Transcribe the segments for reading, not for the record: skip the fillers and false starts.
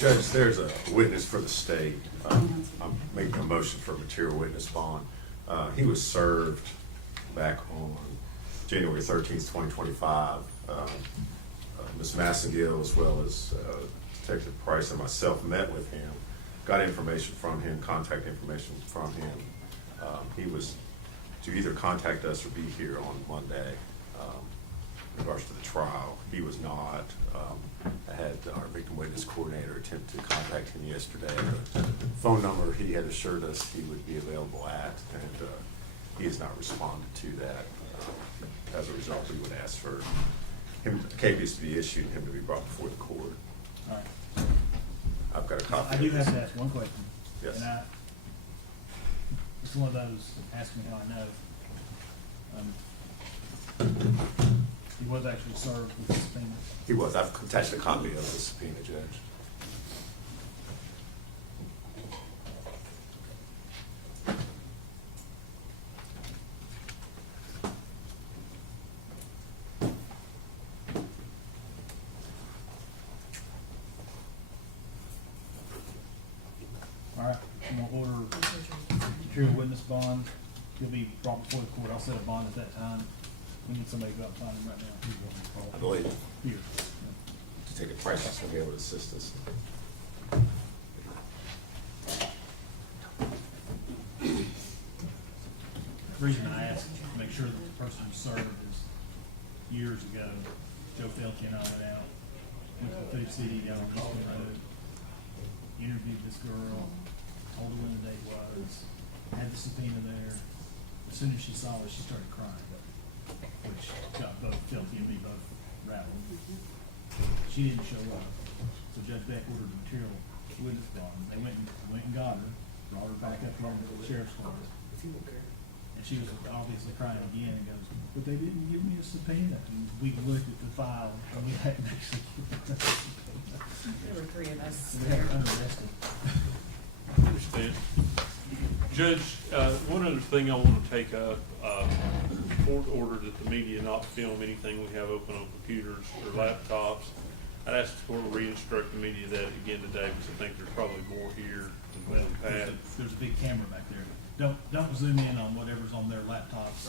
Judge, there's a witness for the state. I'm making a motion for material witness bond. He was served back on January 13th, 2025. Ms. Massengill, as well as Detective Price and myself, met with him, got information from him, contact information from him. He was to either contact us or be here on Monday in regards to the trial. He was not. I had our victim witness coordinator attempt to contact him yesterday. The phone number he had assured us he would be available at, and he has not responded to that. As a result, we would ask for him, cases to be issued, and him to be brought before the court. All right. I've got a copy. I do have to ask one question. Yes. And it's one of those, ask me how I know. He was actually served with the subpoena. He was. I've attached a copy of the subpoena, Judge. All right, I'm gonna order material witness bond. He'll be brought before the court. I'll set a bond at that time. We need somebody to go out and find him right now. I believe Here. Detective Price is going to be able to assist us. The reason I asked to make sure that the person who served is years ago, Joe Felke and I went out, went to the food city down on Goodwin Road, interviewed this girl, told her when the date was, had the subpoena there. As soon as she saw it, she started crying, which got both Felke and me both rattled. She didn't show up, so Judge Beck ordered a material witness bond. They went and got her, brought her back up here to the sheriff's department. And she was obviously crying again and goes, "But they didn't give me a subpoena." And we looked at the file and we hadn't actually given her a subpoena. There were three of us We had her there. under arrested. Understand. Judge, one other thing I want to take up, court order that the media not film anything we have open on computers or laptops. I'd ask the court to re-instruct the media that again today, because I think there's probably more here than Well, we've had. there's a big camera back there. Don't zoom in on whatever's on their laptops.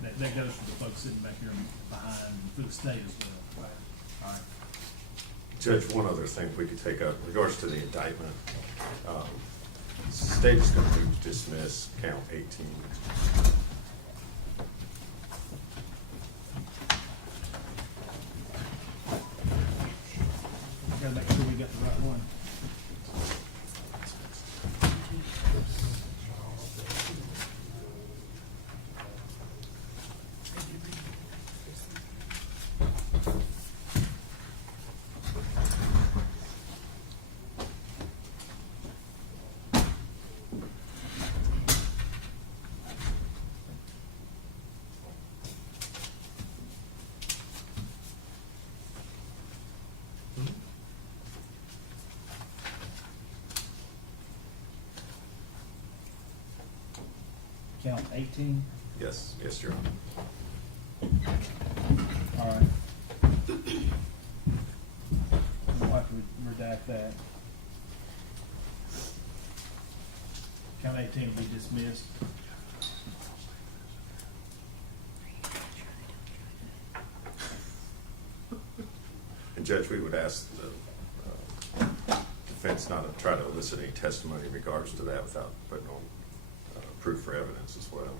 That goes for the folks sitting back here behind, and for the state as well. All right. Judge, one other thing we could take up in regards to the indictment. The state is going to move to dismiss count 18. Gotta make sure we got the right one. Count 18. Yes, yes, Your Honor. All right. We'll have to redact that. Count 18 will be dismissed. And Judge, we would ask the defense not to try to elicit any testimony in regards to that without putting on proof for evidence as well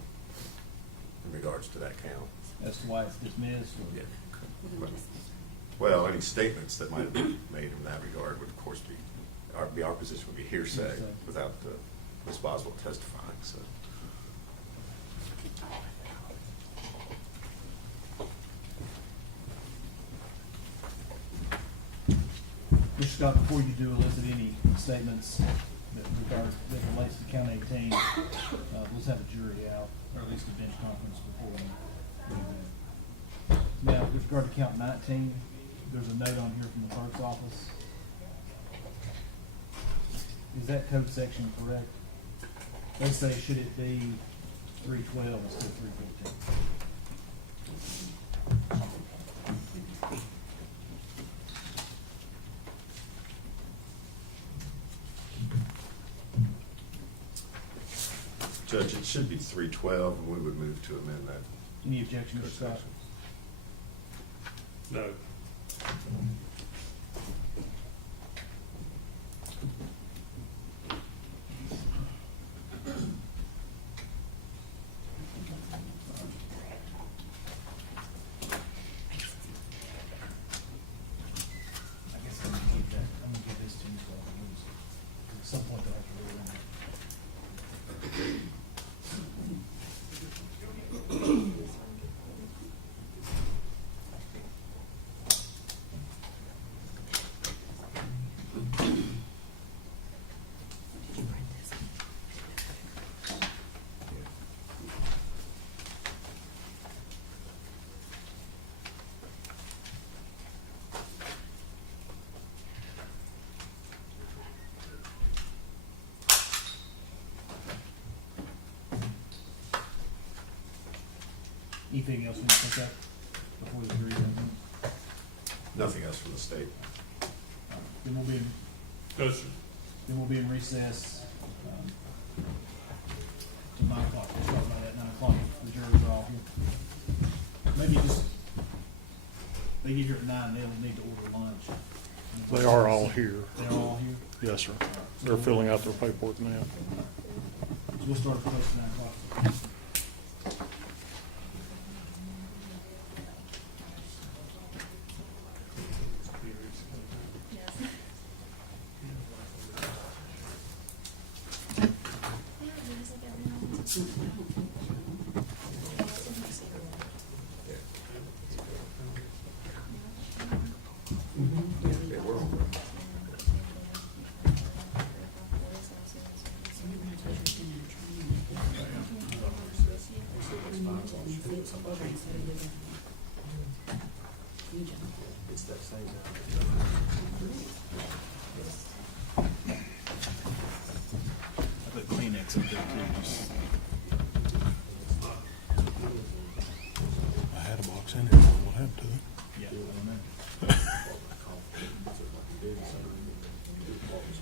in regards to that count. As to why it's dismissed. Or Yeah. Well, any statements that might have been made in that regard would of course be our position would be hearsay Hearsay. without Ms. Boswell testifying, so. Mr. Scott, before you do elicit any statements that relates to count 18, let's have a jury out, or at least a bench conference before we do that. Now, with regard to count 19, there's a note on here from the clerk's office. Is that code section correct? They say, should it be 312 instead of 314? should be 312, and we would move to amend that. Any objection, Mr. Scott? No. I guess I'm gonna keep that, I'm gonna give this to you, so I can use it. 'Cause at some point they'll have to roll in it. Anything else you want to take up before we agree on that? Nothing else from the state. Then we'll be in, No, sir. then we'll be in recess, till 9 o'clock. We'll start about at 9 o'clock. The jurors are all here. Maybe just, they get here at 9, they'll need to order lunch. They are all here. They're all here? Yes, sir. They're filling out their paperwork now. So we'll start close to 9 o'clock. Yeah, we're on. I put Kleenex up there too. I had a box in here. What happened to it? Yeah, I don't know.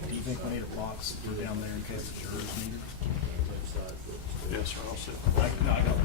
Do you think we need a box down there in case the jurors need it? Yes, sir. I'll sit. No, I got it.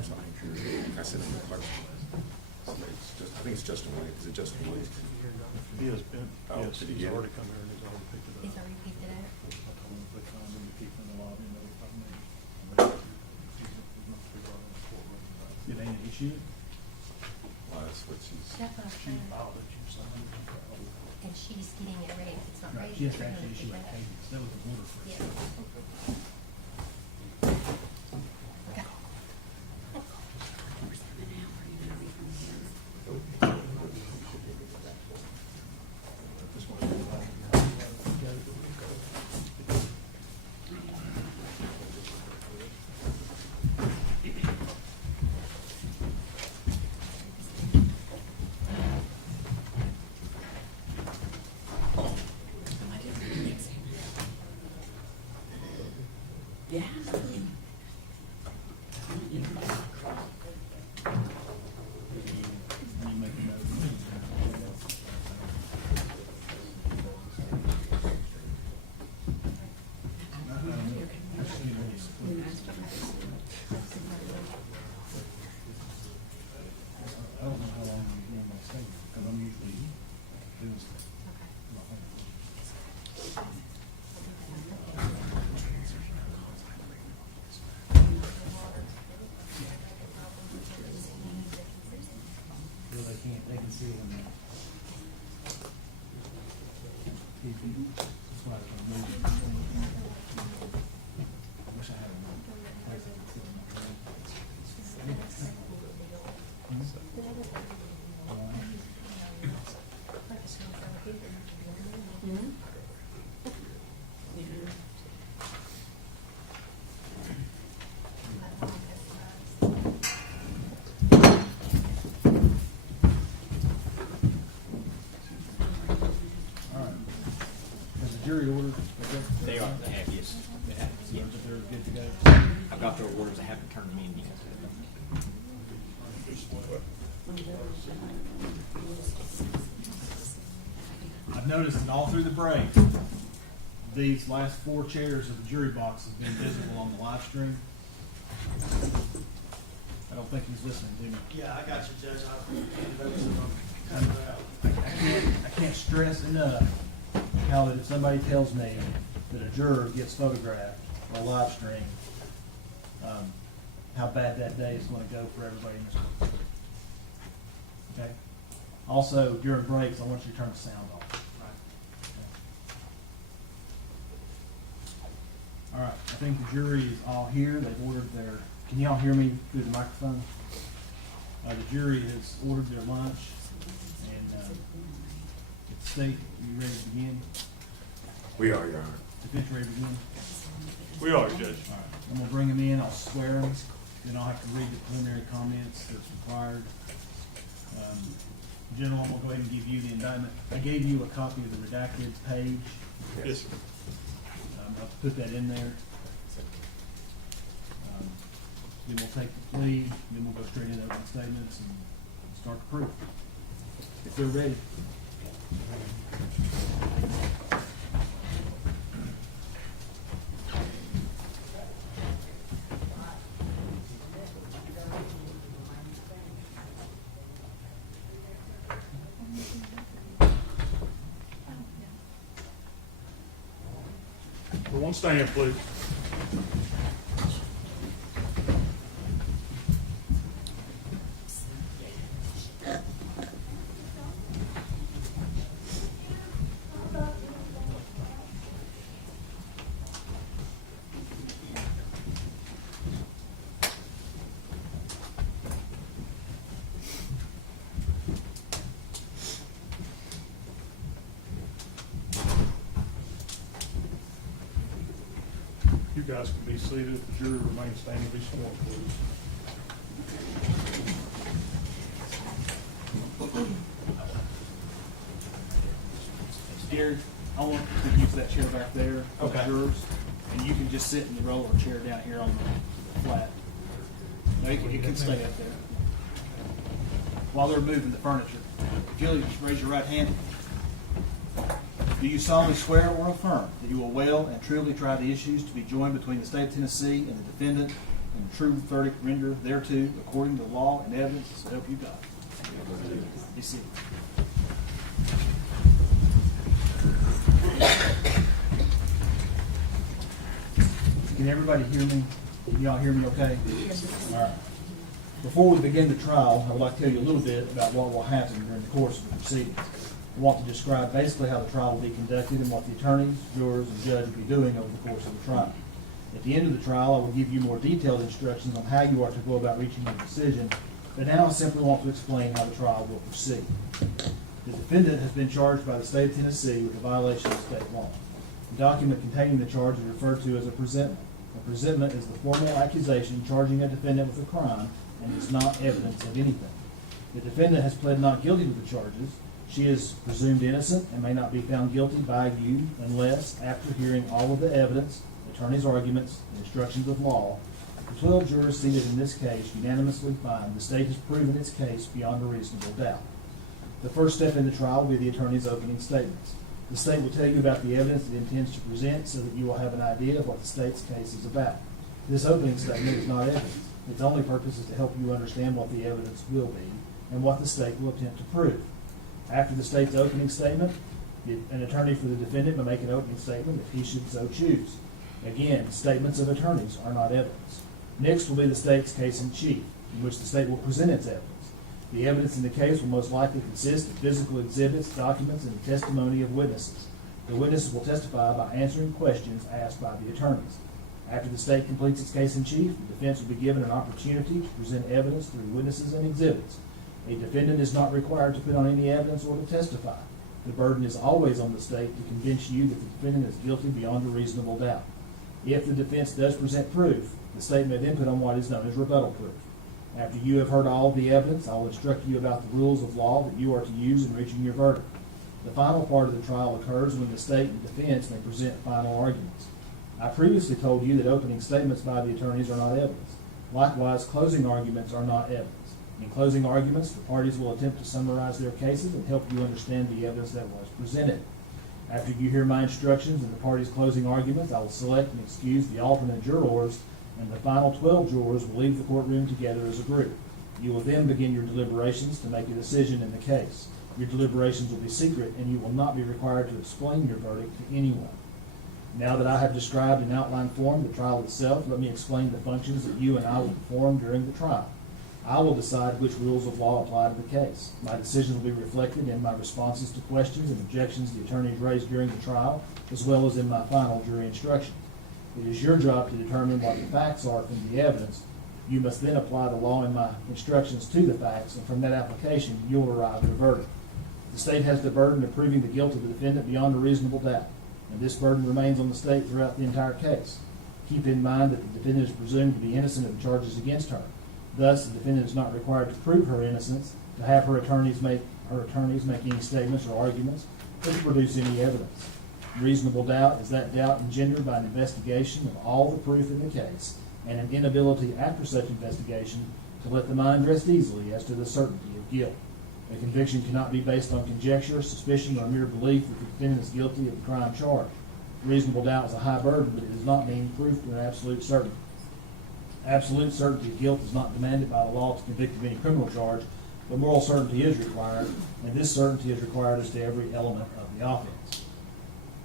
clerk's not here. I said I'm the clerk's. So it's just, I think it's Justin Williams. Is it Justin Williams? He has been, Oh, yes, did he he's get it? already come here and he's already picked it up. He's already picked it up. I told him to put time in to keep in the lobby and notify me. Did they issue it? Well, that's what she's. That's what I'm She saying. filed it, you signed it. And she's getting it ready. If it's not Right, ready, she has to she's actually gonna issue pick a it up. cadence. That was the order for it. Yeah. Okay. Yeah. And you make a note. I don't know how long you've been in my state, because I'm usually doing stuff. Well, they can see it on the TV. That's why it's moving. I wish I had a place I could sit in my room. All right. Has the jury ordered? They are, they have, yes. They have, yeah. But they're good to go? I've got their orders, I haven't turned them in yet. I've noticed that all through the break, these last 4 chairs of the jury box have been visible on the live stream. I don't think he's listening to me. Yeah, I got you, Judge. I can't stress enough how that if somebody tells me that a juror gets photographed or live streamed, how bad that day is going to go for everybody in this room. Okay? Also, during breaks, I want you to turn the sound off. All right, I think the jury is all here. They've ordered their, can y'all hear me through the microphone? The jury has ordered their lunch, and State, are you ready to begin? We are, Your Honor. Defense ready to begin? We are, Judge. All right, I'm gonna bring them in, I'll swear them, then I'll have to read the preliminary comments that's required. General, I'm gonna go ahead and give you the indictment. I gave you a copy of the redacted page. Yes, sir. I'll put that in there. Then we'll take the plea, then we'll go straight into open statements and start the proof. If they're ready. One stand, please. You guys can be seated. If the jury remains standing, be sworn, please. Gary, I want to use that chair back there. Okay. That's yours. And you can just sit in the roller chair down here on the flat. No, it can stay up there. While they're moving the furniture. If you'll just raise your right hand. Do you solemnly swear or affirm that you will well and truly try the issues to be joined between the state of Tennessee and the defendant in and true verdict render thereto according to the law and evidence, so help you God. Be seated. Can everybody hear me? Can y'all hear me okay? All right. Before we begin the trial, I would like to tell you a little bit about what will happen during the course of the proceedings. I want to describe basically how the trial will be conducted and what the attorneys, jurors, and judge will be doing over the course of the trial. At the end of the trial, I will give you more detailed instructions on how you are to go about reaching a decision, but now I simply want to explain how the trial will proceed. The defendant has been charged by the state of Tennessee with a violation of state law. The document containing the charge is referred to as a presentment. A presentment is the formal accusation charging a defendant with a crime and is not evidence of anything. The defendant has pled not guilty to the charges. She is presumed innocent and may not be found guilty by you unless, after hearing all of the evidence, attorney's arguments, and instructions of law, the 12 jurors seated in this case unanimously find the state has proven its case beyond a reasonable doubt. The first step in the trial will be the attorney's opening statements. The state will tell you about the evidence it intends to present so that you will have an idea of what the state's case is about. This opening statement is not evidence. Its only purpose is to help you understand what the evidence will be and what the state will attempt to prove. After the state's opening statement, an attorney for the defendant may make an opening statement if he should so choose. Again, statements of attorneys are not evidence. Next will be the state's case in chief, in which the state will present its evidence. The evidence in the case will most likely consist of physical exhibits, documents, and the testimony of witnesses. The witnesses will testify by answering questions asked by the attorneys. After the state completes its case in chief, the defense will be given an opportunity to present evidence through witnesses and exhibits. A defendant is not required to put on any evidence or to testify. The burden is always on the state to convince you that the defendant is guilty beyond a reasonable doubt. If the defense does present proof, the state may then put on what is known as rebuttal proof. After you have heard all of the evidence, I will instruct you about the rules of law that you are to use in reaching your verdict. The final part of the trial occurs when the state and defense may present final arguments. I previously told you that opening statements by the attorneys are not evidence. Likewise, closing arguments are not evidence. In closing arguments, the parties will attempt to summarize their cases and help you understand the evidence that was presented. After you hear my instructions and the parties' closing arguments, I will select and excuse the alternate jurors, and the final 12 jurors will leave the courtroom together as a group. You will then begin your deliberations to make a decision in the case. Your deliberations will be secret, and you will not be required to explain your verdict to anyone. Now that I have described in outline form the trial itself, let me explain the functions that you and I will perform during the trial. I will decide which rules of law apply to the case. My decision will be reflected in my responses to questions and objections the attorneys raised during the trial, as well as in my final jury instructions. It is your job to determine what the facts are from the evidence. You must then apply the law in my instructions to the facts, and from that application, you will arrive at a verdict. The state has the burden of proving the guilt of the defendant beyond a reasonable doubt, and this burden remains on the state throughout the entire case. Keep in mind that the defendant is presumed to be innocent of the charges against her. Thus, the defendant is not required to prove her innocence, to have her attorneys make any statements or arguments, or to produce any evidence. Reasonable doubt is that doubt engendered by an investigation of all the proof in the case, and an inability after such investigation to let the mind rest easily as to the certainty of guilt. A conviction cannot be based on conjecture, suspicion, or mere belief that the defendant is guilty of the crime charged. Reasonable doubt is a high burden, but it does not mean proof to an absolute certainty. Absolute certainty of guilt is not demanded by the law to convict of any criminal charge, but moral certainty is required, and this certainty is required as to every element of the offense.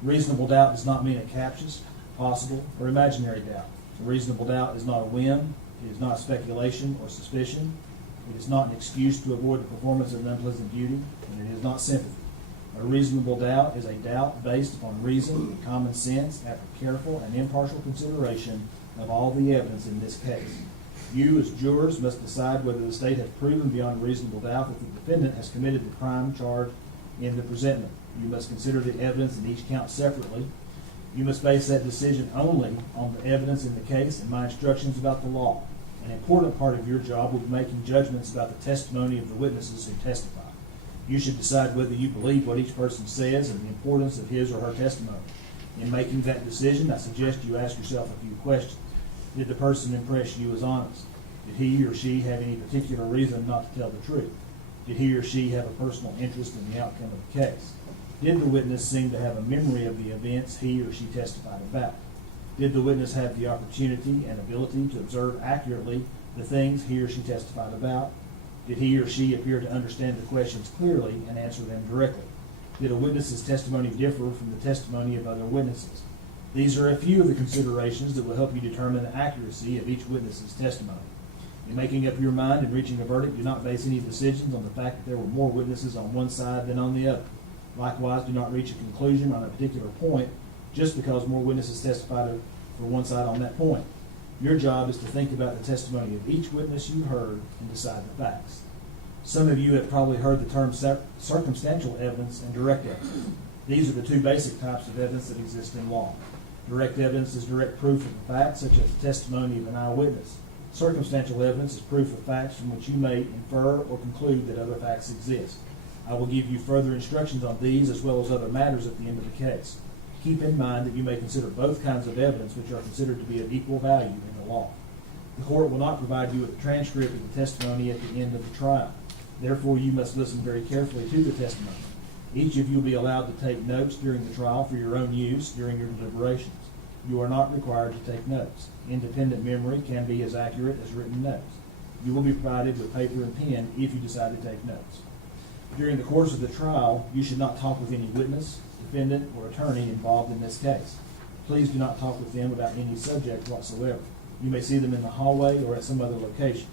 Reasonable doubt does not mean a captious, possible, or imaginary doubt. A reasonable doubt is not a whim, it is not speculation or suspicion, it is not an excuse to avoid the performance of an unpleasant duty, and it is not sympathy. A reasonable doubt is a doubt based upon reason and common sense after careful and impartial consideration of all the evidence in this case. You, as jurors, must decide whether the state has proven beyond a reasonable doubt that the defendant has committed the crime charged in the presentment. You must consider the evidence in each count separately. You must base that decision only on the evidence in the case and my instructions about the law. An important part of your job will be making judgments about the testimony of the witnesses who testify. You should decide whether you believe what each person says and the importance of his or her testimony. In making that decision, I suggest you ask yourself a few questions. Did the person impress you as honest? Did he or she have any particular reason not to tell the truth? Did he or she have a personal interest in the outcome of the case? Did the witness seem to have a memory of the events he or she testified about? Did the witness have the opportunity and ability to observe accurately the things he or she testified about? Did he or she appear to understand the questions clearly and answer them directly? Did a witness's testimony differ from the testimony of other witnesses? These are a few of the considerations that will help you determine the accuracy of each witness's testimony. In making up your mind and reaching a verdict, do not base any decisions on the fact that there were more witnesses on one side than on the other. Likewise, do not reach a conclusion on a particular point just because more witnesses testified for one side on that point. Your job is to think about the testimony of each witness you heard and decide the facts. Some of you have probably heard the terms circumstantial evidence and direct evidence. These are the two basic types of evidence that exist in law. Direct evidence is direct proof of a fact, such as the testimony of an eyewitness. Circumstantial evidence is proof of facts from which you may infer or conclude that other facts exist. I will give you further instructions on these as well as other matters at the end of the case. Keep in mind that you may consider both kinds of evidence which are considered to be of equal value in the law. The court will not provide you with a transcript of the testimony at the end of the trial. Therefore, you must listen very carefully to the testimony. Each of you will be allowed to take notes during the trial for your own use during your deliberations. You are not required to take notes. Independent memory can be as accurate as written notes. You will be provided with paper and pen if you decide to take notes. During the course of the trial, you should not talk with any witness, defendant, or attorney involved in this case. Please do not talk with them about any subject whatsoever. You may see them in the hallway or at some other location.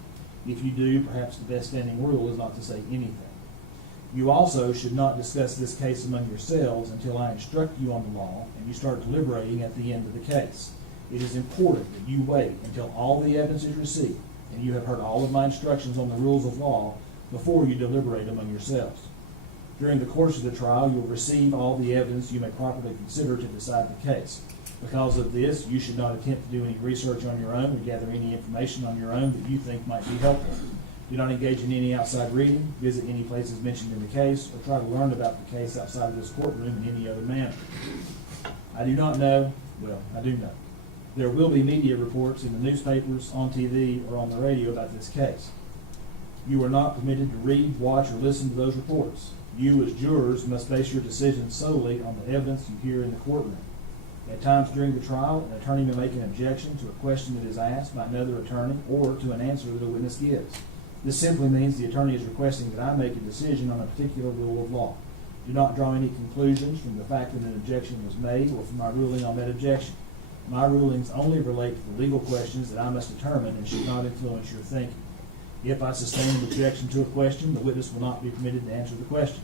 If you do, perhaps the best standing rule is not to say anything. You also should not discuss this case among yourselves until I instruct you on the law and you start deliberating at the end of the case. It is important that you wait until all the evidence is received and you have heard all of my instructions on the rules of law before you deliberate among yourselves. During the course of the trial, you will receive all the evidence you may properly consider to decide the case. Because of this, you should not attempt to do any research on your own or gather any information on your own that you think might be helpful. Do not engage in any outside reading, visit any places mentioned in the case, or try to learn about the case outside of this courtroom in any other manner. I do not know, well, I do know. There will be media reports in the newspapers, on TV, or on the radio about this case. You are not permitted to read, watch, or listen to those reports. You, as jurors, must base your decisions solely on the evidence you hear in the courtroom. At times during the trial, an attorney may make an objection to a question that is asked by another attorney or to an answer that a witness gives. This simply means the attorney is requesting that I make a decision on a particular rule of law. Do not draw any conclusions from the fact that an objection was made or from my ruling on that objection. My rulings only relate to the legal questions that I must determine and should not influence your thinking. If I sustain an objection to a question, the witness will not be permitted to answer the question.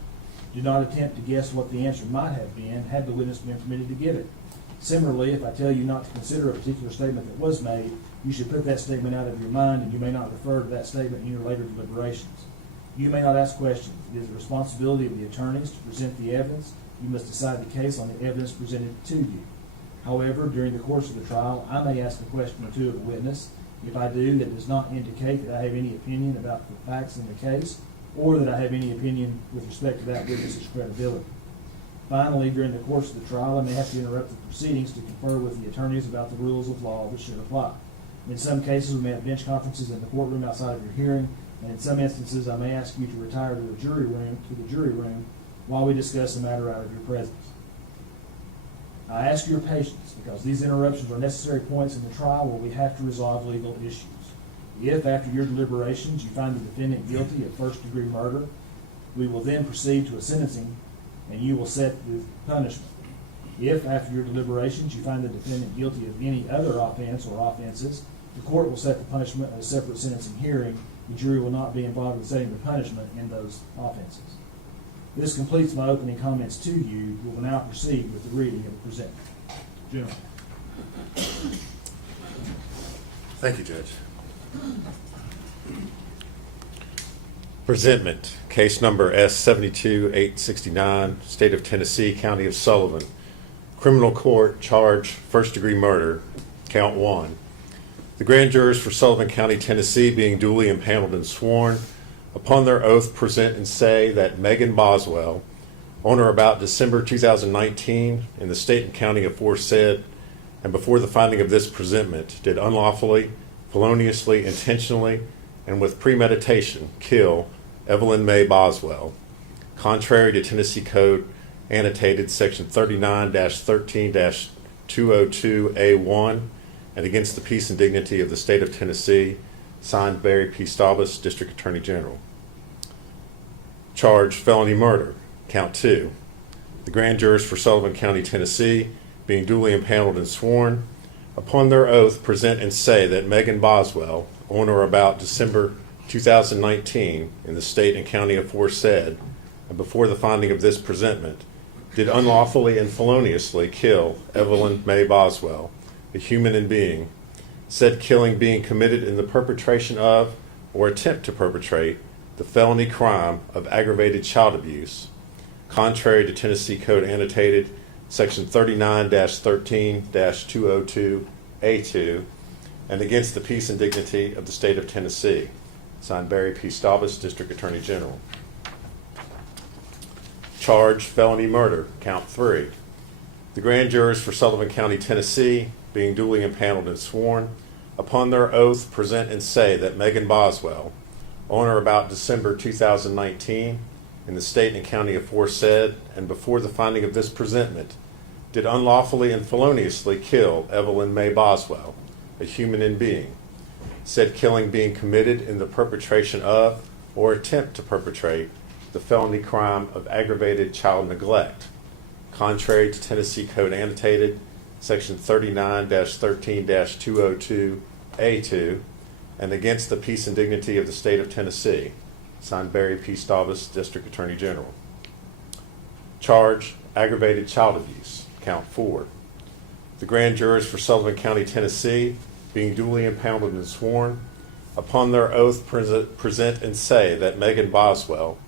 Do not attempt to guess what the answer might have been had the witness been permitted to give it. Similarly, if I tell you not to consider a particular statement that was made, you should put that statement out of your mind and you may not refer to that statement in your later deliberations. You may not ask questions. It is the responsibility of the attorneys to present the evidence. You must decide the case on the evidence presented to you. However, during the course of the trial, I may ask a question or two of a witness. If I do, that does not indicate that I have any opinion about the facts in the case or that I have any opinion with respect to that witness's credibility. Finally, during the course of the trial, I may have to interrupt the proceedings to confer with the attorneys about the rules of law that should apply. In some cases, we may have bench conferences in the courtroom outside of your hearing, and in some instances, I may ask you to retire to the jury room while we discuss the matter out of your presence. I ask your patience because these interruptions are necessary points in the trial where we have to resolve legal issues. If, after your deliberations, you find the defendant guilty of first-degree murder, we will then proceed to a sentencing and you will set the punishment. If, after your deliberations, you find the defendant guilty of any other offense or offenses, the court will set the punishment at a separate sentencing hearing. The jury will not be involved in setting the punishment in those offenses. This completes my opening comments to you. We will now proceed with the reading of the presentment. Gentlemen. Thank you, Judge. Presentment, case number S-72-869, State of Tennessee, County of Sullivan. Criminal court charge first-degree murder, count 1. The grand jurors for Sullivan County, Tennessee, being duly impaneled and sworn, upon their oath present and say that Megan Boswell, on or about December 2019, in the state and county aforesaid, and before the finding of this presentment, did unlawfully, feloniously, intentionally, and with premeditation kill Evelyn May Boswell, contrary to Tennessee Code annotated section 39-13-2 202A1, and against the peace and dignity of the state of Tennessee, signed Barry P. Staubus, District Attorney General. Charge felony murder, count 2. The grand jurors for Sullivan County, Tennessee, being duly impaneled and sworn, upon their oath present and say that Megan Boswell, on or about December 2019, in the state and county aforesaid, and before the finding of this presentment, did unlawfully and feloniously kill Evelyn May Boswell, a human in being, said killing being committed in the perpetration of or attempt to perpetrate the felony crime of aggravated child abuse, contrary to Tennessee Code Annotated Section 39-13-202A2, and against the peace and dignity of the state of Tennessee. Signed Barry P. Staubus, District Attorney General. Charge felony murder, count 3. The grand jurors for Sullivan County, Tennessee, being duly impaneled and sworn, upon their oath present and say that Megan Boswell, on or about December 2019, in the state and county aforesaid, and before the finding of this presentment, did unlawfully and feloniously kill Evelyn May Boswell, a human in being, said killing being committed in the perpetration of or attempt to perpetrate the felony crime of aggravated child neglect, contrary to Tennessee Code Annotated Section 39-13-202A2, and against the peace and dignity of the state of Tennessee. Signed Barry P. Staubus, District Attorney General. Charge aggravated child abuse, count 4. The grand jurors for Sullivan County, Tennessee, being duly impaneled and sworn, upon their oath present and say that Megan Boswell,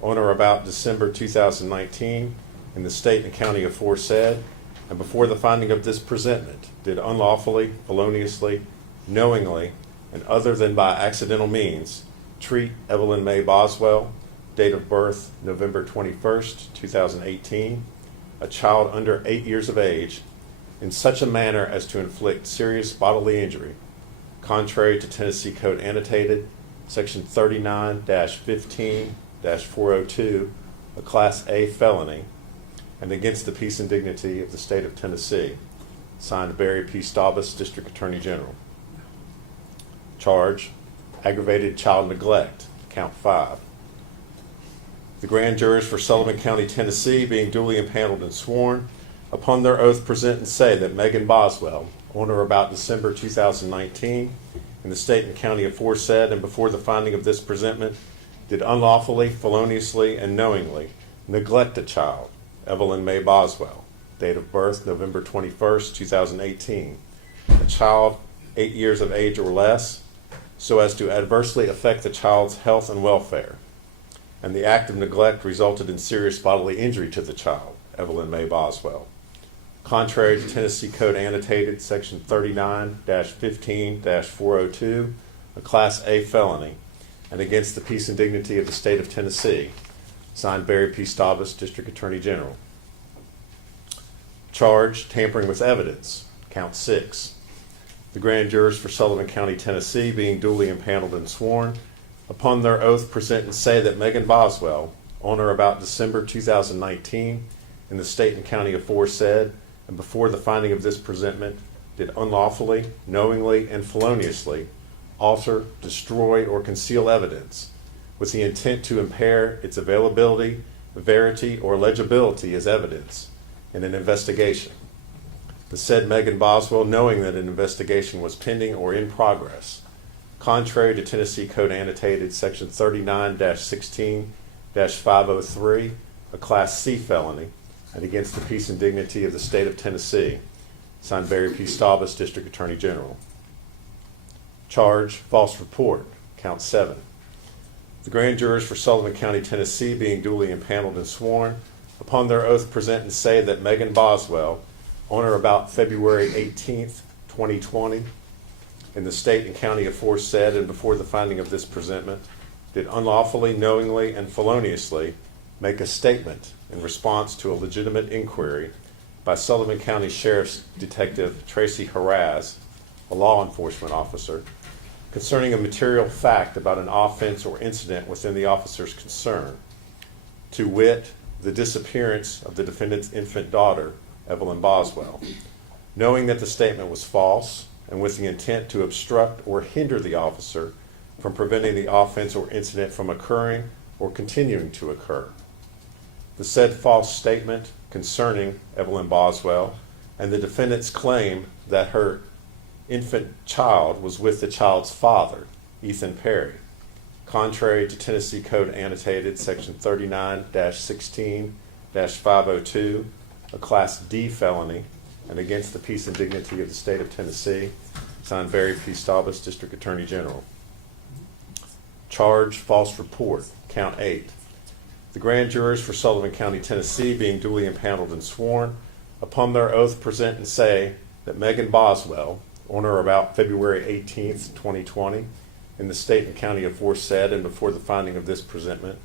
on or about December 2019, in the state and county aforesaid, and before the finding of this presentment, did unlawfully, feloniously, knowingly, and other than by accidental means, treat Evelyn May Boswell, date of birth November 21st, 2018, a child under 8 years of age, in such a manner as to inflict serious bodily injury, contrary to Tennessee Code Annotated, Section 39-15-402, a Class A felony, and against the peace and dignity of the state of Tennessee. Signed Barry P. Staubus, District Attorney General. Charge aggravated child neglect, count 5. The grand jurors for Sullivan County, Tennessee, being duly impaneled and sworn, upon their oath present and say that Megan Boswell, on or about December 2019, in the state and county aforesaid, and before the finding of this presentment, did unlawfully, feloniously, and knowingly neglect a child, Evelyn May Boswell, date of birth November 21st, 2018, a child 8 years of age or less, so as to adversely affect the child's health and welfare, and the act of neglect resulted in serious bodily injury to the child, Evelyn May Boswell, contrary to Tennessee Code Annotated Section 39-15-402, a Class A felony, and against the peace and dignity of the state of Tennessee. Signed Barry P. Staubus, District Attorney General. Charge tampering with evidence, count 6. The grand jurors for Sullivan County, Tennessee, being duly impaneled and sworn, upon their oath present and say that Megan Boswell, on or about December 2019, in the state and county aforesaid, and before the finding of this presentment, did unlawfully, knowingly, and feloniously alter, destroy, or conceal evidence with the intent to impair its availability, verity, or legibility as evidence in an investigation. The said Megan Boswell, knowing that an investigation was pending or in progress, contrary to Tennessee Code Annotated Section 39-16-503, a Class C felony, and against the peace and dignity of the state of Tennessee. Signed Barry P. Staubus, District Attorney General. Charge false report, count 7. The grand jurors for Sullivan County, Tennessee, being duly impaneled and sworn, upon their oath present and say that Megan Boswell, on or about February 18th, 2020, in the state and county aforesaid, and before the finding of this presentment, did unlawfully, knowingly, and feloniously make a statement in response to a legitimate inquiry by Sullivan County Sheriff's Detective Tracy Haraz, a law enforcement officer, concerning a material fact about an offense or incident within the officer's concern, to wit, the disappearance of the defendant's infant daughter, Evelyn Boswell, knowing that the statement was false and with the intent to obstruct or hinder the officer from preventing the offense or incident from occurring or continuing to occur. The said false statement concerning Evelyn Boswell and the defendant's claim that her infant child was with the child's father, Ethan Perry, contrary to Tennessee Code Annotated Section 39-16-502, a Class D felony, and against the peace and dignity of the state of Tennessee, signed Barry P. Staubus, District Attorney General. Charge, false report, count 8. The grand jurors for Sullivan County, Tennessee, being duly impaneled and sworn, upon their oath present and say that Megan Boswell, on or about February 18th, 2020, in the state and county aforesaid and before the finding of this presentment,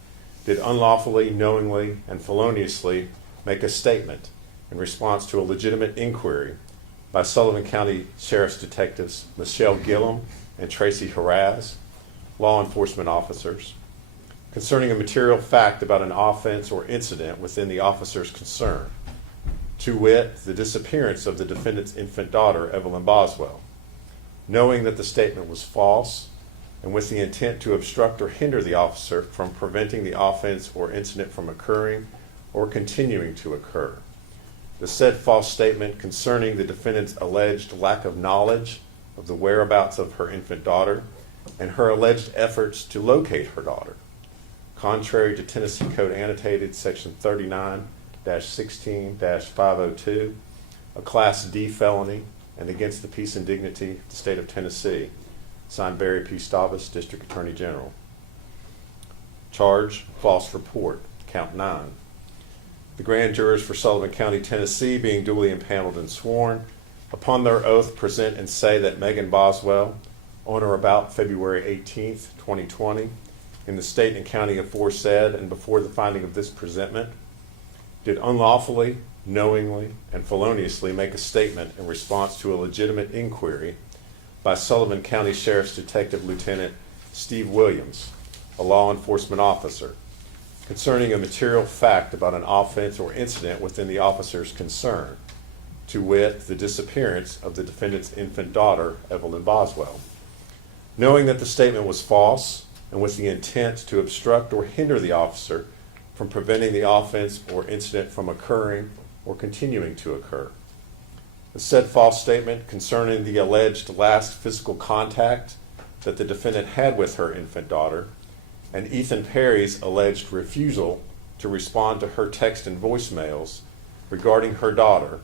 did unlawfully, knowingly, and feloniously make a statement in response to a legitimate inquiry by Sullivan County Sheriff's Detectives Michelle Gillum and Tracy Haraz, law enforcement officers, concerning a material fact about an offense or incident within the officer's concern, to wit, the disappearance of the defendant's infant daughter, Evelyn Boswell, knowing that the statement was false and with the intent to obstruct or hinder the officer from preventing the offense or incident from occurring or continuing to occur. The said false statement concerning the defendant's alleged lack of knowledge of the whereabouts of her infant daughter and her alleged efforts to locate her daughter, contrary to Tennessee Code Annotated Section 39-16-502, a Class D felony, and against the peace and dignity of the state of Tennessee, signed Barry P. Staubus, District Attorney General. Charge, false report, count 9. The grand jurors for Sullivan County, Tennessee, being duly impaneled and sworn, upon their oath present and say that Megan Boswell, on or about February 18th, 2020, in the state and county aforesaid and before the finding of this presentment, did unlawfully, knowingly, and feloniously make a statement in response to a legitimate inquiry by Sullivan County Sheriff's Detective Lieutenant Steve Williams, a law enforcement officer, concerning a material fact about an offense or incident within the officer's concern, to wit, the disappearance of the defendant's infant daughter, Evelyn Boswell, knowing that the statement was false and with the intent to obstruct or hinder the officer from preventing the offense or incident from occurring or continuing to occur. The said false statement concerning the alleged last physical contact that the defendant had with her infant daughter and Ethan Perry's alleged refusal to respond to her text and voicemails regarding her daughter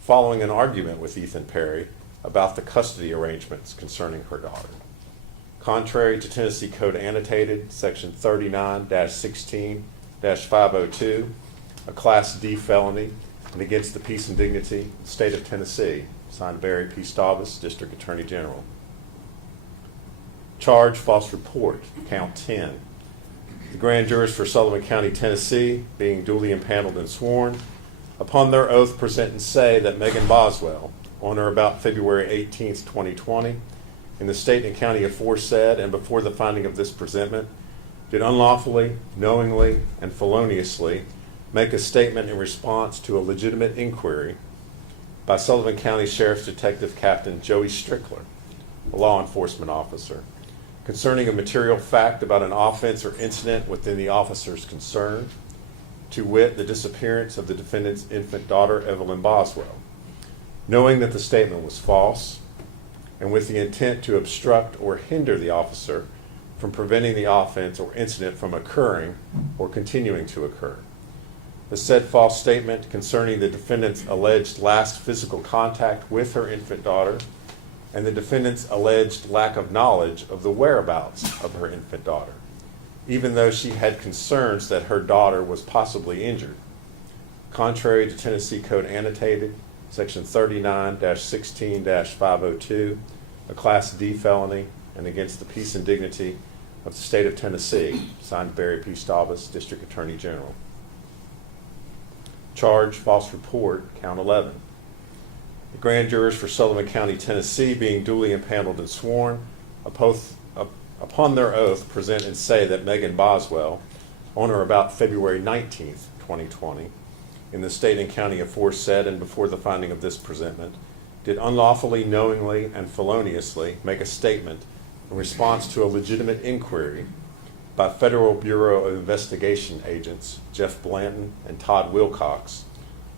following an argument with Ethan Perry about the custody arrangements concerning her daughter. Contrary to Tennessee Code Annotated, Section 39-16-502, a Class D felony, and against the peace and dignity of the state of Tennessee, signed Barry P. Staubus, District Attorney General. Charge, false report, count 10. The grand jurors for Sullivan County, Tennessee, being duly impaneled and sworn, upon their oath present and say that Megan Boswell, on or about February 18th, 2020, in the state and county aforesaid and before the finding of this presentment, did unlawfully, knowingly, and feloniously make a statement in response to a legitimate inquiry by Sullivan County Sheriff's Detective Captain Joey Strickler, a law enforcement officer, concerning a material fact about an offense or incident within the officer's concern, to wit, the disappearance of the defendant's infant daughter, Evelyn Boswell, knowing that the statement was false and with the intent to obstruct or hinder the officer from preventing the offense or incident from occurring or continuing to occur. The said false statement concerning the defendant's alleged last physical contact with her infant daughter and the defendant's alleged lack of knowledge of the whereabouts of her infant daughter, even though she had concerns that her daughter was possibly injured, contrary to Tennessee Code Annotated, Section 39-16-502, a Class D felony, and against the peace and dignity of the state of Tennessee, signed Barry P. Staubus, District Attorney General. Charge, false report, count 11. The grand jurors for Sullivan County, Tennessee, being duly impaneled and sworn, upon their oath present and say that Megan Boswell, on or about February 19th, 2020, in the state and county aforesaid and before the finding of this presentment, did unlawfully, knowingly, and feloniously make a statement in response to a legitimate inquiry by Federal Bureau of Investigation agents Jeff Blanton and Todd Wilcox,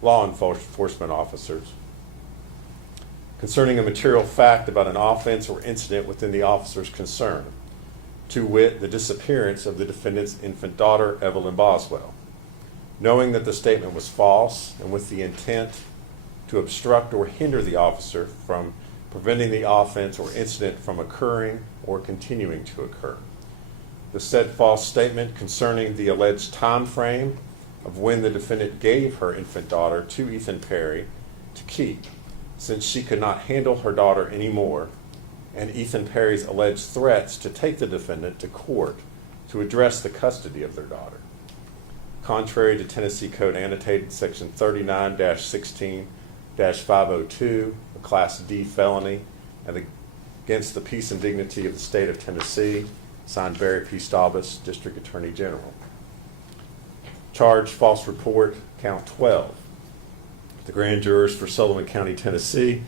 law enforcement officers, concerning a material fact about an offense or incident within the officer's concern, to wit, the disappearance of the defendant's infant daughter, Evelyn Boswell, knowing that the statement was false and with the intent to obstruct or hinder the officer from preventing the offense or incident from occurring or continuing to occur. The said false statement concerning the alleged time frame of when the defendant gave her infant daughter to Ethan Perry to keep, since she could not handle her daughter anymore, and Ethan Perry's alleged threats to take the defendant to court to address the custody of their daughter. Contrary to Tennessee Code Annotated Section 39-16-502, a Class D felony, and against the peace and dignity of the state of Tennessee, signed Barry P. Staubus, District Attorney General. Charge, false report, count 12. The grand jurors for Sullivan County, Tennessee,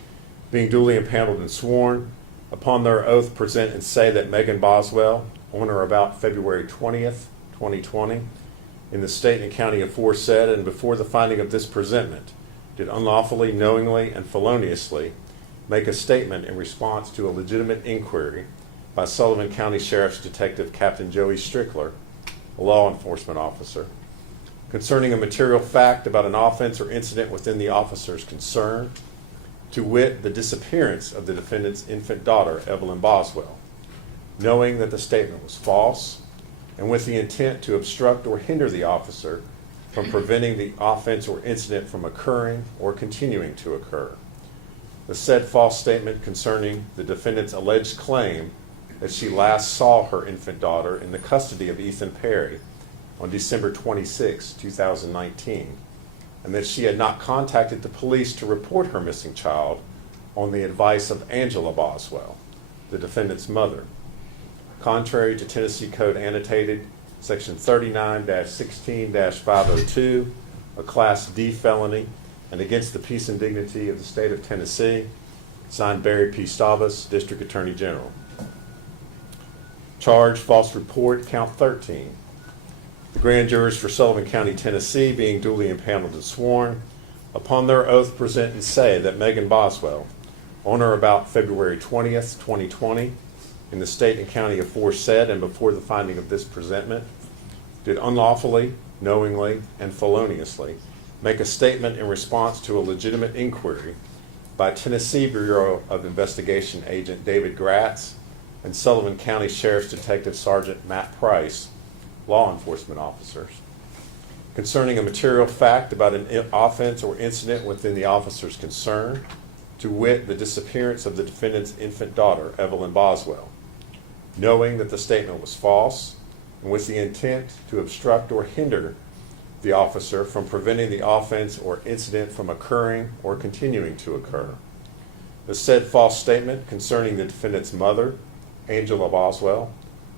being duly impaneled and sworn, upon their oath present and say that Megan Boswell, on or about February 20th, 2020, in the state and county aforesaid and before the finding of this presentment, did unlawfully, knowingly, and feloniously make a statement in response to a legitimate inquiry by Sullivan County Sheriff's Detective Captain Joey Strickler, a law enforcement officer, concerning a material fact about an offense or incident within the officer's concern, to wit, the disappearance of the defendant's infant daughter, Evelyn Boswell, knowing that the statement was false, and with the intent to obstruct or hinder the officer from preventing the offense or incident from occurring or continuing to occur. The said false statement concerning the defendant's alleged claim that she last saw her infant daughter in the custody of Ethan Perry on December 26, 2019, and that she had not contacted the police to report her missing child on the advice of Angela Boswell, the defendant's mother. Contrary to Tennessee Code Annotated Section 39-16-502, a Class D felony, and against the peace and dignity of the state of Tennessee, signed Barry P. Staubus, District Attorney General. Charge, false report, count 13. The grand jurors for Sullivan County, Tennessee, being duly impaneled and sworn, upon their oath present and say that Megan Boswell, on or about February 20th, 2020, in the state and county aforesaid and before the finding of this presentment, did unlawfully, knowingly, and feloniously make a statement in response to a legitimate inquiry by Tennessee Bureau of Investigation agent David Gratz and Sullivan County Sheriff's Detective Sergeant Matt Price, law enforcement officers, concerning a material fact about an offense or incident within the officer's concern, to wit, the disappearance of the defendant's infant daughter, Evelyn Boswell, knowing that the statement was false and with the intent to obstruct or hinder the officer from preventing the offense or incident from occurring or continuing to occur. The said false statement concerning the defendant's mother, Angela Boswell,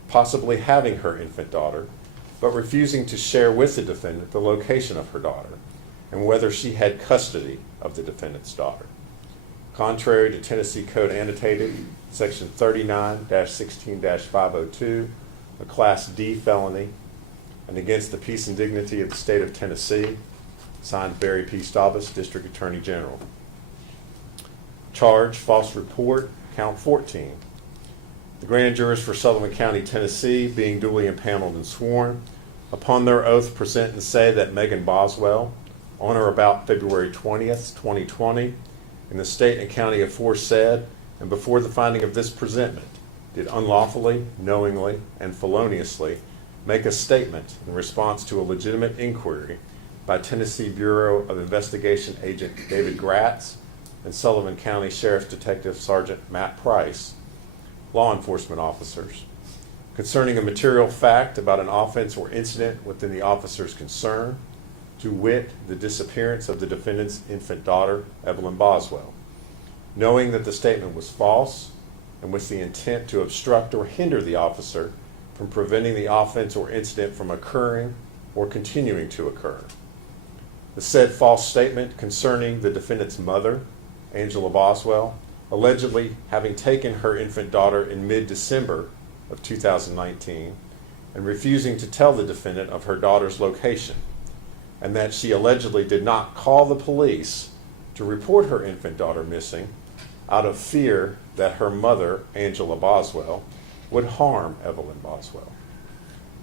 possibly having her infant daughter, but refusing to share with the defendant the location of her daughter and whether she had custody of the defendant's daughter. Contrary to Tennessee Code Annotated, Section 39-16-502, a Class D felony, and against the peace and dignity of the state of Tennessee, signed Barry P. Staubus, District Attorney General. Charge, false report, count 14. The grand jurors for Sullivan County, Tennessee, being duly impaneled and sworn, upon their oath present and say that Megan Boswell, on or about February 20th, 2020, in the state and county aforesaid, and before the finding of this presentment, did unlawfully, knowingly, and feloniously make a statement in response to a legitimate inquiry by Tennessee Bureau of Investigation agent David Gratz and Sullivan County Sheriff's Detective Sergeant Matt Price, law enforcement officers, concerning a material fact about an offense or incident within the officer's concern, to wit, the disappearance of the defendant's infant daughter, Evelyn Boswell, knowing that the statement was false and with the intent to obstruct or hinder the officer from preventing the offense or incident from occurring or continuing to occur. The said false statement concerning the defendant's mother, Angela Boswell, allegedly having taken her infant daughter in mid-December of 2019 and refusing to tell the defendant of her daughter's location, and that she allegedly did not call the police to report her infant daughter missing out of fear that her mother, Angela Boswell, would harm Evelyn Boswell.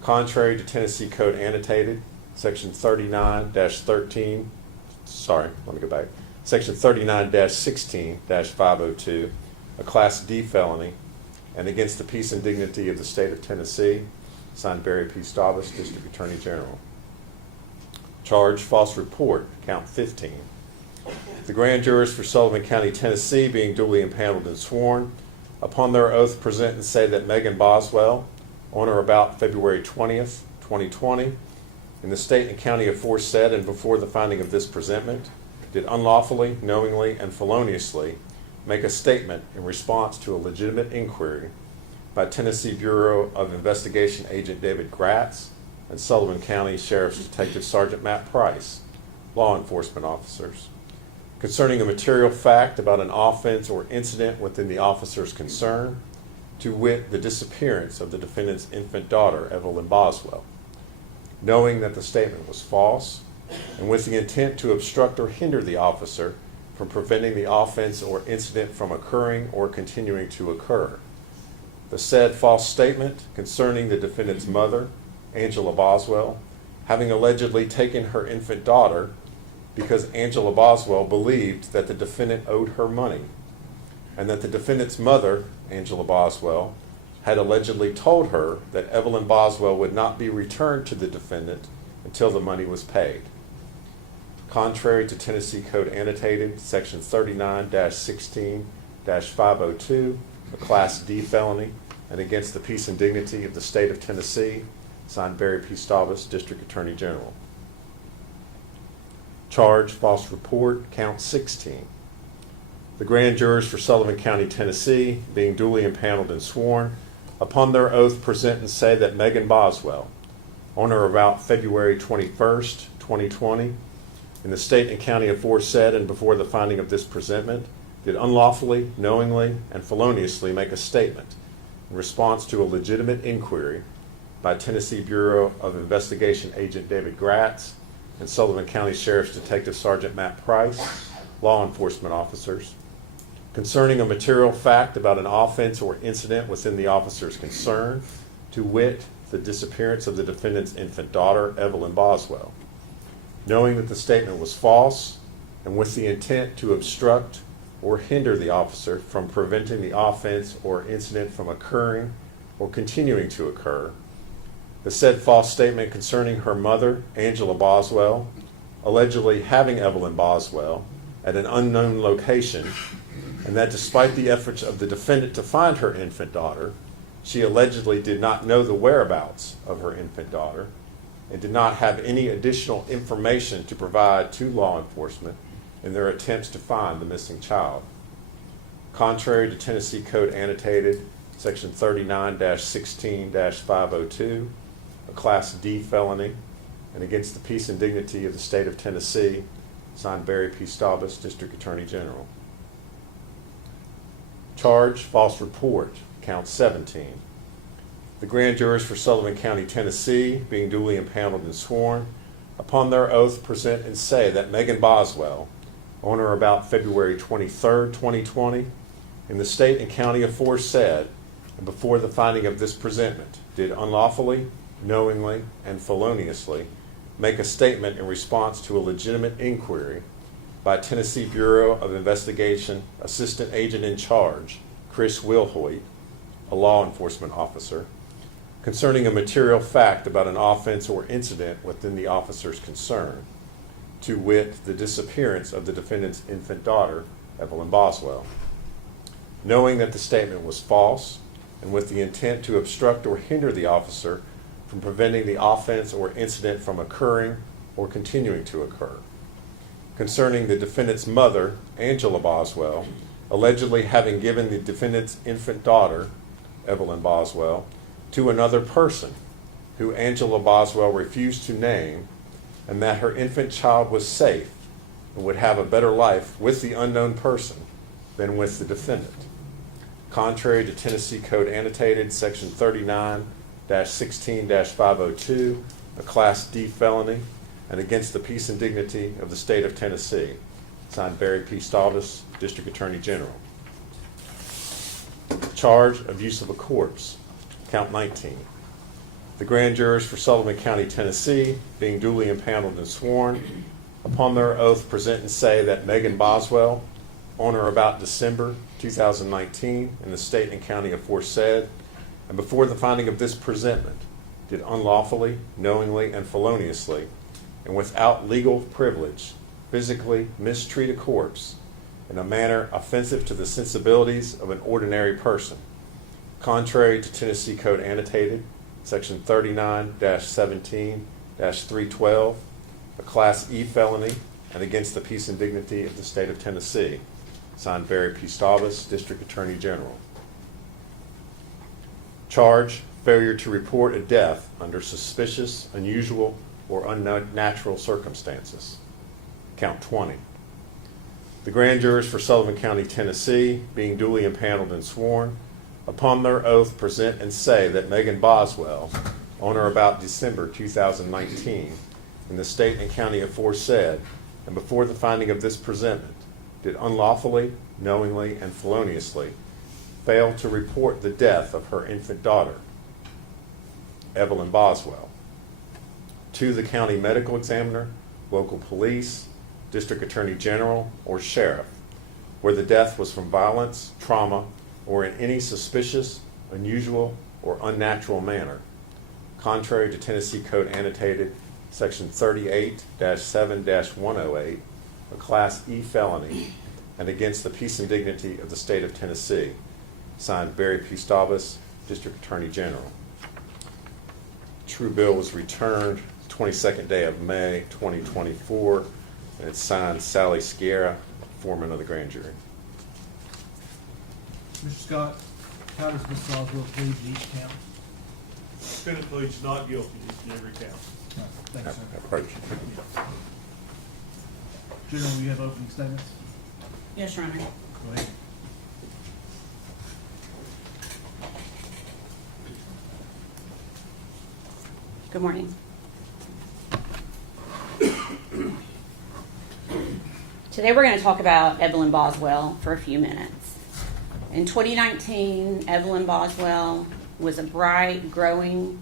Contrary to Tennessee Code Annotated, Section 39-13, Section 39-16-502, a Class D felony, and against the peace and dignity of the state of Tennessee, signed Barry P. Staubus, District Attorney General. Charge, false report, count 15. The grand jurors for Sullivan County, Tennessee, being duly impaneled and sworn, upon their oath present and say that Megan Boswell, on or about February 20th, 2020, in the state and county aforesaid and before the finding of this presentment, did unlawfully, knowingly, and feloniously make a statement in response to a legitimate inquiry by Tennessee Bureau of Investigation Agent David Gratz and Sullivan County Sheriff's Detective Sergeant Matt Price, law enforcement officers, concerning a material fact about an offense or incident within the officer's concern, to wit, the disappearance of the defendant's infant daughter, Evelyn Boswell, knowing that the statement was false, and with the intent to obstruct or hinder the officer from preventing the offense or incident from occurring or continuing to occur. The said false statement concerning the defendant's mother, Angela Boswell, having allegedly taken her infant daughter because Angela Boswell believed that the defendant owed her money, and that the defendant's mother, Angela Boswell, had allegedly told her that Evelyn Boswell would not be returned to the defendant until the money was paid. Contrary to Tennessee Code Annotated, Section 39-16-502, a Class D felony, and against the peace and dignity of the state of Tennessee, signed Barry P. Staubus, District Attorney General. Charge, false report, count 16. The grand jurors for Sullivan County, Tennessee, being duly impaneled and sworn, upon their oath present and say that Megan Boswell, on or about February 21st, 2020, in the state and county aforesaid and before the finding of this presentment, did unlawfully, knowingly, and feloniously make a statement in response to a legitimate inquiry by Tennessee Bureau of Investigation Agent David Gratz and Sullivan County Sheriff's Detective Sergeant Matt Price, law enforcement officers, concerning a material fact about an offense or incident within the officer's concern, to wit, the disappearance of the defendant's infant daughter, Evelyn Boswell, knowing that the statement was false and with the intent to obstruct or hinder the officer from preventing the offense or incident from occurring or continuing to occur. The said false statement concerning her mother, Angela Boswell, allegedly having Evelyn Boswell at an unknown location, and that despite the efforts of the defendant to find her infant daughter, she allegedly did not know the whereabouts of her infant daughter and did not have any additional information to provide to law enforcement in their attempts to find the missing child. Contrary to Tennessee Code Annotated, Section 39-16-502, a Class D felony, and against the peace and dignity of the state of Tennessee, signed Barry P. Staubus, District Attorney General. Charge, false report, count 17. The grand jurors for Sullivan County, Tennessee, being duly impaneled and sworn, upon their oath present and say that Megan Boswell, on or about February 23rd, 2020, in the state and county aforesaid, and before the finding of this presentment, did unlawfully, knowingly, and feloniously make a statement in response to a legitimate inquiry by Tennessee Bureau of Investigation Assistant Agent in Charge, Chris Wilhoit, a law enforcement officer, concerning a material fact about an offense or incident within the officer's concern, to wit, the disappearance of the defendant's infant daughter, Evelyn Boswell, knowing that the statement was false and with the intent to obstruct or hinder the officer from preventing the offense or incident from occurring or continuing to occur, concerning the defendant's mother, Angela Boswell, allegedly having given the defendant's infant daughter, Evelyn Boswell, to another person who Angela Boswell refused to name, and that her infant child was safe and would have a better life with the unknown person than with the defendant. Contrary to Tennessee Code Annotated, Section 39-16-502, a Class D felony, and against the peace and dignity of the state of Tennessee. Signed, Barry P. Stavis, District Attorney General. Charge of use of a corpse, count 19. The grand jurors for Sullivan County, Tennessee, being duly impaneled and sworn, upon their oath present and say that Megan Boswell, on or about December 2019, in the state and county aforesaid, and before the finding of this presentment, did unlawfully, knowingly, and feloniously, and without legal privilege, physically mistreat a corpse in a manner offensive to the sensibilities of an ordinary person, contrary to Tennessee Code Annotated, Section 39-17-312, a Class E felony, and against the peace and dignity of the state of Tennessee. Signed, Barry P. Stavis, District Attorney General. Charge, failure to report a death under suspicious, unusual, or unnatural circumstances. Count 20. The grand jurors for Sullivan County, Tennessee, being duly impaneled and sworn, upon their oath present and say that Megan Boswell, on or about December 2019, in the state and county aforesaid, and before the finding of this presentment, did unlawfully, knowingly, and feloniously fail to report the death of her infant daughter, Evelyn Boswell, to the county medical examiner, local police, district attorney general, or sheriff, where the death was from violence, trauma, or in any suspicious, unusual, or unnatural manner, contrary to Tennessee Code Annotated, Section 38-7-108, a Class E felony, and against the peace and dignity of the state of Tennessee. Signed, Barry P. Stavis, District Attorney General. True bill was returned 22nd day of May 2024, and it's signed Sally Sierra, foreman of the grand jury. Mr. Scott, how does Ms. Boswell plead to each count? Defendant pleads not guilty in every count. Thank you, sir. Approach. General, you have opening statements? Yes, Your Honor. Go ahead. Good morning. Today we're going to talk about Evelyn Boswell for a few minutes. In 2019, Evelyn Boswell was a bright, growing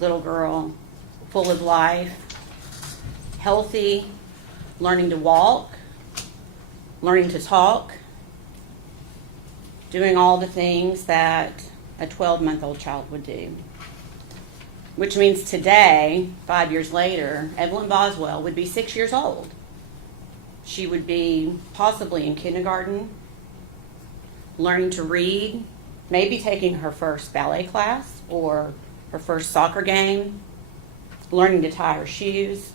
little girl, full of life, healthy, learning to walk, learning to talk, doing all the things that a 12-month-old child would do. Which means today, 5 years later, Evelyn Boswell would be 6 years old. She would be possibly in kindergarten, learning to read, maybe taking her first ballet class or her first soccer game, learning to tie her shoes,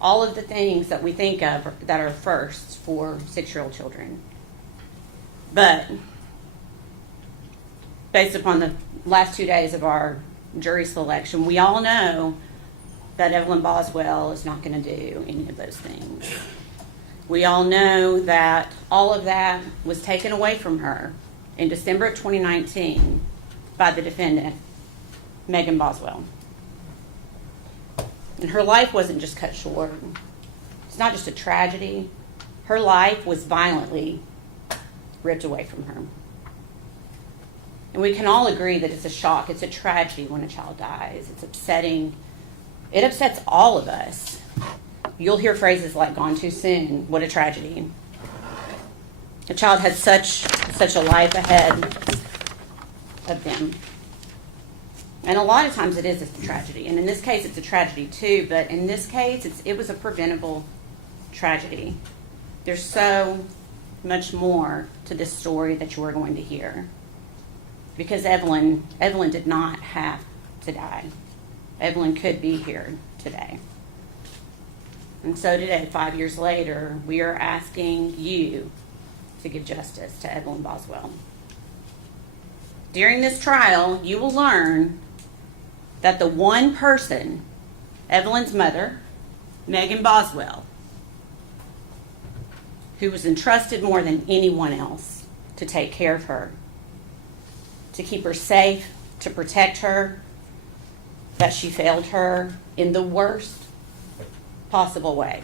all of the things that we think of that are firsts for 6-year-old children. But based upon the last 2 days of our jury selection, we all know that Evelyn Boswell is not going to do any of those things. We all know that all of that was taken away from her in December of 2019 by the defendant, Megan Boswell. And her life wasn't just cut short. It's not just a tragedy. Her life was violently ripped away from her. And we can all agree that it's a shock, it's a tragedy when a child dies. It's upsetting. It upsets all of us. You'll hear phrases like gone too soon, what a tragedy. A child has such a life ahead of them. And a lot of times it is a tragedy. And in this case, it's a tragedy too, but in this case, it was a preventable tragedy. There's so much more to this story that you are going to hear. Because Evelyn did not have to die. Evelyn could be here today. And so today, 5 years later, we are asking you to give justice to Evelyn Boswell. During this trial, you will learn that the one person, Evelyn's mother, Megan Boswell, who was entrusted more than anyone else to take care of her, to keep her safe, to protect her, that she failed her in the worst possible way.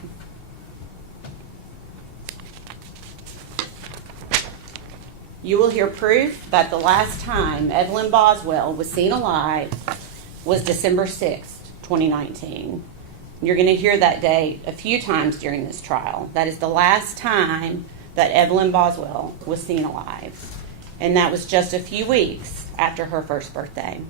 You will hear proof that the last time Evelyn Boswell was seen alive was December 6th, 2019. You're going to hear that date a few times during this trial. That is the last time that Evelyn Boswell was seen alive. And that was just a few weeks after her first birthday.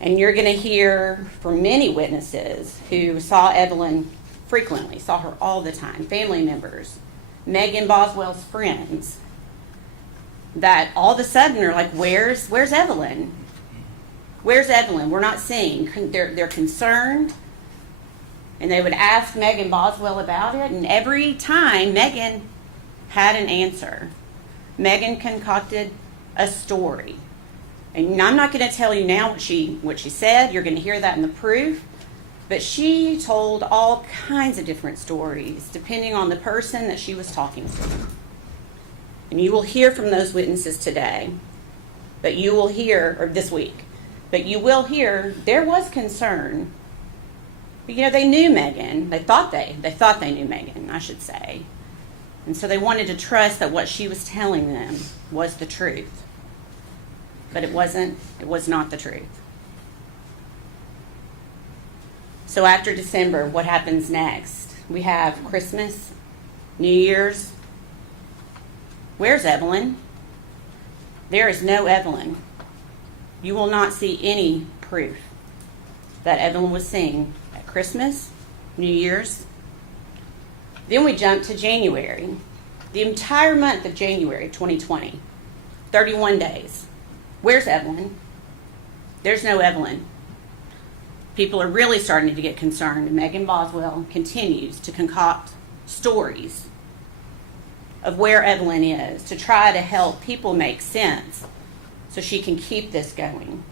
And you're going to hear from many witnesses who saw Evelyn frequently, saw her all the time, family members, Megan Boswell's friends, that all of a sudden are like, where's Evelyn? Where's Evelyn? We're not seeing. They're concerned. And they would ask Megan Boswell about it, and every time Megan had an answer. Megan concocted a story. And I'm not going to tell you now what she said. You're going to hear that in the proof. But she told all kinds of different stories, depending on the person that she was talking to. And you will hear from those witnesses today. But you will hear, or this week, but you will hear there was concern. But, you know, they knew Megan. They thought they knew Megan, I should say. And so they wanted to trust that what she was telling them was the truth. But it wasn't. It was not the truth. So after December, what happens next? We have Christmas, New Year's. Where's Evelyn? There is no Evelyn. You will not see any proof that Evelyn was seen at Christmas, New Year's. Then we jump to January. The entire month of January 2020, 31 days. Where's Evelyn? There's no Evelyn. People are really starting to get concerned, and Megan Boswell continues to concoct stories of where Evelyn is to try to help people make sense so she can keep this going.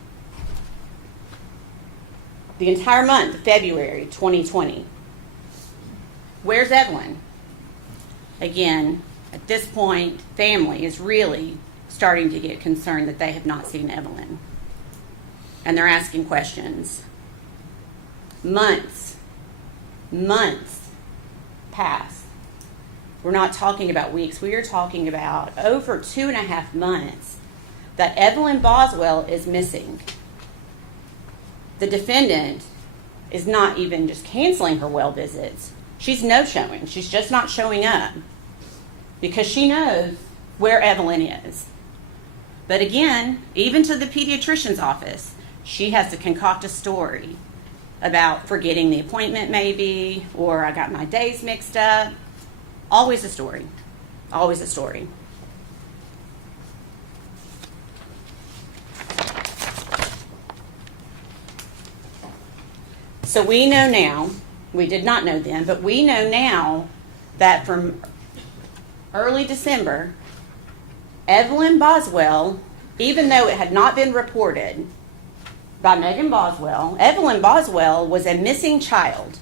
The entire month of February 2020. Where's Evelyn? Again, at this point, family is really starting to get concerned that they have not seen Evelyn. And they're asking questions. Months pass. We're not talking about weeks. We are talking about over 2.5 months that Evelyn Boswell is missing. The defendant is not even just canceling her well visits. She's no-showing. She's just not showing up because she knows where Evelyn is. But again, even to the pediatrician's office, she has to concoct a story about forgetting the appointment maybe, or I got my days mixed up. Always a story. Always a story. So we know now, we did not know then, but we know now that from early December, Evelyn Boswell, even though it had not been reported by Megan Boswell, Evelyn Boswell was a missing child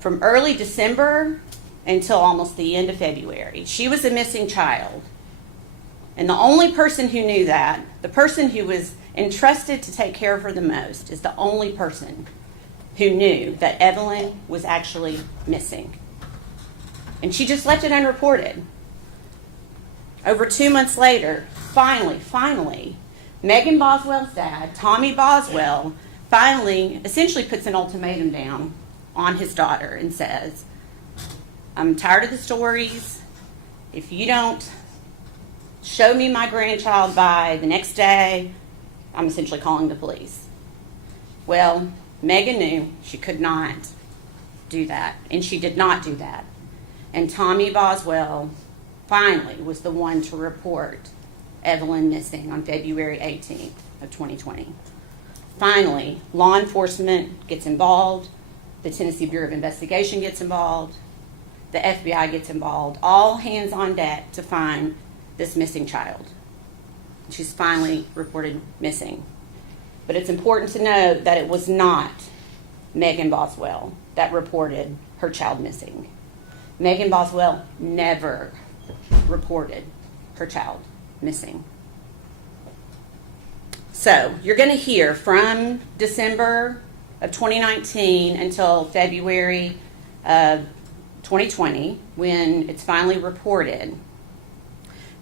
from early December until almost the end of February. She was a missing child. And the only person who knew that, the person who was entrusted to take care of her the most, is the only person who knew that Evelyn was actually missing. And she just left it unreported. Over 2 months later, finally, Megan Boswell's dad, Tommy Boswell, finally essentially puts an ultimatum down on his daughter and says, I'm tired of the stories. If you don't show me my grandchild by the next day, I'm essentially calling the police. Well, Megan knew she could not do that, and she did not do that. And Tommy Boswell finally was the one to report Evelyn missing on February 18th of 2020. Finally, law enforcement gets involved, the Tennessee Bureau of Investigation gets involved, the FBI gets involved, all hands on deck to find this missing child. She's finally reported missing. But it's important to note that it was not Megan Boswell that reported her child missing. Megan Boswell never reported her child missing. So you're going to hear from December of 2019 until February of 2020, when it's finally reported,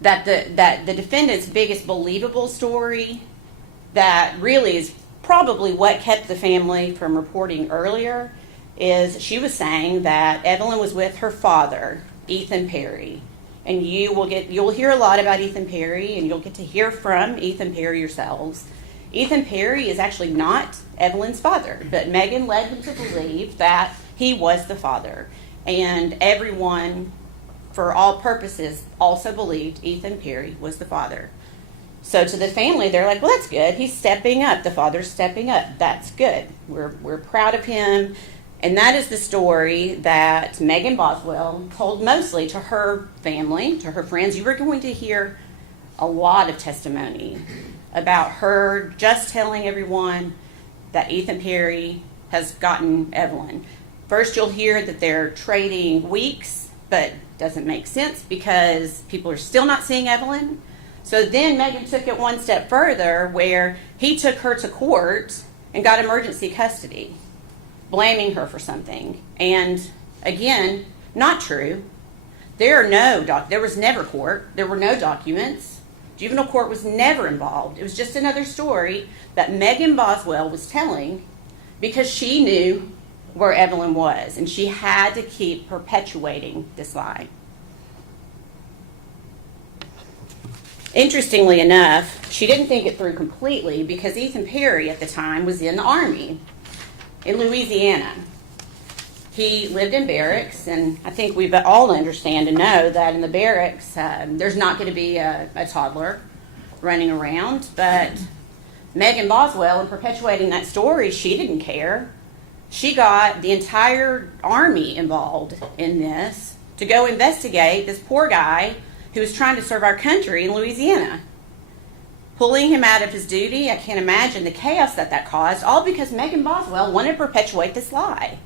that the defendant's biggest believable story, that really is probably what kept the family from reporting earlier, is she was saying that Evelyn was with her father, Ethan Perry. And you'll hear a lot about Ethan Perry, and you'll get to hear from Ethan Perry yourselves. Ethan Perry is actually not Evelyn's father, but Megan led him to believe that he was the father. And everyone, for all purposes, also believed Ethan Perry was the father. So to the family, they're like, well, that's good. He's stepping up. The father's stepping up. That's good. We're proud of him. And that is the story that Megan Boswell told mostly to her family, to her friends. You were going to hear a lot of testimony about her just telling everyone that Ethan Perry has gotten Evelyn. First, you'll hear that they're trading weeks, but doesn't make sense because people are still not seeing Evelyn. So then Megan took it one step further, where he took her to court and got emergency custody, blaming her for something. And again, not true. There was never court. There were no documents. Juvenile court was never involved. It was just another story that Megan Boswell was telling because she knew where Evelyn was, and she had to keep perpetuating this lie. Interestingly enough, she didn't think it through completely because Ethan Perry at the time was in the Army in Louisiana. He lived in barracks, and I think we all understand and know that in the barracks there's not going to be a toddler running around. But Megan Boswell, in perpetuating that story, she didn't care. She got the entire Army involved in this to go investigate this poor guy who was trying to serve our country in Louisiana. Pulling him out of his duty, I can't imagine the chaos that caused, all because Megan Boswell wanted to perpetuate this lie.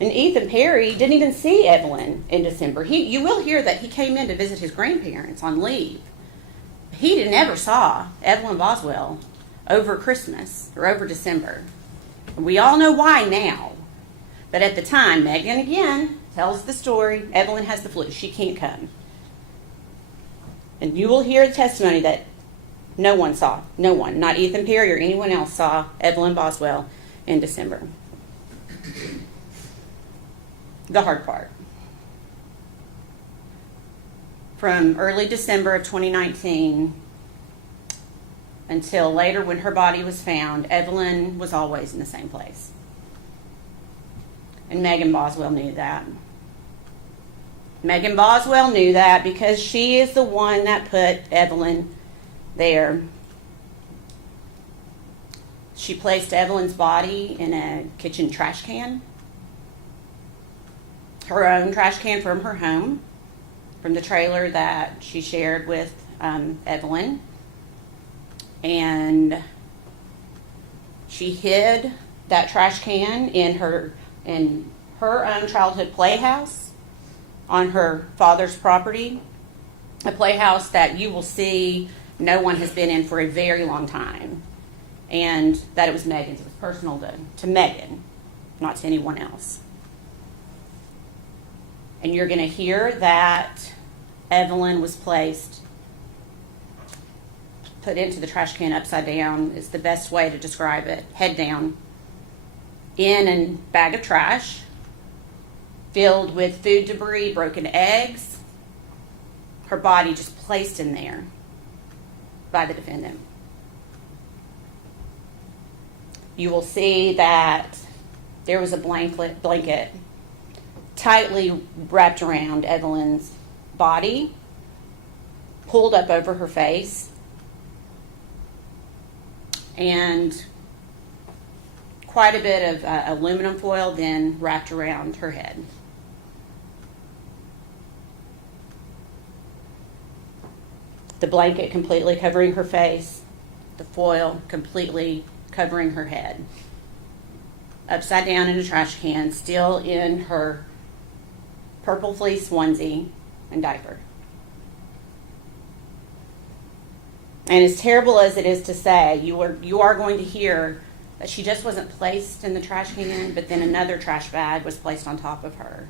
And Ethan Perry didn't even see Evelyn in December. You will hear that he came in to visit his grandparents on leave. He never saw Evelyn Boswell over Christmas or over December. And we all know why now. But at the time, Megan again tells the story, Evelyn has the flu, she can't come. And you will hear the testimony that no one, not Ethan Perry or anyone else, saw Evelyn Boswell in December. The hard part. From early December of 2019 until later when her body was found, Evelyn was always in the same place. And Megan Boswell knew that. Megan Boswell knew that because she is the one that put Evelyn there. She placed Evelyn's body in a kitchen trash can. Her own trash can from her home, from the trailer that she shared with Evelyn. And she hid that trash can in her own childhood playhouse on her father's property, a playhouse that you will see no one has been in for a very long time, and that it was Megan's. It was personal to Megan, not to anyone else. And you're going to hear that Evelyn was put into the trash can upside down is the best way to describe it, head down, in a bag of trash, filled with food debris, broken eggs, her body just placed in there by the defendant. You will see that there was a blanket tightly wrapped around Evelyn's body, pulled up over her face, and quite a bit of aluminum foil then wrapped around her head. The blanket completely covering her face, the foil completely covering her head. Upside down in a trash can, still in her purple fleece onesie and diaper. And as terrible as it is to say, you are going to hear that she just wasn't placed in the trash can, but then another trash bag was placed on top of her.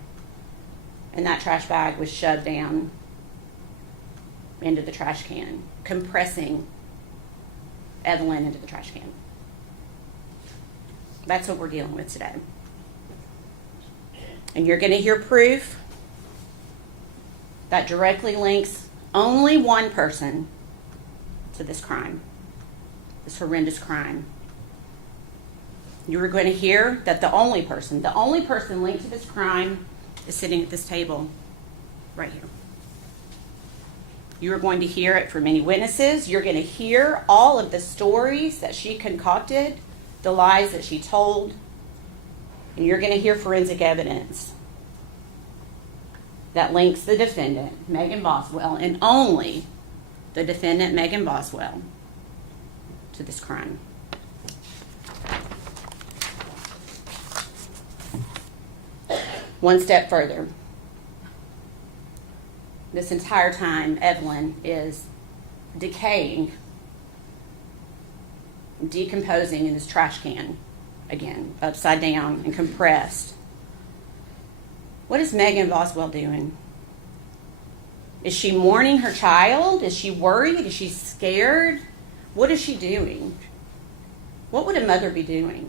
And that trash bag was shoved down into the trash can, compressing Evelyn into the trash can. That's what we're dealing with today. And you're going to hear proof that directly links only one person to this crime, this horrendous crime. You are going to hear that the only person linked to this crime is sitting at this table right here. You are going to hear it from many witnesses. You're going to hear all of the stories that she concocted, the lies that she told, and you're going to hear forensic evidence that links the defendant, Megan Boswell, and only the defendant, Megan Boswell, to this crime. One step further. This entire time, Evelyn is decaying, decomposing in this trash can, again, upside down and compressed. What is Megan Boswell doing? Is she mourning her child? Is she worried? Is she scared? What is she doing? What would a mother be doing?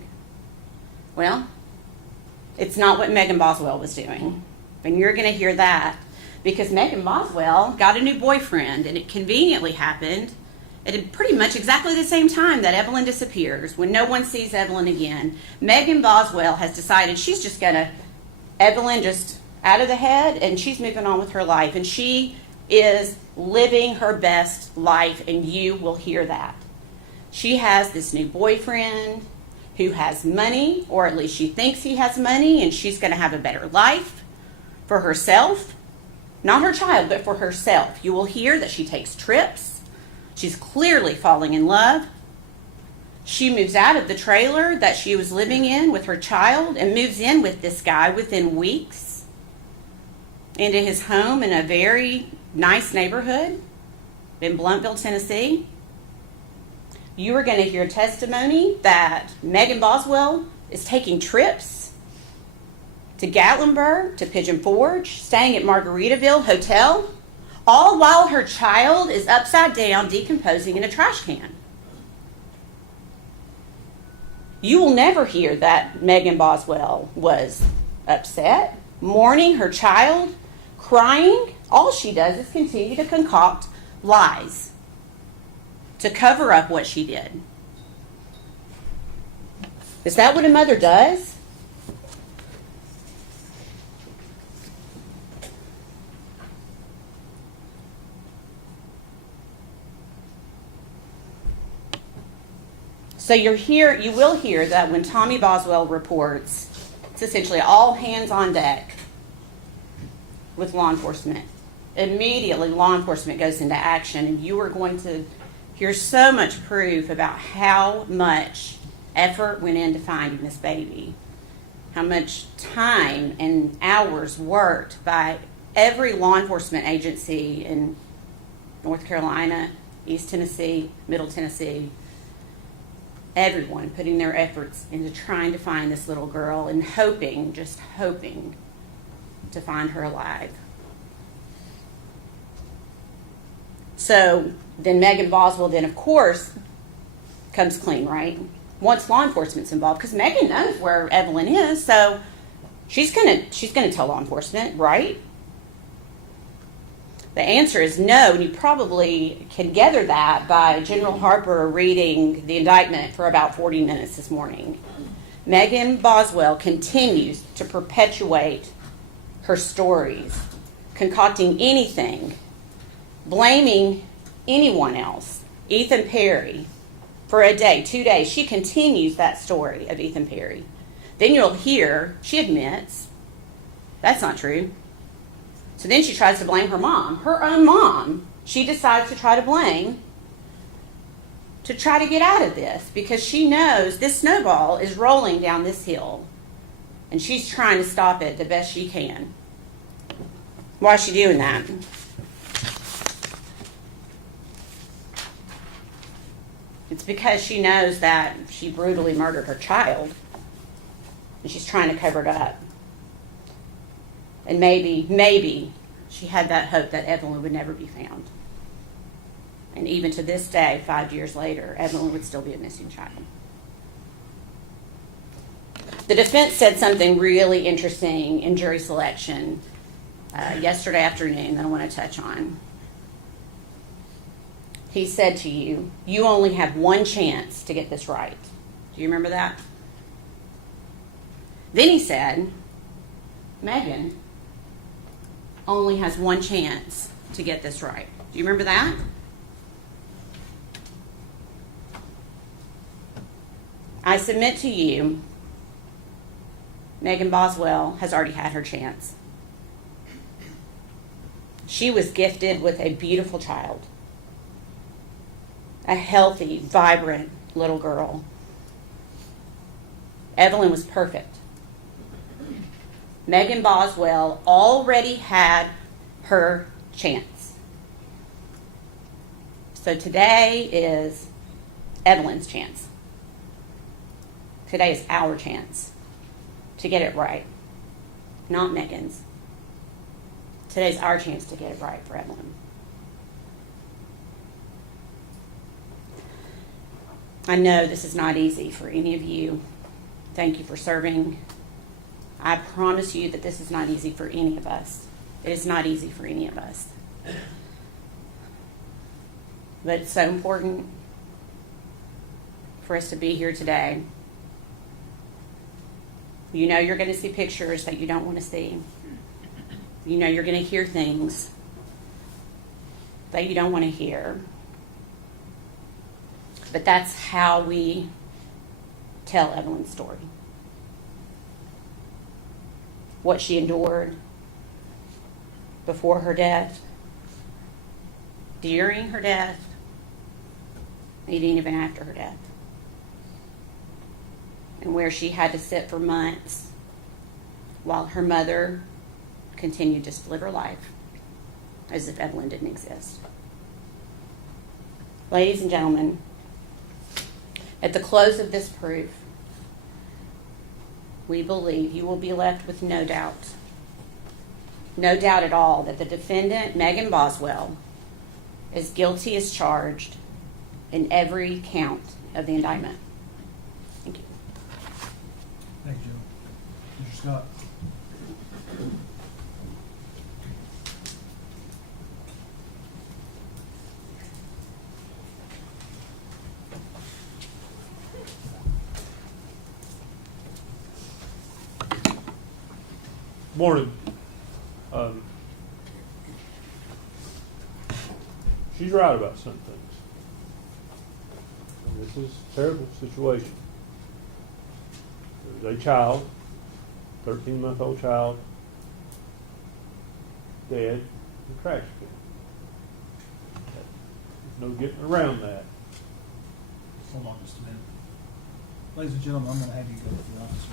Well, it's not what Megan Boswell was doing. And you're going to hear that because Megan Boswell got a new boyfriend, and it conveniently happened at pretty much exactly the same time that Evelyn disappears. When no one sees Evelyn again, Megan Boswell has decided she's just going to, Evelyn just out of the head, and she's moving on with her life. And she is living her best life, and you will hear that. She has this new boyfriend who has money, or at least she thinks he has money, and she's going to have a better life for herself. Not her child, but for herself. You will hear that she takes trips. She's clearly falling in love. She moves out of the trailer that she was living in with her child and moves in with this guy within weeks into his home in a very nice neighborhood in Blunteville, Tennessee. You are going to hear testimony that Megan Boswell is taking trips to Gatlinburg, to Pigeon Forge, staying at Margaritaville Hotel, all while her child is upside down decomposing in a trash can. You will never hear that Megan Boswell was upset, mourning her child, crying. All she does is continue to concoct lies to cover up what she did. Is that what a mother does? So you will hear that when Tommy Boswell reports, it's essentially all hands on deck with law enforcement. Immediately, law enforcement goes into action, and you are going to hear so much proof about how much effort went into finding this baby, how much time and hours worked by every law enforcement agency in North Carolina, East Tennessee, Middle Tennessee. Everyone putting their efforts into trying to find this little girl and hoping, just hoping, to find her alive. So then Megan Boswell then, of course, comes clean, right? Once law enforcement's involved, because Megan knows where Evelyn is, so she's gonna tell law enforcement, right? The answer is no, and you probably can gather that by General Harper reading the indictment for about 40 minutes this morning. Megan Boswell continues to perpetuate her stories, concocting anything, blaming anyone else, Ethan Perry, for a day, 2 days. She continues that story of Ethan Perry. Then you'll hear she admits that's not true. So then she tries to blame her mom, her own mom. She decides to try to blame to try to get out of this because she knows this snowball is rolling down this hill and she's trying to stop it the best she can. Why is she doing that? It's because she knows that she brutally murdered her child, and she's trying to cover it up. And maybe she had that hope that Evelyn would never be found. And even to this day, 5 years later, Evelyn would still be a missing child. The defense said something really interesting in jury selection yesterday afternoon that I want to touch on. He said to you, you only have one chance to get this right. Do you remember that? Then he said, Megan only has one chance to get this right. Do you remember that? I submit to you, Megan Boswell has already had her chance. She was gifted with a beautiful child, a healthy, vibrant little girl. Evelyn was perfect. Megan Boswell already had her chance. So today is Evelyn's chance. Today is our chance to get it right, not Megan's. Today's our chance to get it right for Evelyn. I know this is not easy for any of you. Thank you for serving. I promise you that this is not easy for any of us. It is not easy for any of us. But it's so important for us to be here today. You know you're going to see pictures that you don't want to see. You know you're going to hear things that you don't want to hear. But that's how we tell Evelyn's story. What she endured before her death, during her death, and even after her death. And where she had to sit for months while her mother continued to live her life as if Evelyn didn't exist. Ladies and gentlemen, at the close of this proof, we believe you will be left with no doubt at all, that the defendant, Megan Boswell, is guilty as charged in every count of the indictment. Thank you. Thank you, Joe. Mr. Scott. Morning. She's right about some things. And this is a terrible situation. There's a child, 13-month-old child, dead in a trash can. There's no getting around that. Hold on just a minute. Ladies and gentlemen, I'm going to have you go with the officer.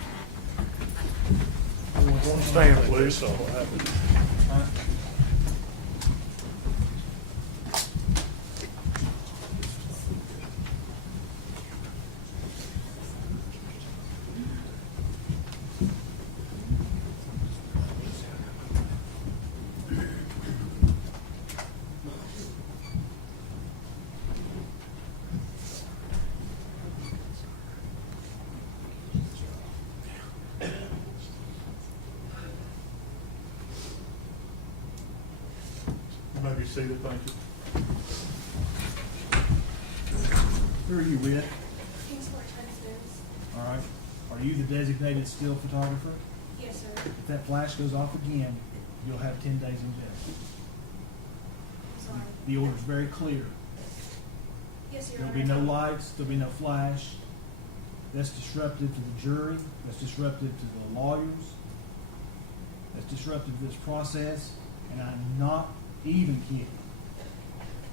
One stand, please. All right. You may be seated, thank you. Who are you with? All right. Are you the designated still photographer? Yes, sir. If that flash goes off again, you'll have 10 days in jail. Sorry. The order's very clear. Yes, Your There'll Honor. be no lights, there'll be no flash. That's disruptive to the jury, that's disruptive to the lawyers, that's disruptive to this process, and I'm not even kidding.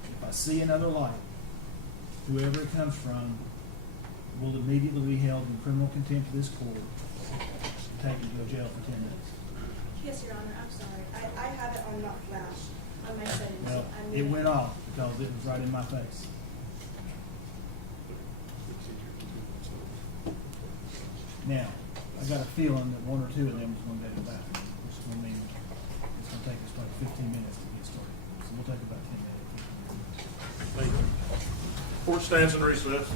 If I see another light, whoever it comes from will immediately be held in criminal contempt of this court and taken to go jail for 10 days. Yes, Your Honor, I'm sorry. I have it on not flash, on my settings. Well, I'm it muted. went off because it was right in my face. Now, I got a feeling that one or two of them is gonna go back, which is gonna mean it's gonna take us about 15 minutes to get started. So we'll take about 10 minutes. Thank you. Court stands in recess.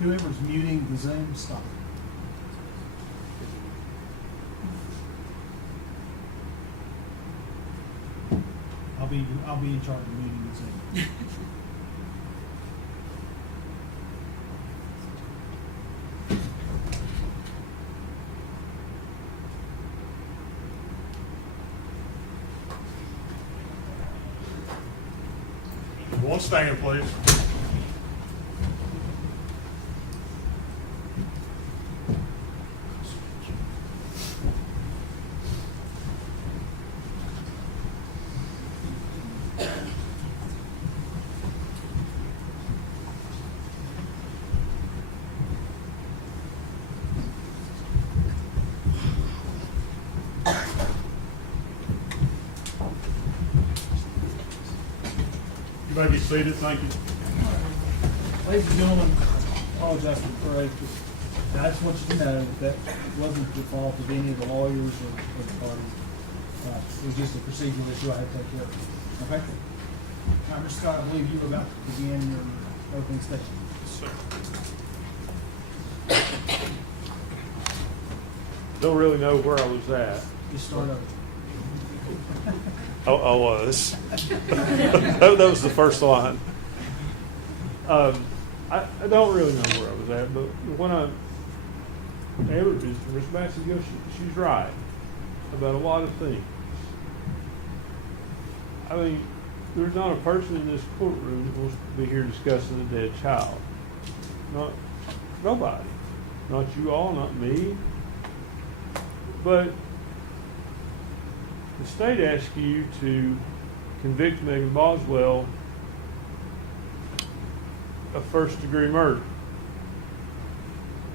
Whoever's muting the Zoom, stop. I'll be in charge of muting the Zoom. One stand, please. You may be seated, thank you. Ladies and gentlemen, I apologize for the parade, but I just want you to know that wasn't the fault of any of the lawyers or the parties. It was just a procedural issue I had to take care of. Okay? Now, Mr. Scott, I believe you were about to begin your opening statement. Sir. Don't really know where I was at. Just start over. I was. that was the first line. I don't really know where I was at, but when Miss Massengill, she's right about a lot of things. I mean, there's not a person in this courtroom that wants to be here discussing a dead child. Nobody. Not you all, not me. But the state asks you to convict Megan Boswell of first-degree murder.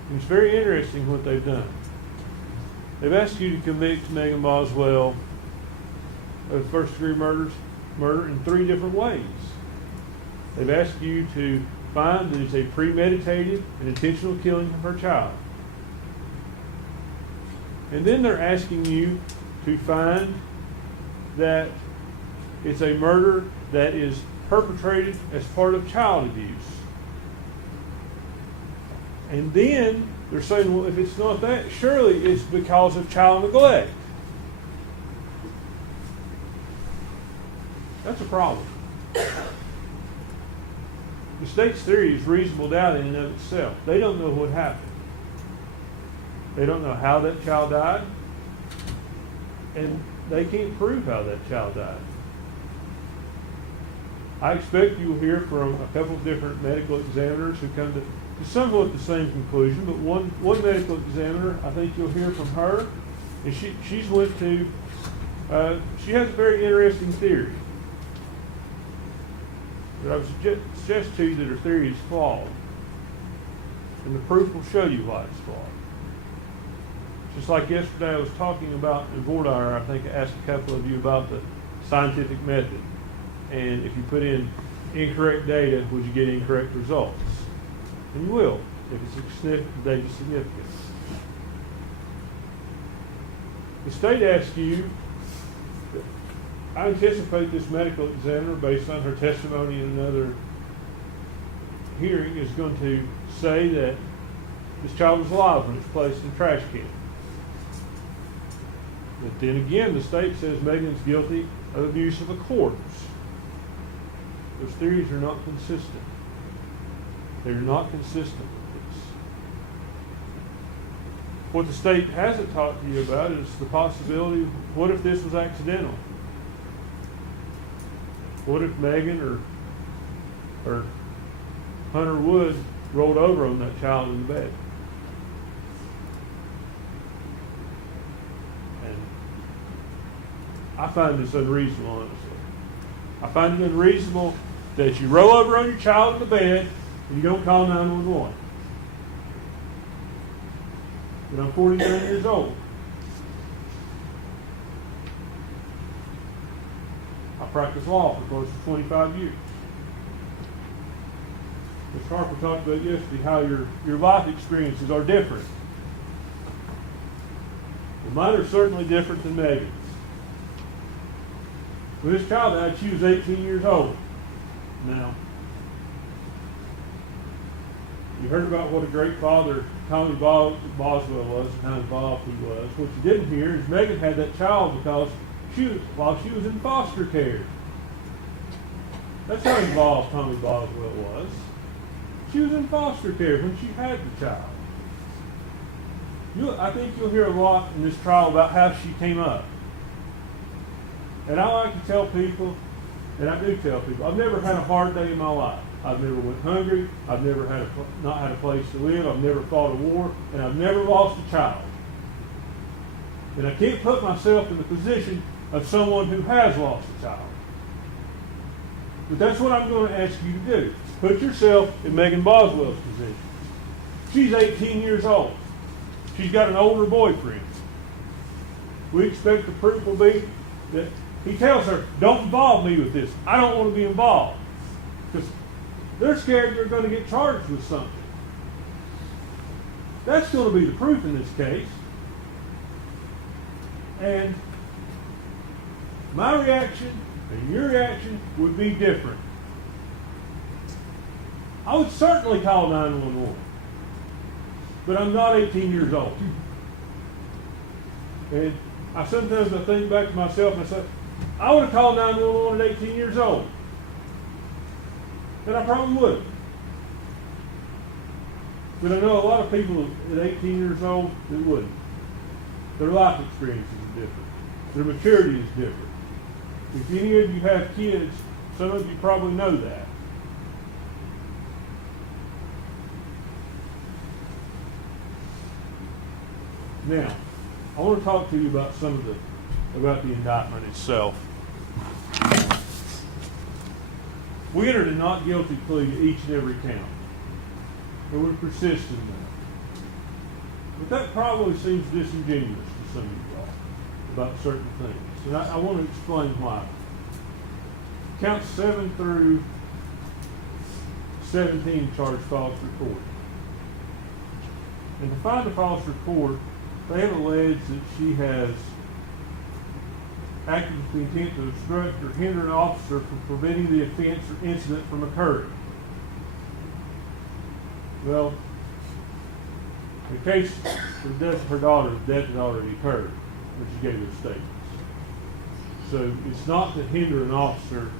And it's very interesting what they've done. They've asked you to convict Megan Boswell of first-degree murder in 3 different ways. They've asked you to find that it's a premeditated and intentional killing of her child. And then they're asking you to find that it's a murder that is perpetrated as part of child abuse. And then they're saying, well, if it's not that, surely it's because of child neglect. That's a problem. The state's theory is reasonable doubt in and of itself. They don't know what happened. They don't know how that child died, and they can't prove how that child died. I expect you'll hear from a couple of different medical examiners who come to somewhat the same conclusion, but one medical examiner, I think you'll hear from her, and she has a very interesting theory. But I would suggest to you that her theory is flawed, and the proof will show you why it's flawed. Just like yesterday I was talking about in Vordaer, I think I asked a couple of you about the scientific method. And if you put in incorrect data, would you get incorrect results? And you will, if it's data significance. The state asks you, I anticipate this medical examiner, based on her testimony in another hearing, is going to say that this child was alive when it was placed in a trash can. But then again, the state says Megan's guilty of abuse of a corpse. Those theories are not consistent. They're not consistent with this. What the state hasn't talked to you about is the possibility, what if this was accidental? What if Megan or Hunter Wood rolled over on that child in the bed? And I find this unreasonable, honestly. I find it unreasonable that you roll over on your child in the bed and you don't call 911. But I'm 49 years old. I practiced law for close to 25 years. Mr. Harper talked about yesterday how your life experiences are different. Well, mine are certainly different than Megan's. When this child died, she was 18 years old. Now, You heard about what a great father Tommy Boswell was and how involved he was. What you didn't hear is Megan had that child because while she was in foster care. That's how involved Tommy Boswell was. She was in foster care when she had the child. I think you'll hear a lot in this trial about how she came up. And I like to tell people, and I do tell people, I've never had a hard day in my life. I've never went hungry. I've never not had a place to live. I've never fought a war, and I've never lost a child. And I can't put myself in the position of someone who has lost a child. But that's what I'm going to ask you to do. Put yourself in Megan Boswell's position. She's 18 years old. She's got an older boyfriend. We expect the proof will be that he tells her, don't involve me with this. I don't want to be involved. Because they're scared they're going to get charged with something. That's going to be the proof in this case. And my reaction and your reaction would be different. I would certainly call 911. But I'm not 18 years old. And sometimes I think back to myself and I say, I would have called 911 at 18 years old. And I probably would. But I know a lot of people at 18 years old that wouldn't. Their life experience is different. Their maturity is different. If any of you have kids, some of you probably know that. Now, I want to talk to you about about the indictment itself. We entered a not guilty plea to each and every count. And we persist in that. But that probably seems disingenuous to some of you all about certain things. And I want to explain why. Counts 7 through 17 charge false report. And to find a false report, they have alleged that she has acted with the intent to obstruct or hinder an officer from preventing the offense or incident from occurring. Well, in the case of the death of her daughter, the death had already occurred when she gave her statements. So it's not to hinder an officer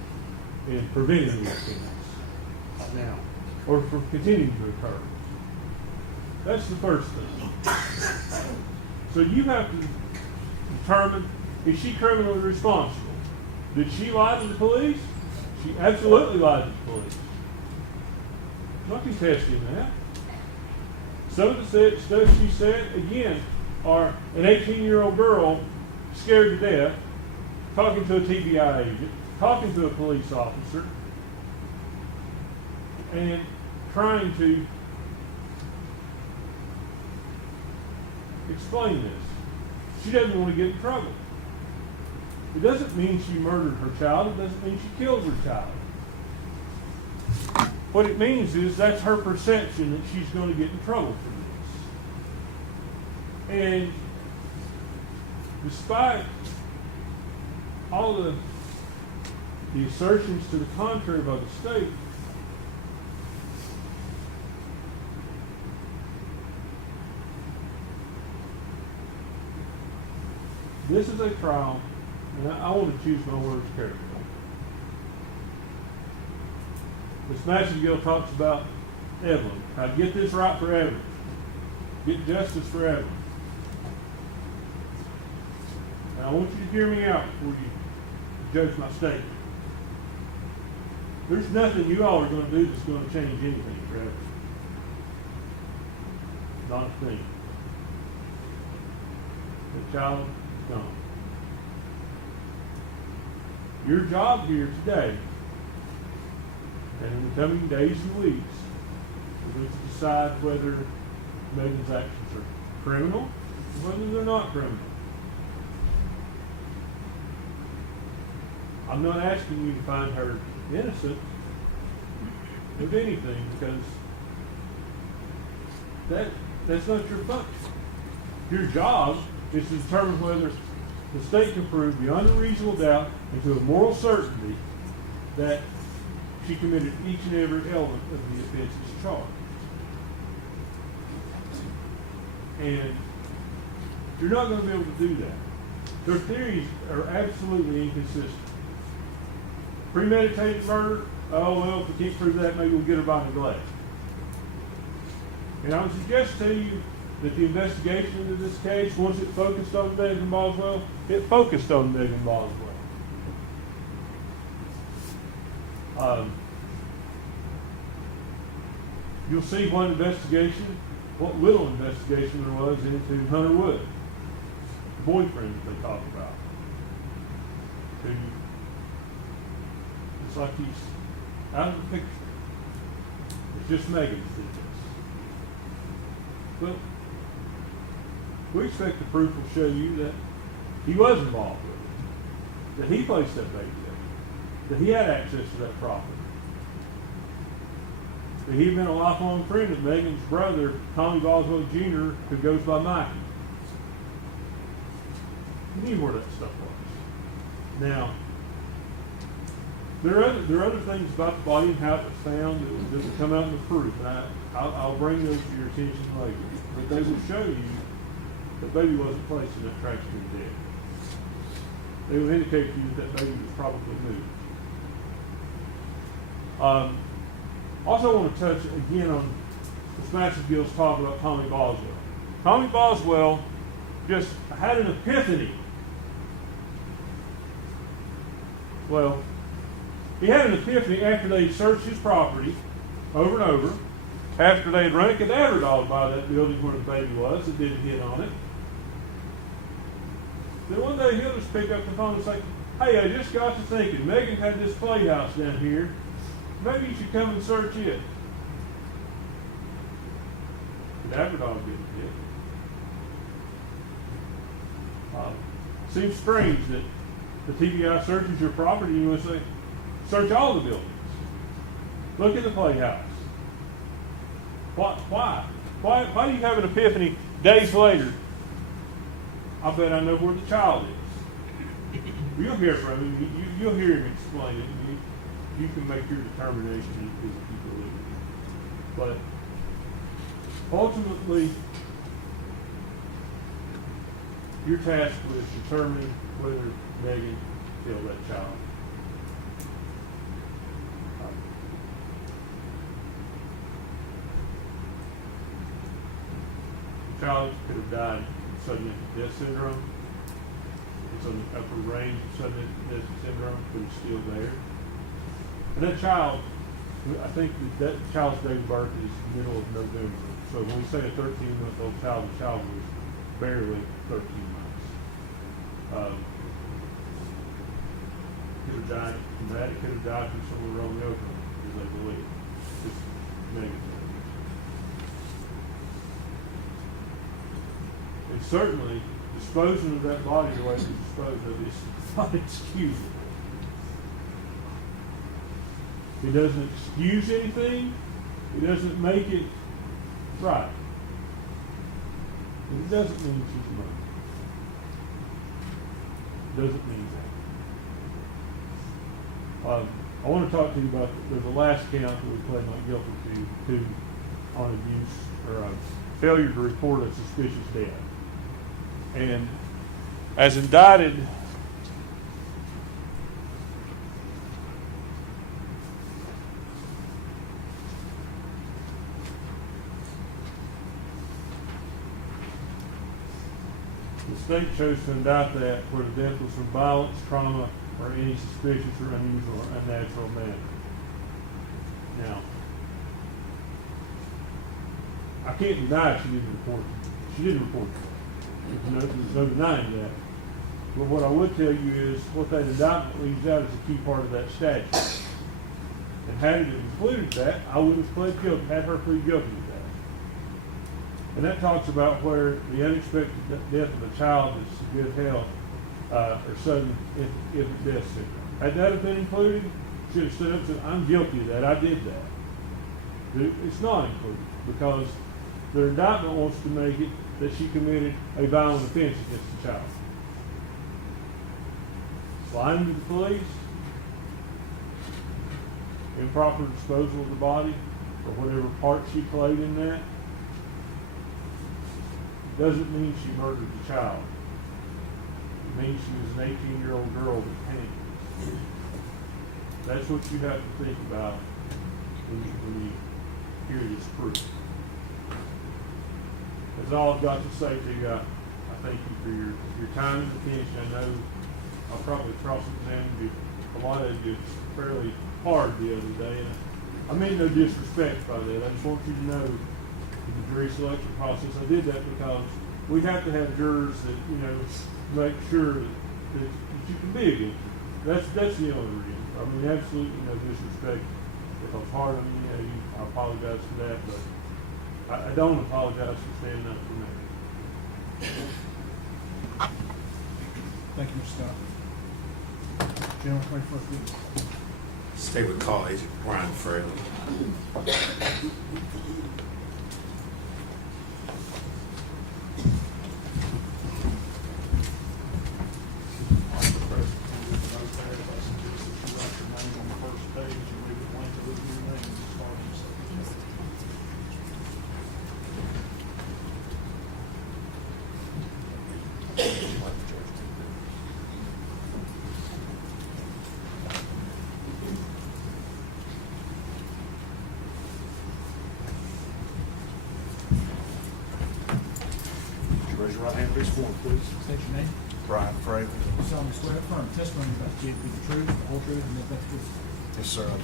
in preventing the offense now, or from continuing to occur. That's the first thing. So you have to determine, is she criminally responsible? Did she lie to the police? She absolutely lied to the police. I'm not contesting that. Some of the stuff she said, again, are an 18-year-old girl scared to death, talking to a TBI agent, talking to a police officer, and trying to explain this. She doesn't want to get in trouble. It doesn't mean she murdered her child. It doesn't mean she killed her child. What it means is that's her perception that she's going to get in trouble for this. And despite all the assertions to the contrary by the state, this is a trial, and I want to choose my words carefully. Ms. Massengill talks about Evelyn. I get this right for Evelyn. Get justice for Evelyn. And I want you to hear me out before you judge my statement. There's nothing you all are going to do that's going to change anything for Evelyn. Not a thing. The child is gone. Your job here today, and in the coming days and weeks, is going to decide whether Megan's actions are criminal or whether they're not criminal. I'm not asking you to find her innocent of anything, because that's not your function. Your job is to determine whether the state can prove beyond a reasonable doubt and to a moral certainty that she committed each and every element of the offenses charged. And you're not gonna be able to do that. Their theories are absolutely inconsistent. Premeditated murder, oh, well, if we can't prove that, maybe we'll get her by neglect. And I would suggest to you that the investigation into this case, once it focused on Megan Boswell, it focused on Megan Boswell. You'll see what little investigation there was into Hunter Wood, the boyfriend that they talk about. Who, it's like he's out of the picture. It's just Megan that did this. But we expect the proof will show you that he was involved with it, that he placed that baby there, that he had access to that property. That he'd been a lifelong friend of Megan's brother, Tommy Boswell Jr., who goes by Mikey. He knew where that stuff was. Now, there are other things about the body and how it was found that will come out in the proof, and I'll bring those to your attention later. But they will show you that baby wasn't placed in that trash bin dead. They will indicate to you that baby was probably moved. Also, I want to touch again on this Massengill's talk about Tommy Boswell. Tommy Boswell just had an epiphany. Well, he had an epiphany after they searched his property over and over, after they had run a cadaver dog by that building where the baby was that didn't hit on it. Then one day he'll just pick up the phone and say, hey, I just got to thinking, Megan had this playhouse down here. Maybe you should come and search it. Cadaver dog didn't hit. Seems strange that the TBI searches your property and you would say, search all the buildings. Look at the playhouse. Why? Why do you have an epiphany days later? I bet I know where the child is. You'll hear from him. You'll hear him explain it. You can make your determination if you believe it. But ultimately, you're tasked with determining whether Megan killed that child. The child could have died of sudden death syndrome. It's on the upper range of sudden death syndrome, but it's still there. And that child, I think that child's date of birth is middle of November. So when we say a 13-month-old child, the child was barely 13 months. Could have died from that. It could have died from somewhere wrong over, as they believe. Just negative. And certainly, disposing of that body the way we disposed of it is not excusable. It doesn't excuse anything. It doesn't make it right. It doesn't mean she's murdered. It doesn't mean that. I want to talk to you about the last count that we pled not guilty to on abuse or failure to report a suspicious death. And as indicted, the state chose to indict that where the death was from violence, trauma, or any suspicious or unusual or unnatural manner. Now, I can't deny she didn't report it. She didn't report it. There's no denying that. But what I would tell you is what that indictment leaves out is a key part of that statute. And had it included that, I would have pled guilty, had her plead guilty to that. And that talks about where the unexpected death of a child is severe health or sudden infant death syndrome. Had that have been included, should have stood up and said, I'm guilty of that, I did that. It's not included because the indictment wants to make it that she committed a violent offense against the child. Lying to the police, improper disposal of the body, or whatever part she played in that. doesn't mean she murdered the child. It means she was an 18-year-old girl that panicked. That's what you have to think about when you hear this proof. That's all I've got to say to you. I thank you for your time and attention. I know I probably cross-examined you, a lot of you fairly hard the other day. And I mean no disrespect by that. I just want you to know the jury selection process. I did that because we have to have jurors that, make sure that you can be against you. That's the only reason. I mean, absolutely no disrespect. If I was hard on you, I apologize for that, but I don't apologize for standing up for me. Thank you, Mr. Scott. General 21st witness. Stay with call agent Brian Fraley. Raise your right hand, please, forward, please. State your name. Brian Fraley. You solemnly swear affirm testimony about to give you the truth, the whole truth, and nothing but the truth. Yes, sir, I do.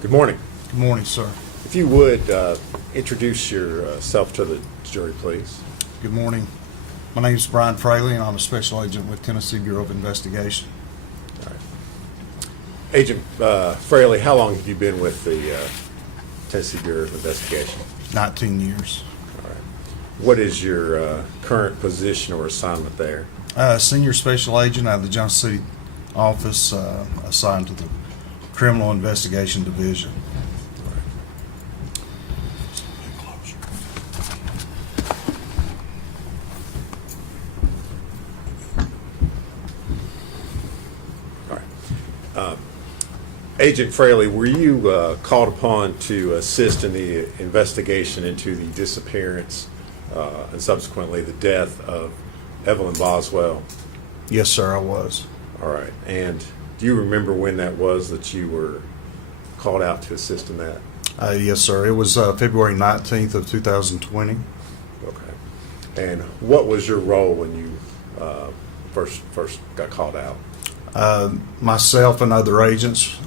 Good morning. Good morning, sir. If you would, introduce yourself to the jury, please. Good morning. My name is Brian Fraley, and I'm a special agent with Tennessee Bureau of Investigation. All right. Agent Fraley, how long have you been with the Tennessee Bureau of Investigation? 19 years. All right. What is your current position or assignment there? Senior special agent out of the Johnson City office, assigned to the Criminal Investigation Division. Agent Fraley, were you called upon to assist in the investigation into the disappearance and subsequently the death of Evelyn Boswell? Yes, sir, I was. All right. And do you remember when that was that you were called out to assist in that? Yes, sir. It was February 19th of 2020. Okay. And what was your role when you first got called out? Myself and other agents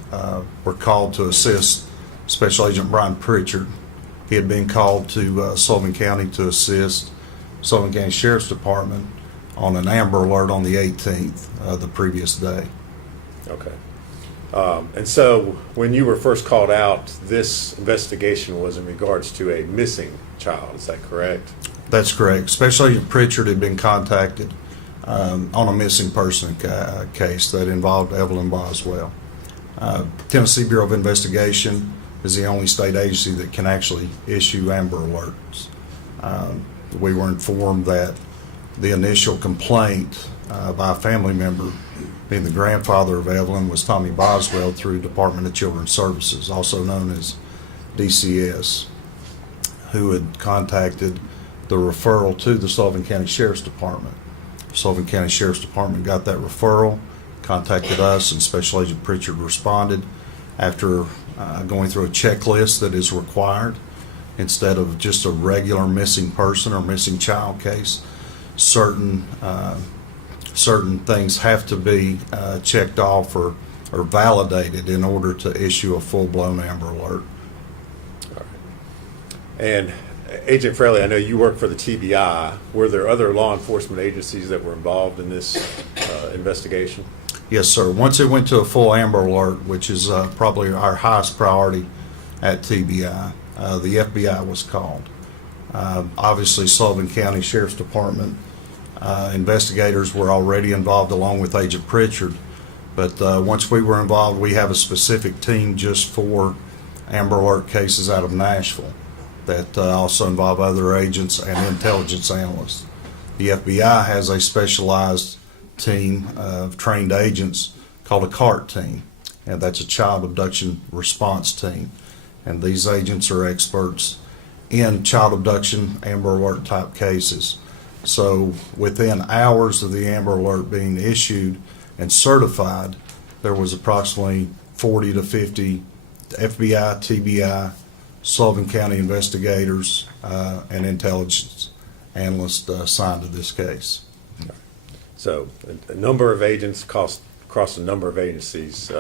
were called to assist Special Agent Brian Pritchard. He had been called to Sullivan County to assist Sullivan County Sheriff's Department on an Amber Alert on the 18th, the previous day. Okay. And so when you were first called out, this investigation was in regards to a missing child. Is that correct? That's correct. Special Agent Pritchard had been contacted on a missing person case that involved Evelyn Boswell. Tennessee Bureau of Investigation is the only state agency that can actually issue Amber Alerts. We were informed that the initial complaint by a family member, being the grandfather of Evelyn, was Tommy Boswell through Department of Children's Services, also known as DCS, who had contacted the referral to the Sullivan County Sheriff's Department. Sullivan County Sheriff's Department got that referral, contacted us, and Special Agent Pritchard responded after going through a checklist that is required. Instead of just a regular missing person or missing child case, certain things have to be checked off or validated in order to issue a full-blown Amber Alert. All right. And Agent Fraley, I know you work for the TBI. Were there other law enforcement agencies that were involved in this investigation? Yes, sir. Once it went to a full Amber Alert, which is probably our highest priority at TBI, the FBI was called. Obviously, Sullivan County Sheriff's Department investigators were already involved along with Agent Pritchard, but once we were involved, we have a specific team just for Amber Alert cases out of Nashville that also involve other agents and intelligence analysts. The FBI has a specialized team of trained agents called a CART team, and that's a child abduction response team. And these agents are experts in child abduction, Amber Alert type cases. So within hours of the Amber Alert being issued and certified, there was approximately 40 to 50 FBI, TBI, Sullivan County investigators, and intelligence analysts assigned to this case. So a number of agents across a number of agencies,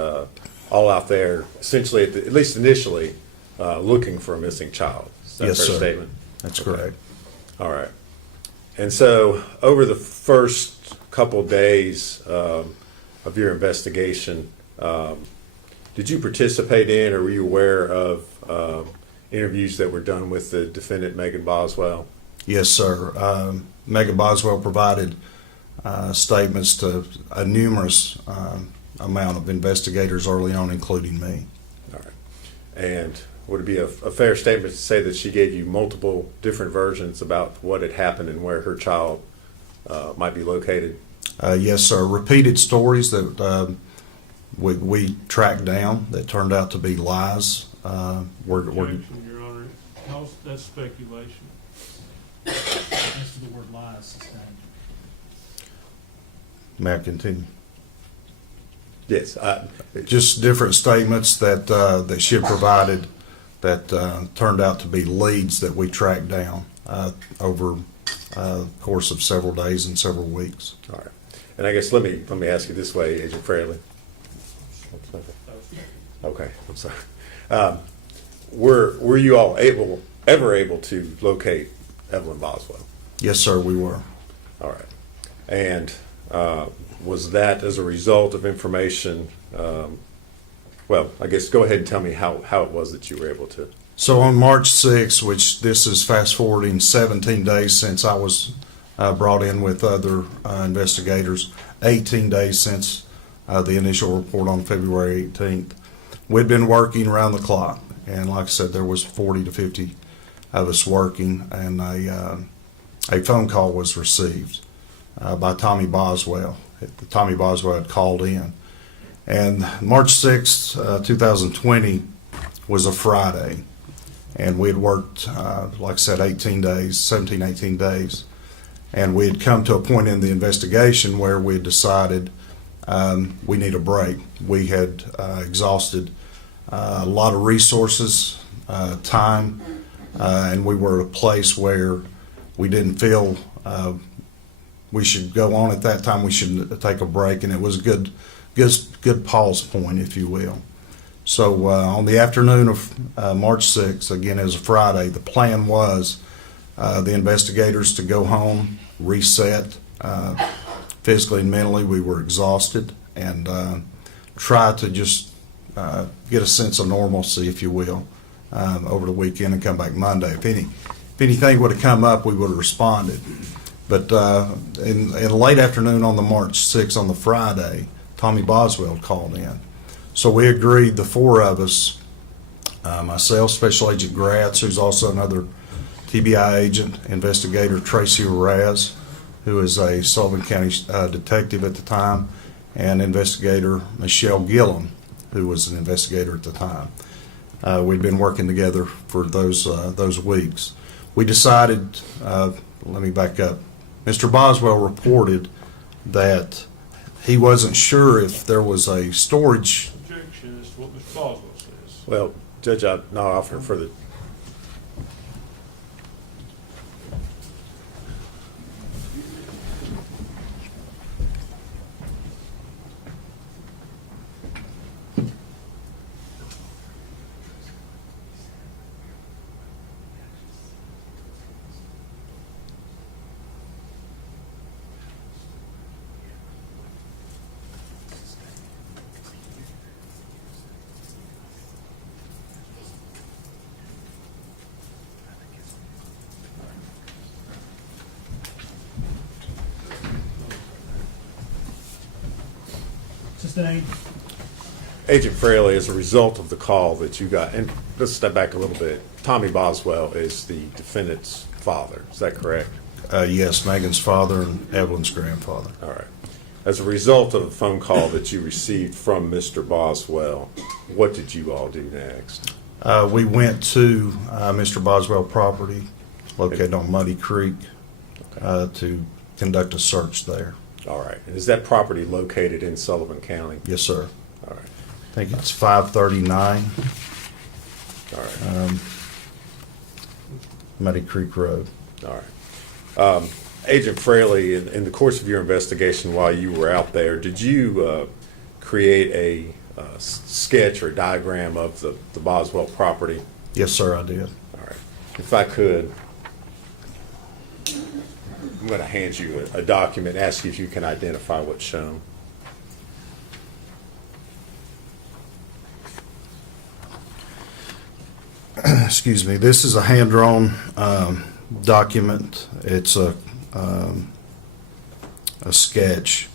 all out there, essentially, at least initially, looking for a missing child. Is that a Yes, fair sir. statement? That's Okay. correct. All right. And so over the first couple days of your investigation, did you participate in or were you aware of interviews that were done with the defendant, Megan Boswell? Yes, sir. Megan Boswell provided statements to a numerous amount of investigators early on, including me. All right. And would it be a fair statement to say that she gave you multiple different versions about what had happened and where her child might be located? Yes, sir. Repeated stories that we tracked down that turned out to be lies. Objection, Your Honor. That's speculation. As to the word lies sustained. May I continue? Yes. Just different statements that she had provided that turned out to be leads that we tracked down over the course of several days and several weeks. All right. And I guess let me ask you this way, Agent Fraley. Okay, I'm sorry. Were you all ever able to locate Evelyn Boswell? Yes, sir, we were. All right. And was that as a result of information? Well, I guess go ahead and tell me how it was that you were able to. So on March 6th, which this is fast forwarding 17 days since I was brought in with other investigators, 18 days since the initial report on February 18th. We'd been working around the clock, and like I said, there was 40 to 50 of us working, and a phone call was received by Tommy Boswell. Tommy Boswell had called in. And March 6th, 2020 was a Friday, and we had worked, like I said, 18 days, and we had come to a point in the investigation where we had decided we need a break. We had exhausted a lot of resources, time, and we were at a place where we didn't feel we should go on at that time. We should take a break, and it was a good pause point, if you will. So on the afternoon of March 6th, again, it was a Friday, the plan was the investigators to go home, reset physically and mentally. We were exhausted, and try to just get a sense of normalcy, if you will, over the weekend and come back Monday. If anything would have come up, we would have responded. But in late afternoon on the March 6th, on the Friday, Tommy Boswell called in. So we agreed, the four of us, myself, Special Agent Gratz, who's also another TBI agent, investigator Tracy Raz, who is a Sullivan County detective at the time, and investigator Michelle Gillum, who was an investigator at the time. We'd been working together for those weeks. We decided, let me back up. Mr. Boswell reported that he wasn't sure if there was a storage. Objection is what Mr. Boswell says. Well, Judge, I'm not offering further. Sustained. Agent Fraley, as a result of the call that you got, and let's step back a little bit, Tommy Boswell is the defendant's father, is that correct? Yes, Megan's father and Evelyn's grandfather. All right. As a result of a phone call that you received from Mr. Boswell, what did you all do next? We went to Mr. Boswell property located on Muddy Creek to conduct a search there. All right. And is that property located in Sullivan County? Yes, sir. All right. I think it's 539 All right. Muddy Creek Road. All right. Agent Fraley, in the course of your investigation while you were out there, did you create a sketch or diagram of the Boswell property? Yes, sir, I did. All right. If I could, I'm going to hand you a document, ask you if you can identify what's shown. Excuse me. This is a hand-drawn document. It's a sketch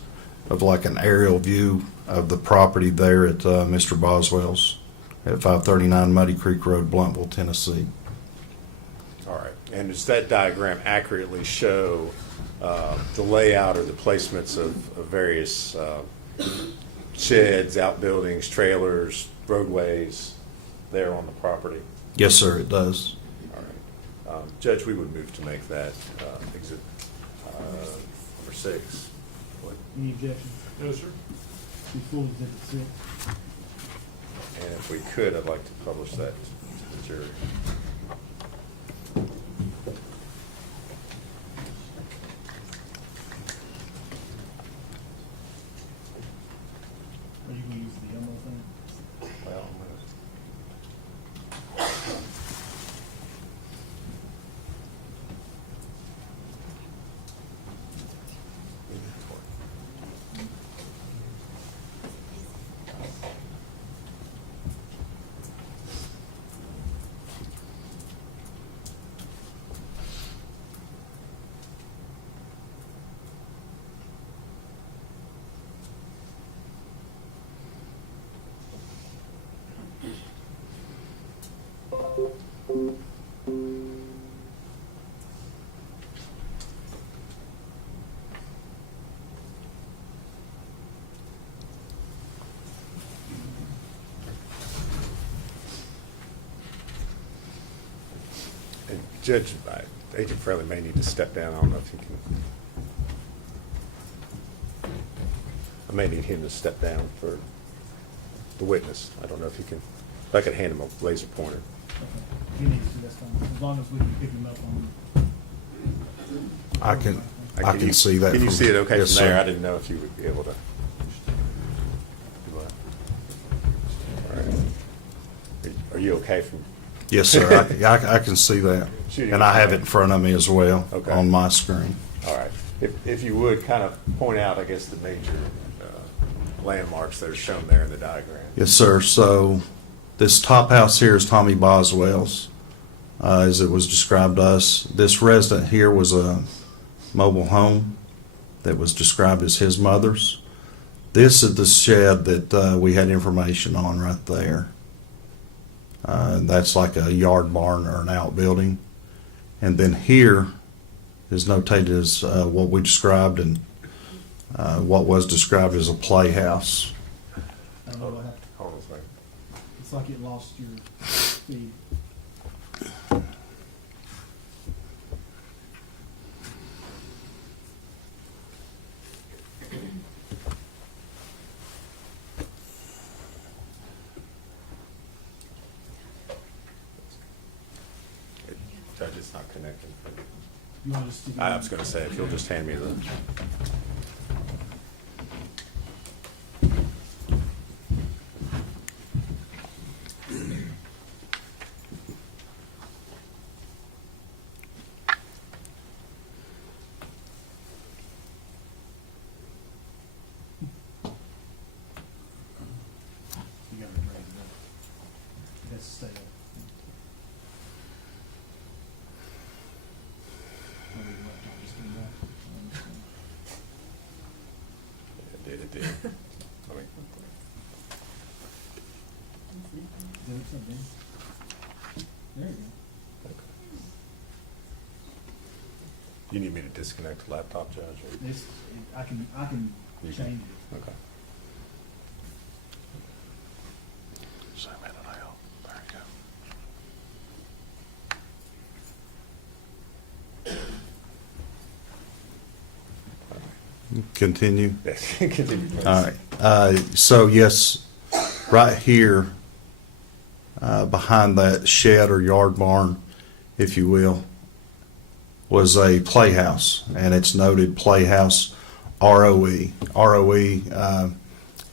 of like an aerial view of the property there at Mr. Boswell's at 539 Muddy Creek Road, Bluntville, Tennessee. All right. And does that diagram accurately show the layout or the placements of various sheds, outbuildings, trailers, roadways there on the property? Yes, sir, it does. All right. Judge, we would move to make that exhibit number 6. Any objections? No, sir. Be full exhibit 6. And if we could, I'd like to publish that to the jury. Are you gonna use the yellow thing? Well, I'm gonna. And Judge, Agent Fraley may need to step down. I don't know if he can. I may need him to step down for the witness. I don't know if he can. If I could hand him a laser pointer. Okay. If you need to, that's fine, as long as we can pick him up on. I can see that. Can you from- see it okay yes, from there? sir. I didn't know if you would be able to. All right. Are you okay from? Yes, sir. I can see that. Shooting And I have it. it in front of me as well Okay. on my screen. All right. If you would kind of point out, I guess, the major landmarks that are shown there in the diagram. Yes, sir. So this top house here is Tommy Boswell's, as it was described to us. This resident here was a mobile home that was described as his mother's. This is the shed that we had information on right there. That's like a yard barn or an outbuilding. And then here is notated as what we described and what was described as a playhouse. I don't know what happened. Hold on a second. It's like it lost your speed. Judge, it's not connecting. You want to just stick it I in? was going to say, if you'll just hand me the. You gotta raise it up. It has to stay up. Maybe the laptop just came back. It did. I mean, Do it, something. There you go. You need me to disconnect the laptop, Judge? or- I can You can- change it. Okay. Zoom in and out. There you go. Continue. Yes, continue, please. All right. So yes, right here, behind that shed or yard barn, if you will, was a playhouse, and it's noted Playhouse ROE. ROE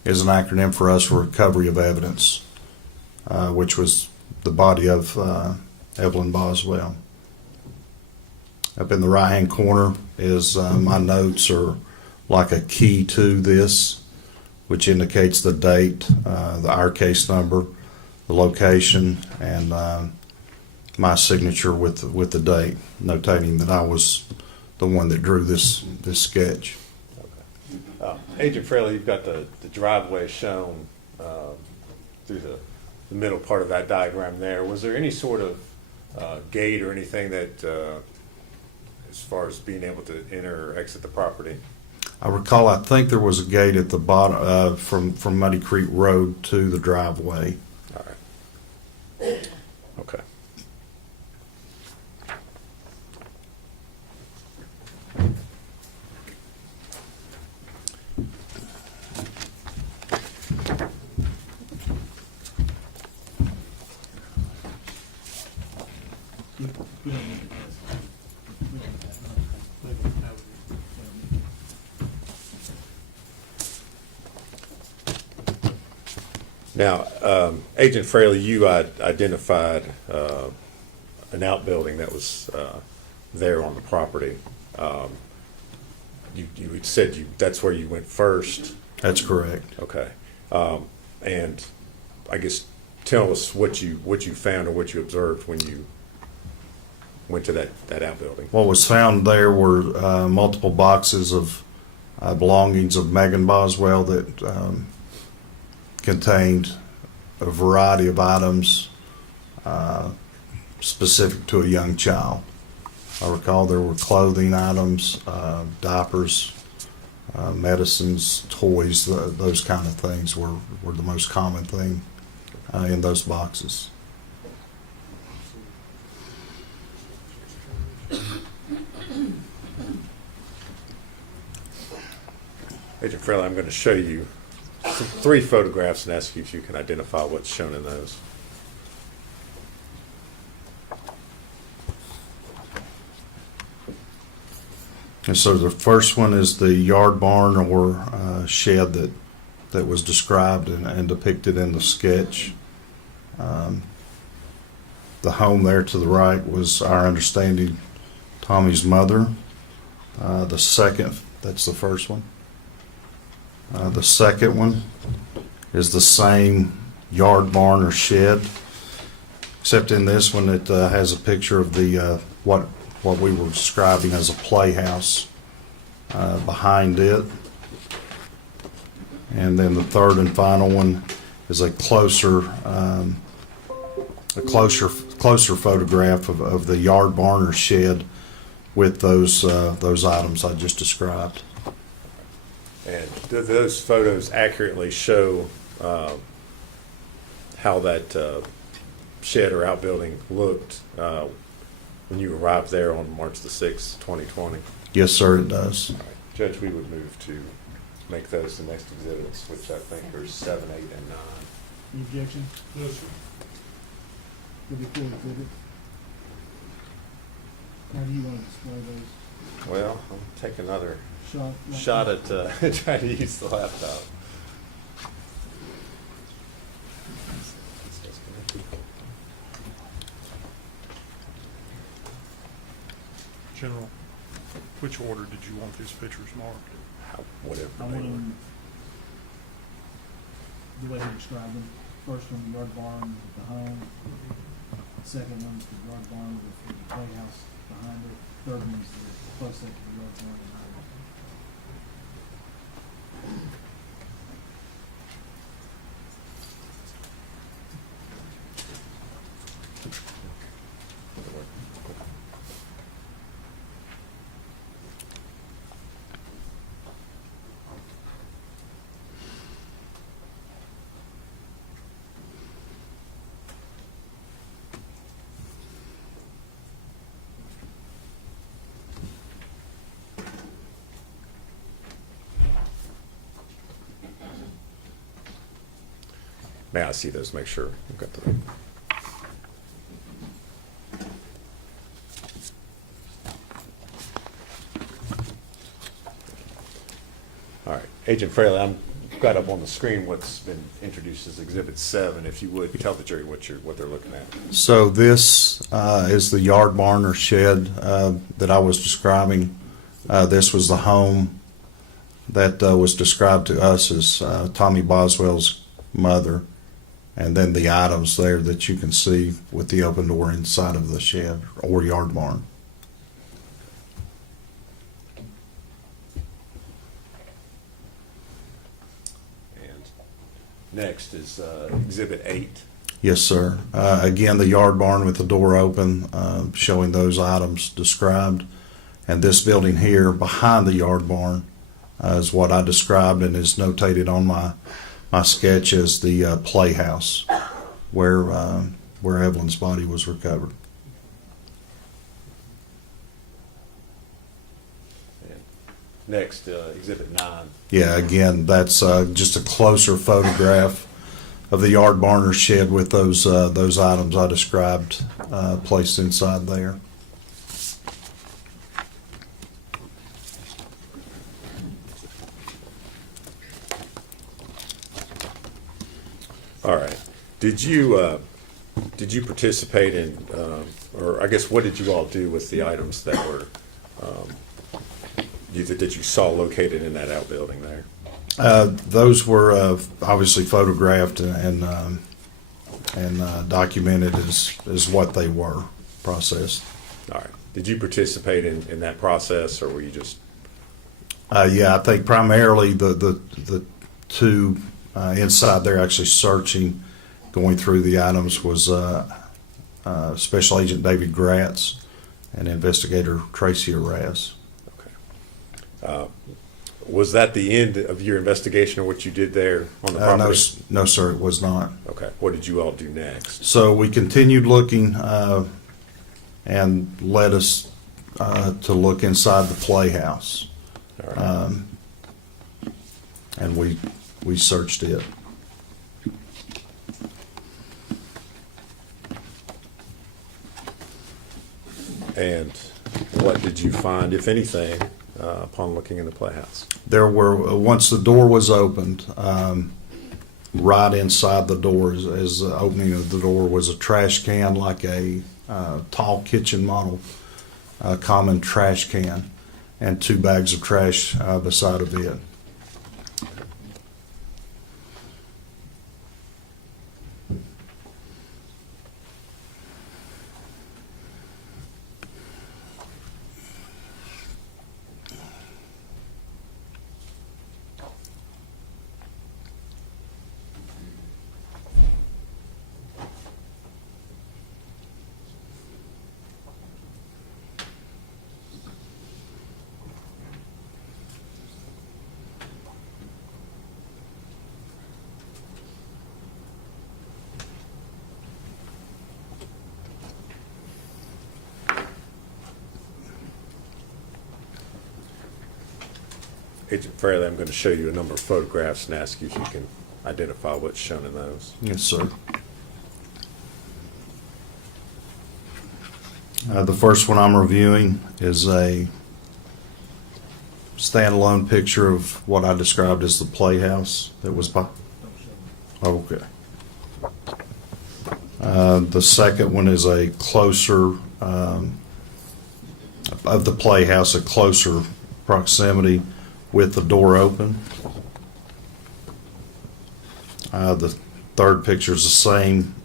is an acronym for us for Recovery of Evidence, which was the body of Evelyn Boswell. Up in the right-hand corner is my notes are like a key to this, which indicates the date, our case number, the location, and my signature with the date, notating that I was the one that drew this sketch. Agent Fraley, you've got the driveway shown through the middle part of that diagram there. Was there any sort of gate or anything that, as far as being able to enter or exit the property? I recall, I think there was a gate at the bottom from Muddy Creek Road to the driveway. All right. Okay. We don't need to pass it. We don't pass it. Now, Agent Fraley, you identified an outbuilding that was there on the property. You had said that's where you went first. That's correct. Okay. And I guess tell us what you found or what you observed when you went to that outbuilding. What was found there were multiple boxes of belongings of Megan Boswell that contained a variety of items specific to a young child. I recall there were clothing items, diapers, medicines, toys, those kind of things were the most common thing in those boxes. Agent Fraley, I'm going to show you 3 photographs and ask you if you can identify what's shown in those. And so the first one is the yard barn or shed that was described and depicted in the sketch. The home there to the right was, our understanding, Tommy's mother. The second, that's the first one. The second one is the same yard barn or shed, except in this one it has a picture of the what we were describing as a playhouse behind it. And then the third and final one is a closer photograph of the yard barn or shed with those items I just described. And those photos accurately show how that shed or outbuilding looked when you arrived there on March the 6th, 2020. Yes, sir, it does. All right. Judge, we would move to make those the next exhibits, which I think are 7, 8, and 9. Any objection? No, sir. Will be full exhibit. How do you want to display those? Well, I'll take another Shot? shot at trying to use the laptop. General, which order did you want these pictures marked? Whatever. I want them the way he described them. First one, the yard barn with the home. Second one's the yard barn with the playhouse behind it. Third one's the close up to the yard barn behind it. May I see those, make sure we've got the. All right, Agent Fraley, I'm got up on the screen what's been introduced as Exhibit 7. If you would, tell the jury what they're looking at. So this is the yard barn or shed that I was describing. This was the home that was described to us as Tommy Boswell's mother, and then the items there that you can see with the open door inside of the shed or yard barn. And next is Exhibit 8. Yes, sir. Again, the yard barn with the door open, showing those items described. And this building here behind the yard barn is what I described and is notated on my sketch as the playhouse where Evelyn's body was recovered. And next, Exhibit 9. Yeah, again, that's just a closer photograph of the yard barn or shed with those items I described placed inside there. All right. Did you participate in, or I guess what did you all do with the items that were that you saw located in that outbuilding there? Those were obviously photographed and documented as what they were, processed. All right. Did you participate in that process, or were you just? Yeah, I think primarily the two inside there actually searching, going through the items was Special Agent David Gratz and Investigator Tracy Arras. Okay. Was that the end of your investigation or what you did there on the property? No, sir, it was not. Okay. What did you all do next? So we continued looking and led us to look inside the playhouse. All right. And we searched it. And what did you find, if anything, upon looking in the playhouse? There were, once the door was opened, right inside the door, as the opening of the door, was a trash can, like a tall kitchen model, common trash can, and 2 bags of trash beside of it. Agent Fraley, I'm going to show you a number of photographs and ask you if you can identify what's shown in those. Yes, sir. The first one I'm reviewing is a standalone picture of what I described as the playhouse that was by. Okay. The second one is a closer of the playhouse, a closer proximity with the door open. The third picture is the same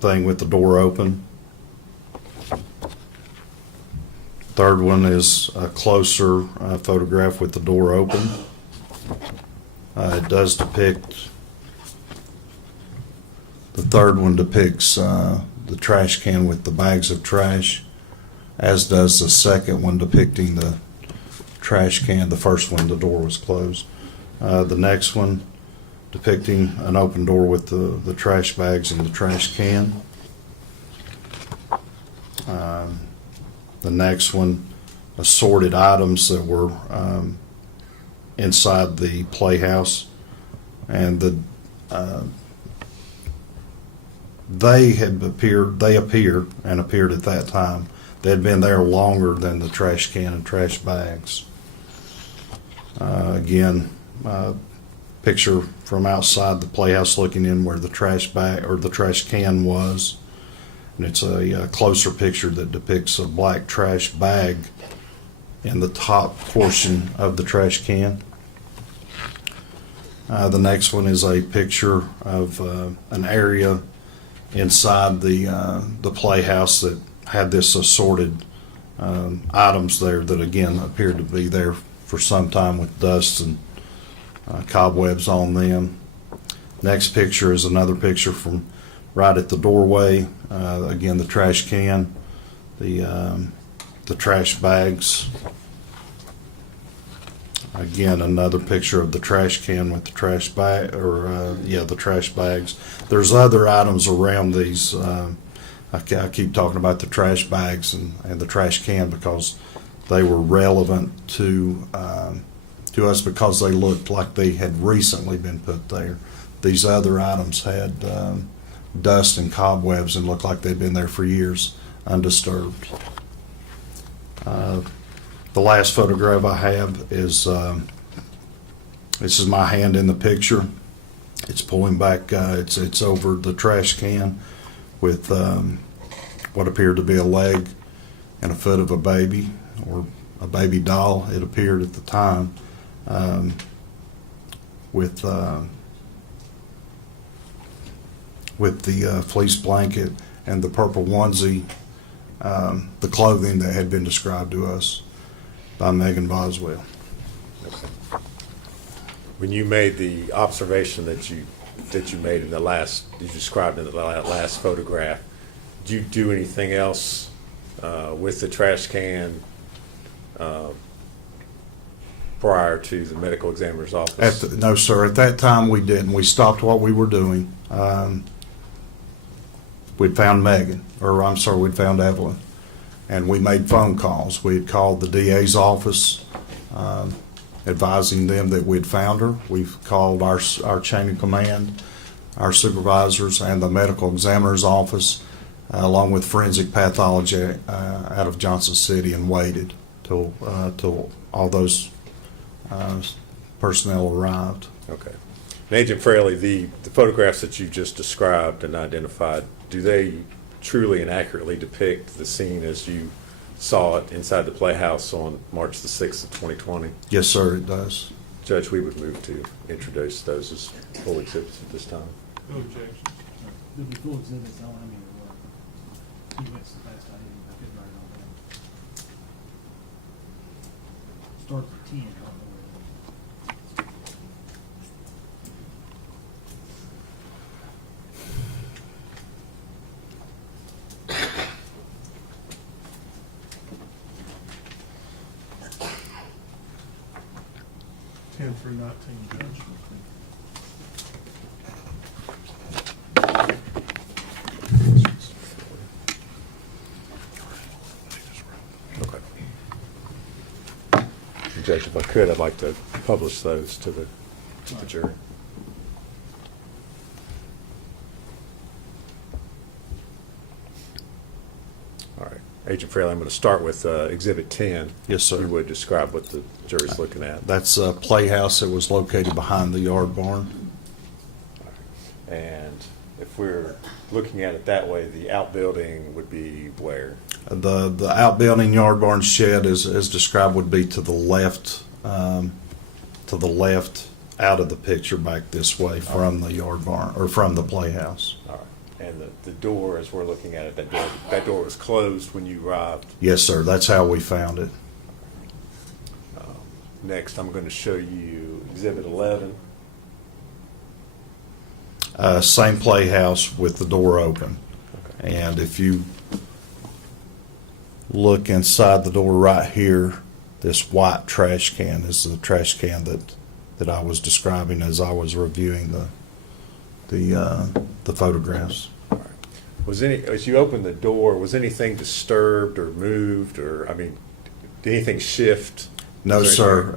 thing with the door open. Third one is a closer photograph with the door open. It does depict, the third one depicts the trash can with the bags of trash, as does the second one depicting the trash can. The first one, the door was closed. The next one depicting an open door with the trash bags and the trash can. The next one, assorted items that were inside the playhouse, and the they appeared at that time. They had been there longer than the trash can and trash bags. Again, picture from outside the playhouse looking in where the trash bag or the trash can was. And it's a closer picture that depicts a black trash bag in the top portion of the trash can. The next one is a picture of an area inside the playhouse that had this assorted items there that again appeared to be there for some time with dust and cobwebs on them. Next picture is another picture from right at the doorway. Again, the trash can, the trash bags. Again, another picture of the trash can with the trash bag, the trash bags. There's other items around these. I keep talking about the trash bags and the trash can because they were relevant to us because they looked like they had recently been put there. These other items had dust and cobwebs and looked like they'd been there for years, undisturbed. The last photograph I have is this is my hand in the picture. It's pulling back. It's over the trash can with what appeared to be a leg and a foot of a baby or a baby doll. It appeared at the time with the fleece blanket and the purple onesie, the clothing that had been described to us by Megan Boswell. Okay. When you made the observation that you made in the last, you described in the last photograph, did you do anything else with the trash can prior to the medical examiner's office? No, sir. At that time, we didn't. We stopped what we were doing. We'd found we'd found Evelyn, and we made phone calls. We had called the DA's office, advising them that we'd found her. We've called our chain of command, our supervisors, and the medical examiner's office, along with forensic pathology out of Johnson City, and waited till all those personnel arrived. Okay. And Agent Fraley, the photographs that you just described and identified, do they truly and accurately depict the scene as you saw it inside the Playhouse on March the 6th of 2020? Yes, sir, it does. Judge, we would move to introduce those as full exhibits at this time. No objection. There'll be full exhibits. I don't have any he went so fast I couldn't write it all down. Starts at 10. I don't know where it is. Through 19, Judge. Okay. Judge, if I could, I'd like to publish those to the jury. All right. Agent Fraley, I'm going to start with Exhibit 10. Yes, sir. You would describe what the jury's looking at. That's a playhouse that was located behind the yard barn. And if we're looking at it that way, the outbuilding would be where? The outbuilding yard barn shed, as described, would be to the left out of the picture back this way from the yard barn or from the playhouse. All right. And the door, as we're looking at it, that door was closed when you arrived? Yes, sir. That's how we found it. Next, I'm going to show you Exhibit 11. Same playhouse with the door open. Okay. And if you look inside the door right here, this white trash can is the trash can that I was describing as I was reviewing the photographs. All right. As you opened the door, was anything disturbed or moved, or did anything shift? No, sir.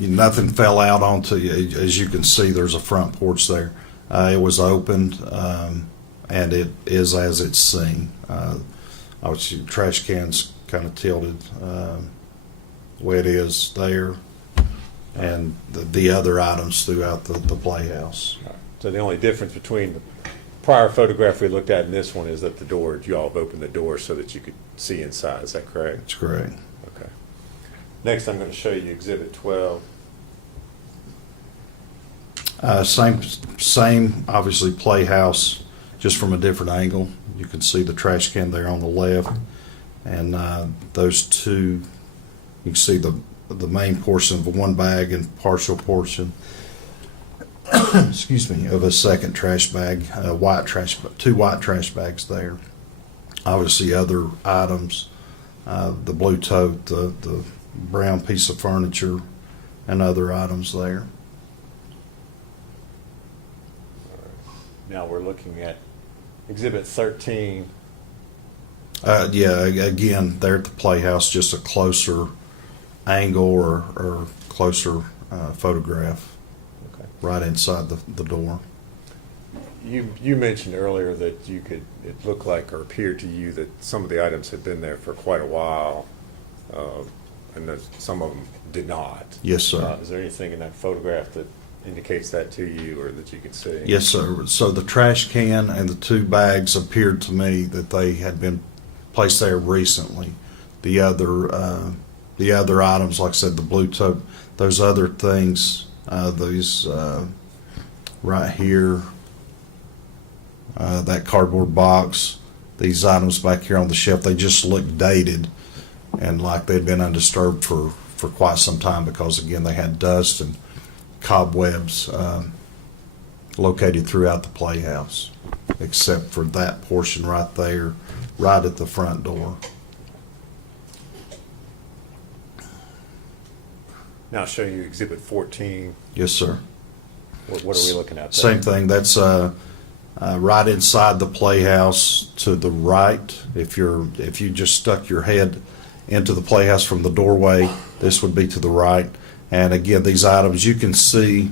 Nothing fell out onto you. As you can see, there's a front porch there. It was opened. and it is as it's seen. Obviously, the trash can's kind of tilted the way it is there, and the other items throughout the playhouse. So the only difference between the prior photograph we looked at and this one is that the door, you all have opened the door so that you could see inside. Is that correct? That's correct. Okay. Next, I'm going to show you Exhibit 12. Same, obviously, playhouse, just from a different angle. You can see the trash can there on the left, and those two, you can see the main portion of one bag and partial portion, excuse me, of a second trash bag, two white trash bags there. Obviously, other items, the blue tote, the brown piece of furniture, and other items there. Now we're looking at Exhibit 13. Yeah, again, there at the playhouse, just a closer angle or closer photograph Okay. right inside the door. You mentioned earlier that it looked like or appeared to you that some of the items had been there for quite a while, and that some of them did not. Yes, sir. Is there anything in that photograph that indicates that to you or that you can see? Yes, sir. So the trash can and the two bags appeared to me that they had been placed there recently. The other items, like I said, the blue tote, those other things, these right here, that cardboard box, these items back here on the shelf, they just look dated and like they'd been undisturbed for quite some time because, again, they had dust and cobwebs located throughout the playhouse, except for that portion right there, right at the front door. Now I'll show you Exhibit 14. Yes, sir. What are we looking at there? Same thing. That's right inside the playhouse to the right. If you just stuck your head into the playhouse from the doorway, this would be to the right. And again, these items you can see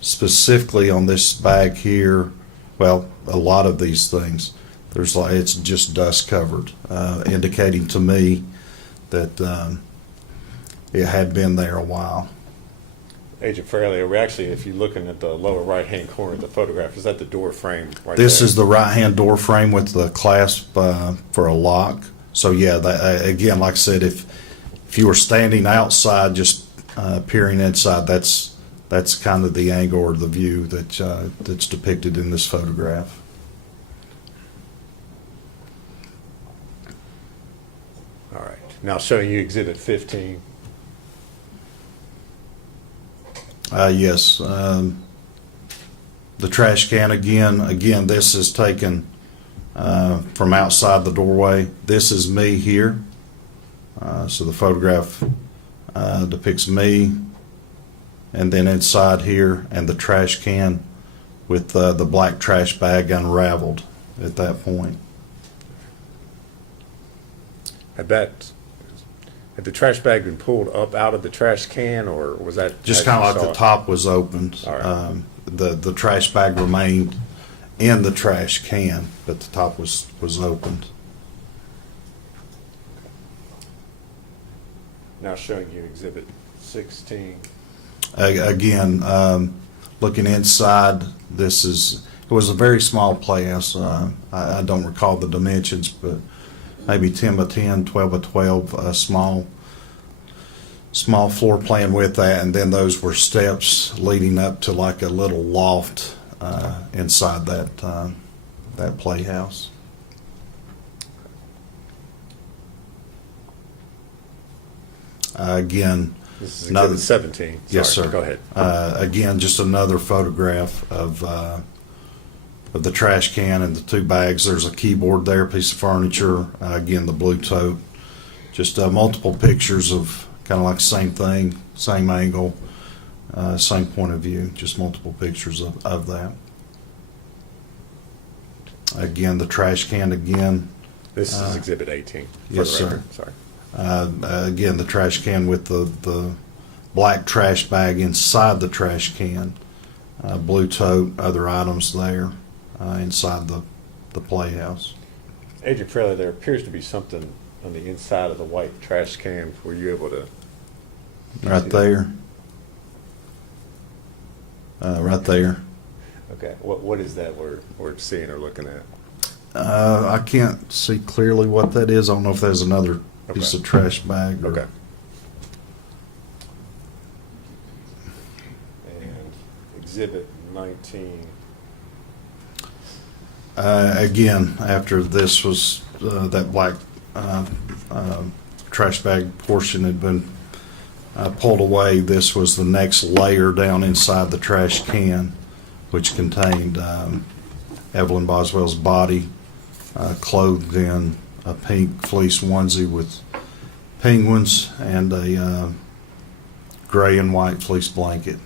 specifically on this bag here. Well, a lot of these things, it's just dust covered, indicating to me that it had been there a while. Agent Fraley, are we actually, if you're looking at the lower right-hand corner of the photograph, is that the door frame right This there? is the right-hand door frame with the clasp for a lock. So yeah, again, like I said, if you were standing outside, just peering inside, that's kind of the angle or the view that's depicted in this photograph. All right. Now showing you Exhibit 15. Yes, the trash can again, this is taken from outside the doorway. This is me here. So the photograph depicts me, and then inside here, and the trash can with the black trash bag unraveled at that point. Had the trash bag been pulled up out of the trash can, or was that Just as kind you of like saw the it? top was opened. All right. The trash bag remained in the trash can, but the top was opened. Now showing you Exhibit 16. Again, looking inside, it was a very small playhouse. I don't recall the dimensions, but maybe 10 by 10, 12 by 12, small floor plan with that, and then those were steps leading up to like a little loft inside that playhouse. Again, This is another- Exhibit 17. Yes, Sorry, sir. Go ahead. Again, just another photograph of the trash can and the two bags. There's a keyboard there, a piece of furniture. Again, the blue tote. Just multiple pictures of kind of like the same thing, same angle, same point of view. Just multiple pictures of that. Again, the trash can again. This is Exhibit 18. For yes, the sir. record. Sorry. Again, the trash can with the black trash bag inside the trash can. Blue tote, other items there inside the playhouse. Agent Fraley, there appears to be something on the inside of the white trash can. Were you able to? Right there. Right there. Okay, what is that we're seeing or looking at? I can't see clearly what that is. I don't know if there's another piece Okay. of trash bag. Or, Okay. And Exhibit 19. Again, after this was that black trash bag portion had been pulled away, this was the next layer down inside the trash can, which contained Evelyn Boswell's body, clothed in a pink fleece onesie with penguins and a gray and white fleece blanket.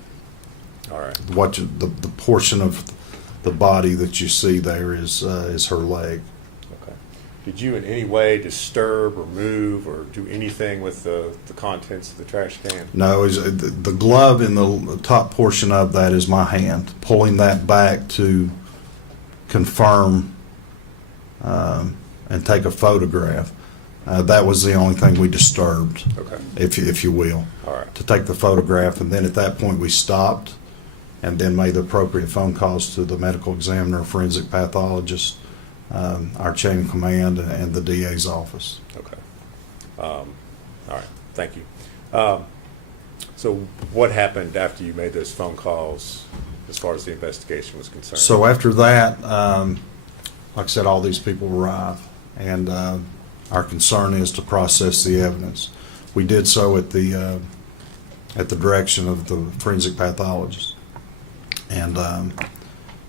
All right. What the portion of the body that you see there is her leg. Okay. Did you in any way disturb or move or do anything with the contents of the trash can? No, the glove in the top portion of that is my hand. Pulling that back to confirm and take a photograph. That was the only thing we disturbed, Okay. if you will, All right. to take the photograph. And then at that point we stopped and then made the appropriate phone calls to the medical examiner, forensic pathologist, our chain of command, and the DA's office. Okay. All right. Thank you. So what happened after you made those phone calls as far as the investigation was concerned? So after that, like I said, all these people arrive, and our concern is to process the evidence. We did so at the direction of the forensic pathologist, and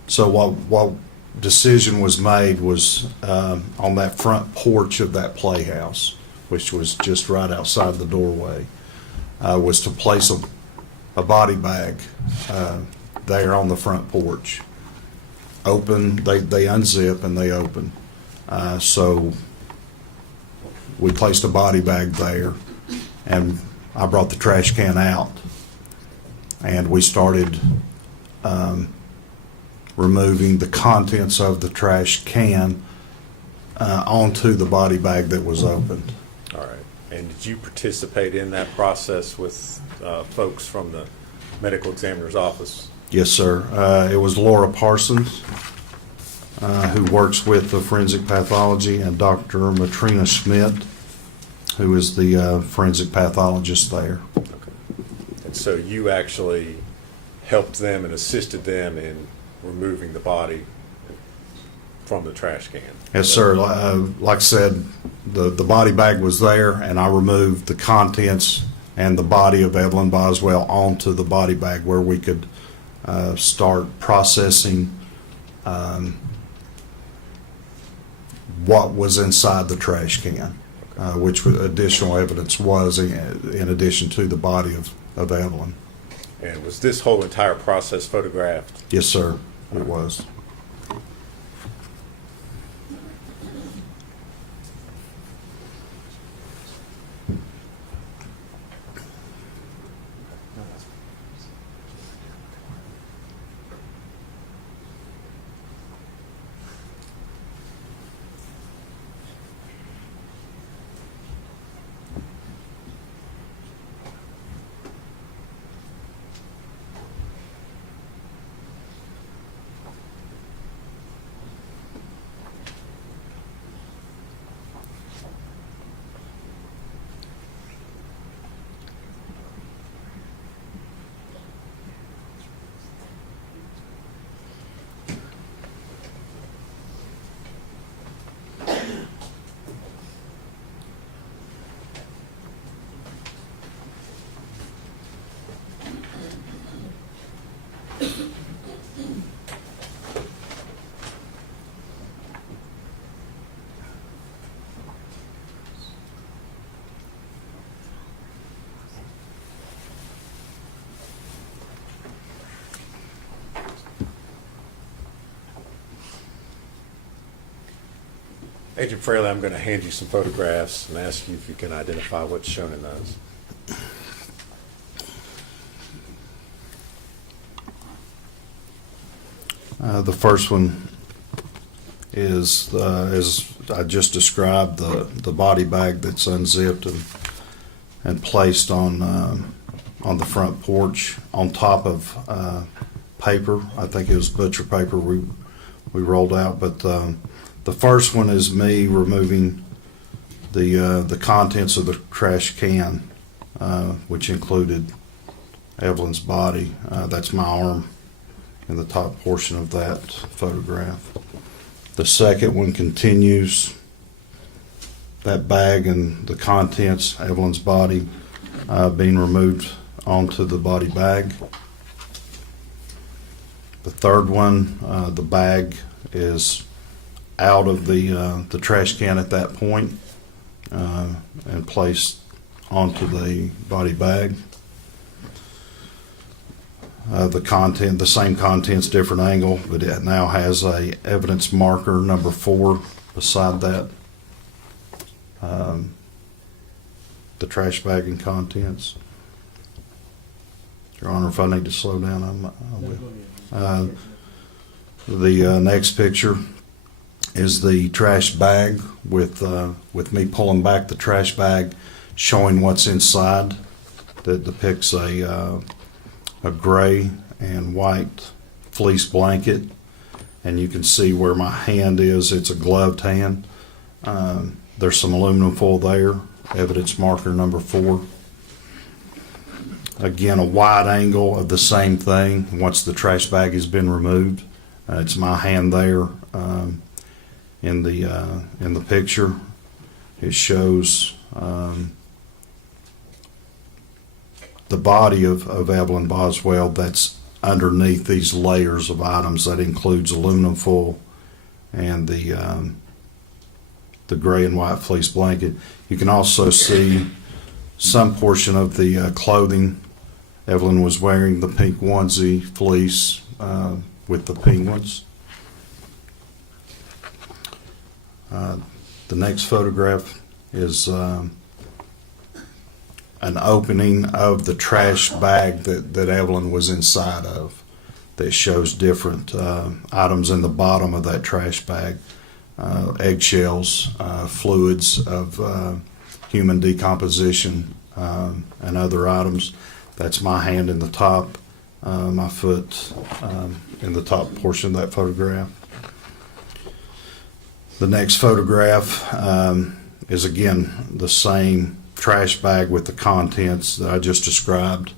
so what decision was made was on that front porch of that playhouse, which was just right outside the doorway, was to place a body bag there on the front porch. Open, they unzip and they open. So we placed a body bag there, and I brought the trash can out, and we started removing the contents of the trash can onto the body bag that was opened. All right. And did you participate in that process with folks from the medical examiner's office? Yes, sir. It was Laura Parsons, who works with the forensic pathology, and Dr. Matrina Schmidt, who is the forensic pathologist there. Okay. And so you actually helped them and assisted them in removing the body from the trash can? Yes, sir. Like I said, the body bag was there, and I removed the contents and the body of Evelyn Boswell onto the body bag where we could start processing what was inside the trash can, which additional evidence was in addition to the body of Evelyn. And was this whole entire process photographed? Yes, sir, it was. Agent Fraley, I'm going to hand you some photographs and ask you if you can identify what's shown in those. The first one is, as I just described, the body bag that's unzipped and placed on the front porch on top of paper. I think it was butcher paper we rolled out, but the first one is me removing the contents of the trash can, which included Evelyn's body. That's my arm in the top portion of that photograph. The second one continues that bag and the contents, Evelyn's body, being removed onto the body bag. The third one, the bag is out of the trash can at that point, and placed onto the body bag. The same contents, different angle, but it now has a evidence marker number 4 beside that, the trash bag and contents. Your Honor, if I need to slow down, I will. The next picture is the trash bag with me pulling back the trash bag, showing what's inside. That depicts a gray and white fleece blanket, and you can see where my hand is. It's a gloved hand. There's some aluminum foil there, evidence marker number 4. Again, a wide angle of the same thing once the trash bag has been removed. It's my hand there in the picture. It shows the body of Evelyn Boswell that's underneath these layers of items. That includes aluminum foil and the gray and white fleece blanket. You can also see some portion of the clothing. Evelyn was wearing the pink onesie fleece with the penguins. The next photograph is an opening of the trash bag that Evelyn was inside of, that shows different items in the bottom of that trash bag. Eggshells, fluids of human decomposition, and other items. That's my hand in the top, my foot in the top portion of that photograph. The next photograph is again the same trash bag with the contents that I just described,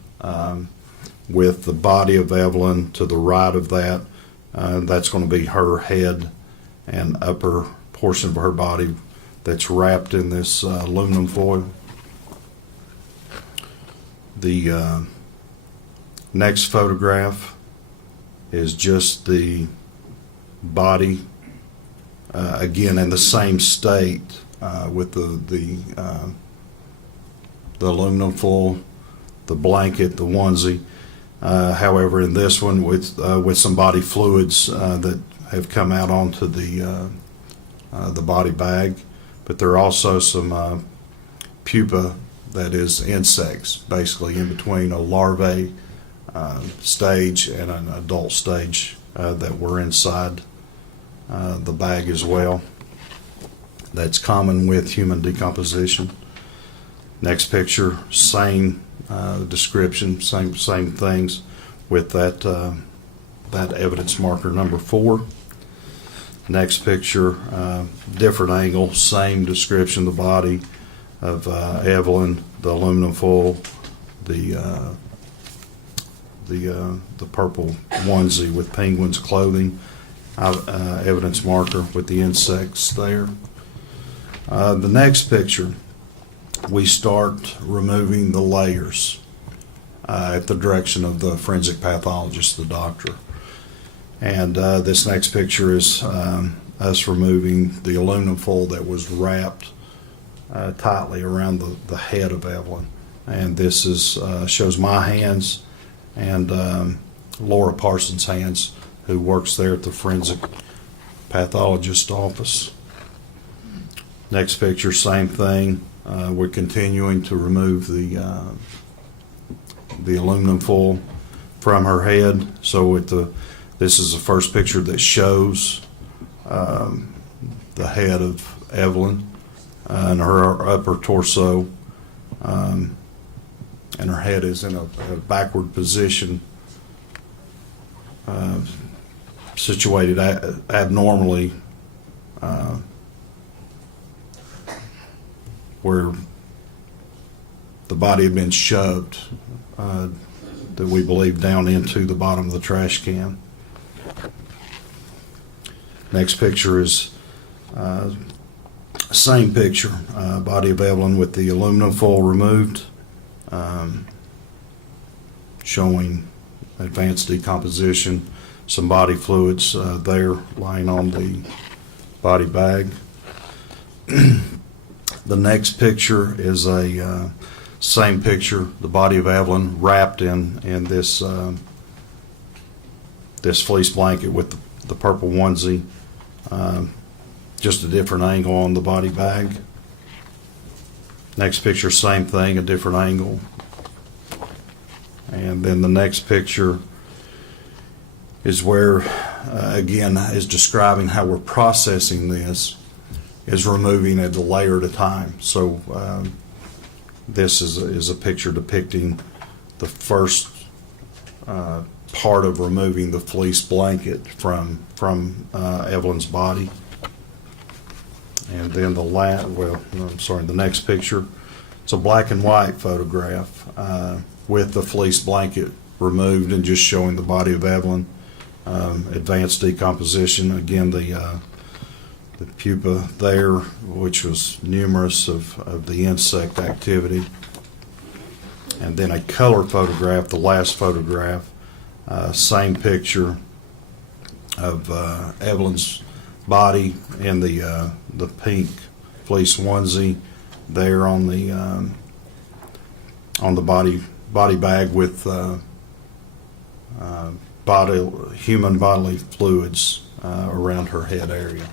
with the body of Evelyn to the right of that. That's going to be her head and upper portion of her body that's wrapped in this aluminum foil. The next photograph is just the body, again in the same state, with the aluminum foil, the blanket, the onesie. However, in this one with some body fluids that have come out onto the body bag, but there are also some pupa, that is insects, basically in between a larvae stage and an adult stage that were inside the bag as well. That's common with human decomposition. Next picture, same description, same things with that evidence marker number 4. Next picture, different angle, same description, the body of Evelyn, the aluminum foil, the purple onesie with penguins clothing, evidence marker with the insects there. The next picture, we start removing the layers at the direction of the forensic pathologist, the doctor. And this next picture is us removing the aluminum foil that was wrapped tightly around the head of Evelyn. And this is shows my hands and Laura Parsons' hands, who works there at the forensic pathologist office. Next picture, same thing. We're continuing to remove the aluminum foil from her head. So this is the first picture that shows the head of Evelyn and her upper torso, and her head is in a backward position, situated abnormally, where the body had been shoved, that we believe down into the bottom of the trash can. Next picture is same picture, body of Evelyn with the aluminum foil removed, showing advanced decomposition, some body fluids there lying on the body bag. The next picture is a same picture, the body of Evelyn wrapped in this this fleece blanket with the purple onesie, just a different angle on the body bag. Next picture, same thing, a different angle. And then the next picture is where, again, is describing how we're processing this, is removing it a layer at a time. So this is a picture depicting the first part of removing the fleece blanket from Evelyn's body. And then the next picture, it's a black and white photograph with the fleece blanket removed and just showing the body of Evelyn. Advanced decomposition, again, the pupa there, which was numerous of the insect activity. And then a color photograph, the last photograph, same picture of Evelyn's body in the pink fleece onesie there on the body bag with human bodily fluids around her head area.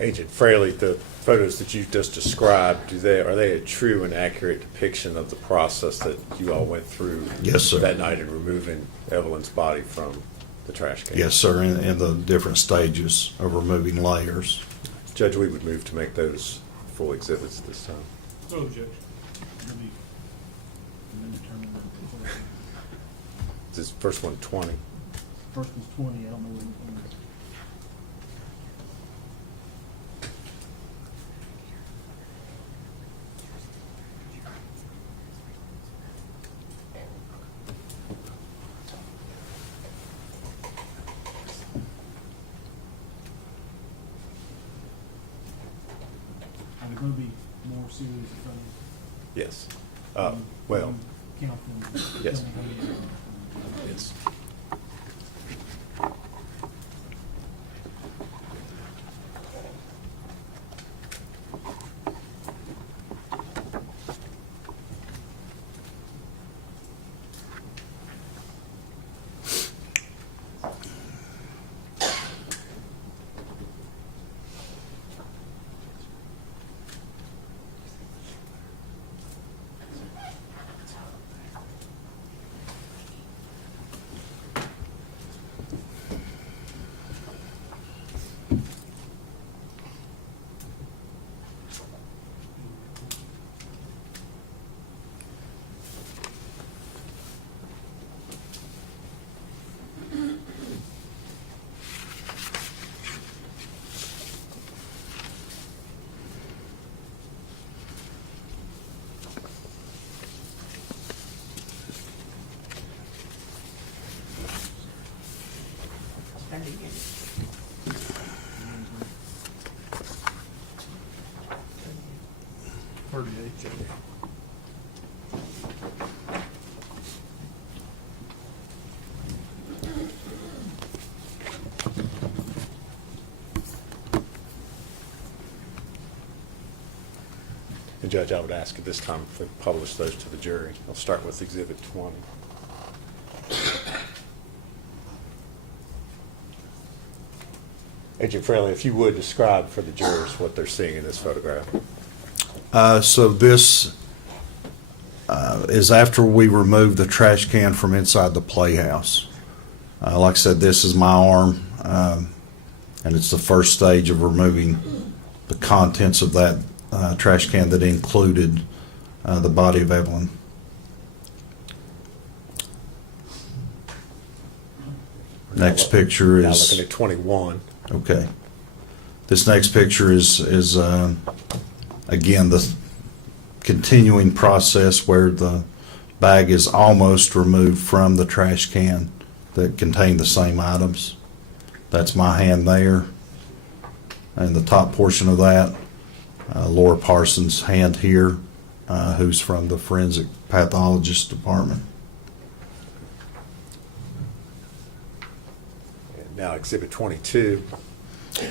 Agent Fraley, the photos that you've just described, are they a true and accurate depiction of the process that you all went through? Yes, sir. That night in removing Evelyn's body from the trash can? Yes, sir, in the different stages of removing layers. Judge, we would move to make those full exhibits this time. No objection. It'll be- and then determine the- This first one, 20. First one's 20, I don't know what. Are there going to be more series of photos? Yes. Well, Count them. Yes. Tell me how many. yes. And Judge, I would ask at this time if we publish those to the jury. I'll start with Exhibit 20. Agent Fraley, if you would describe for the jurors what they're seeing in this photograph. So this is after we removed the trash can from inside the playhouse. Like I said, this is my arm. and it's the first stage of removing the contents of that trash can that included the body of Evelyn. Next picture Now is, looking at 21. okay. This next picture is again, the continuing process where the bag is almost removed from the trash can that contained the same items. That's my hand there. And the top portion of that, Laura Parsons' hand here, who's from the forensic pathologist department. And now exhibit 22.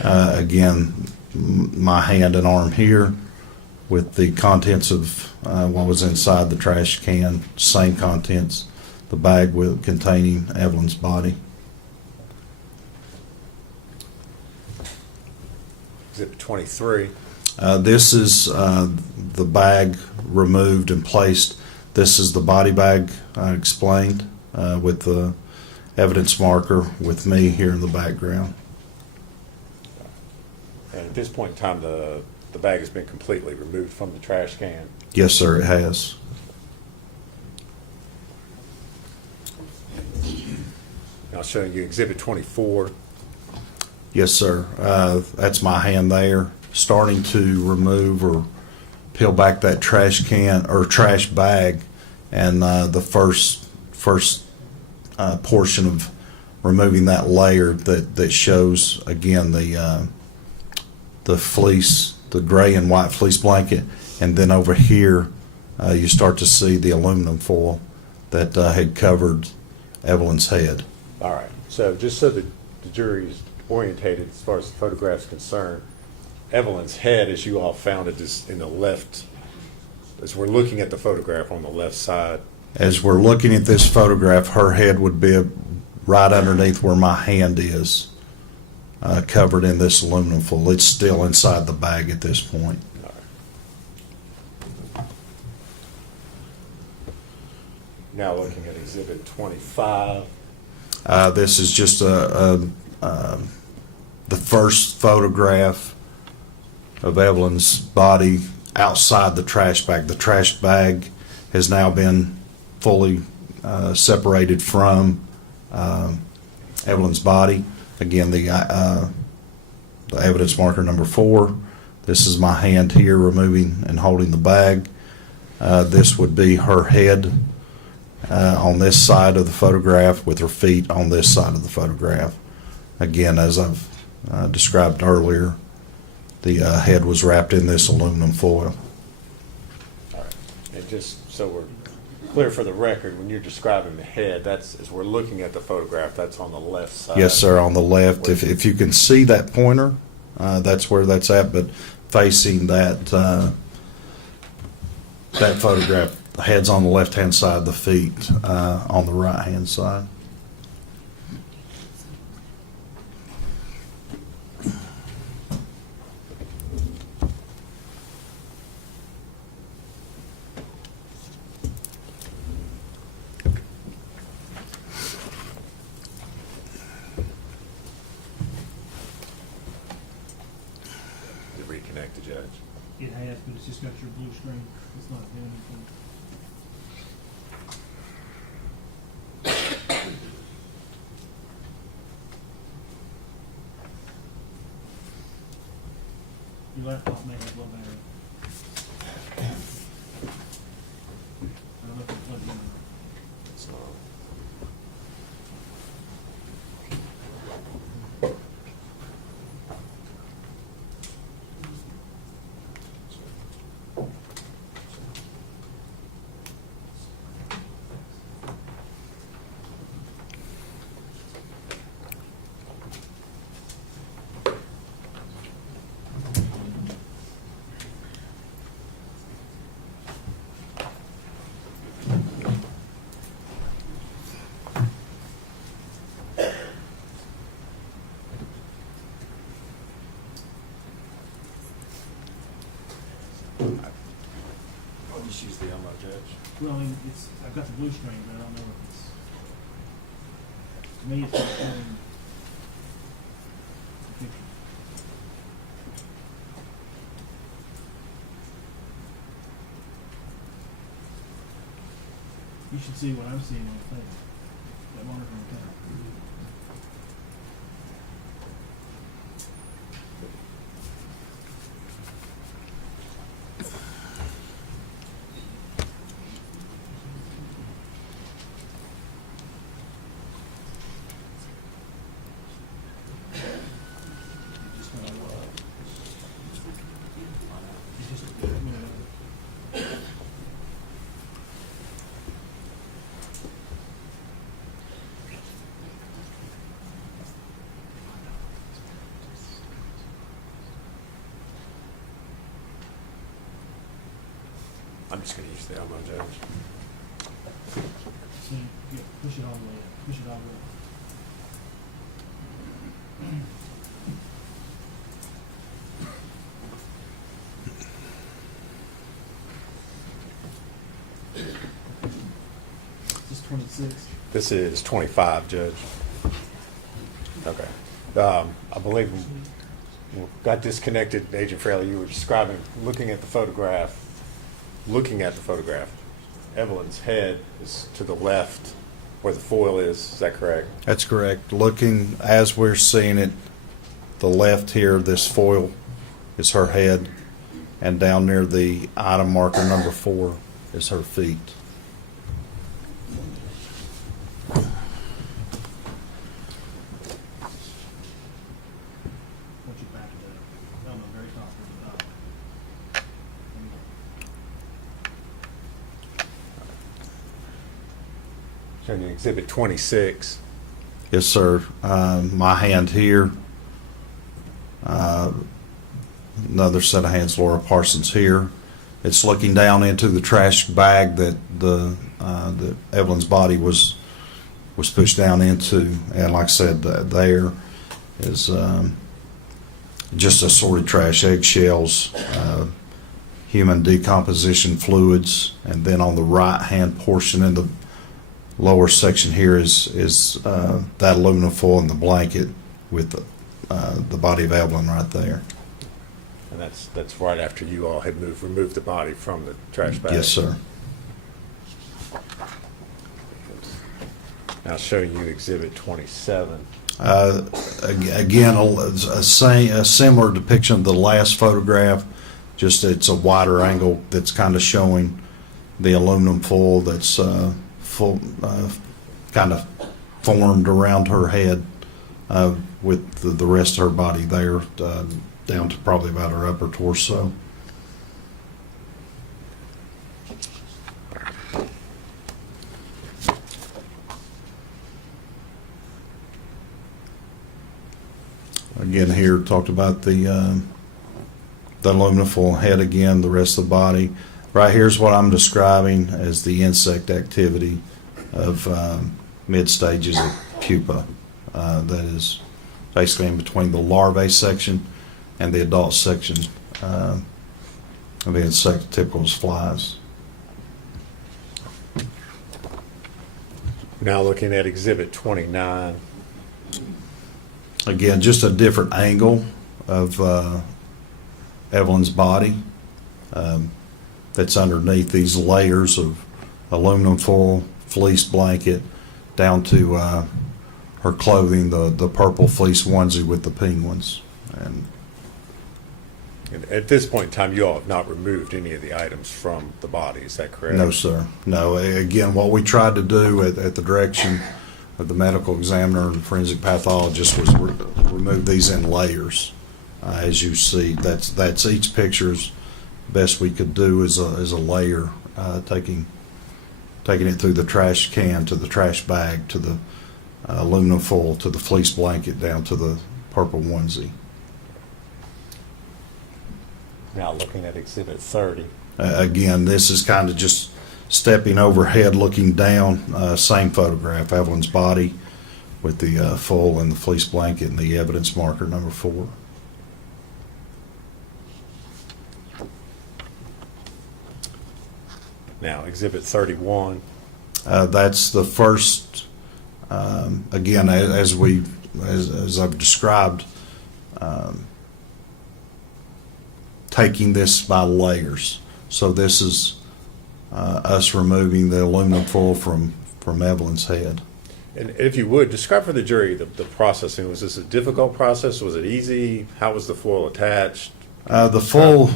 Again, my hand and arm here with the contents of what was inside the trash can, same contents, the bag with containing Evelyn's body. Exhibit 23. This is the bag removed and placed. This is the body bag I explained with the evidence marker with me here in the background. And at this point in time, the bag has been completely removed from the trash can. Yes, sir, it has. Now showing you exhibit 24. Yes, sir. That's my hand there, starting to remove or peel back that trash can or trash bag, and the first portion of removing that layer that shows again the fleece, the gray and white fleece blanket, and then over here you start to see the aluminum foil that had covered Evelyn's head. All right. So just so that the jury is orientated as far as the photograph's concerned, Evelyn's head, as you all found it, is in the left, as we're looking at the photograph on the left side. As we're looking at this photograph, her head would be right underneath where my hand is, covered in this aluminum foil. It's still inside the bag at this point. Now looking at exhibit 25. This is just the first photograph of Evelyn's body outside the trash bag. The trash bag has now been fully separated from Evelyn's body. Again, the evidence marker number 4. This is my hand here removing and holding the bag. This would be her head on this side of the photograph with her feet on this side of the photograph. Again, as I've described earlier, the head was wrapped in this aluminum foil. All right. And just so we're clear for the record, when you're describing the head, that's, as we're looking at the photograph, that's on the left side. Yes, sir, on the left. If you can see that pointer, that's where that's at, but facing that that photograph, the head's on the left-hand side, the feet on the right-hand side. To reconnect the judge. It has, but it's just got your blue screen. It's not doing anything. Your laptop may have low battery. I don't know if it's plugged in or not. It's not. I'll just use the yellow, Judge. Well, I mean, I've got the blue screen, but I don't know if it's, to me, it's not showing. picture. You should see what I'm seeing on the thing. That monitor on the camera. I'm just gonna use the elbow, Judge. See, yeah, push it all the way up. Push it all the way up. This is 26. This is 25, Judge. Okay. I believe we got disconnected, Agent Fraley. You were describing, looking at the photograph. Evelyn's head is to the left where the foil is that correct? That's correct. Looking as we're seeing it, the left here, this foil is her head, and down near the item marker number 4 is her feet. Once you back it up. On the very top of the top. Showing you Exhibit 26. Yes, sir. My hand here. Another set of hands, Laura Parsons here. It's looking down into the trash bag that that Evelyn's body was pushed down into, and like I said, there is just assorted trash, eggshells, human decomposition fluids, and then on the right hand portion in the lower section here is that aluminum foil and the blanket with the body of Evelyn right there. And that's right after you all had removed the body from the trash bag. Yes, sir. Now showing you Exhibit 27. Again, a similar depiction of the last photograph, just it's a wider angle that's kind of showing the aluminum foil that's kind of formed around her head with the rest of her body there down to probably about her upper torso. Again, here talked about the aluminum foil head again, the rest of the body. Right here's what I'm describing as the insect activity of mid stages of pupa. That is basically in between the larvae section and the adult section of the insect typical as flies. Now looking at Exhibit 29. Again, just a different angle of Evelyn's body that's underneath these layers of aluminum foil, fleece blanket, down to her clothing, the purple fleece onesie with the penguins. And At this point in time, you all have not removed any of the items from the body, is that correct? no, sir. No. Again, what we tried to do at the direction of the medical examiner and the forensic pathologist was remove these in layers. As you see, that's each picture's best we could do is a layer, taking it through the trash can to the trash bag to the aluminum foil to the fleece blanket down to the purple onesie. Now looking at Exhibit 30. Again, this is kind of just stepping overhead, looking down. Same photograph, Evelyn's body with the foil and the fleece blanket and the evidence marker number 4. Now Exhibit 31. That's the first. Again, as I've described, taking this by layers. So this is us removing the aluminum foil from Evelyn's head. And if you would, describe for the jury the processing. Was this a difficult process? Was it easy? How was the foil attached? The foil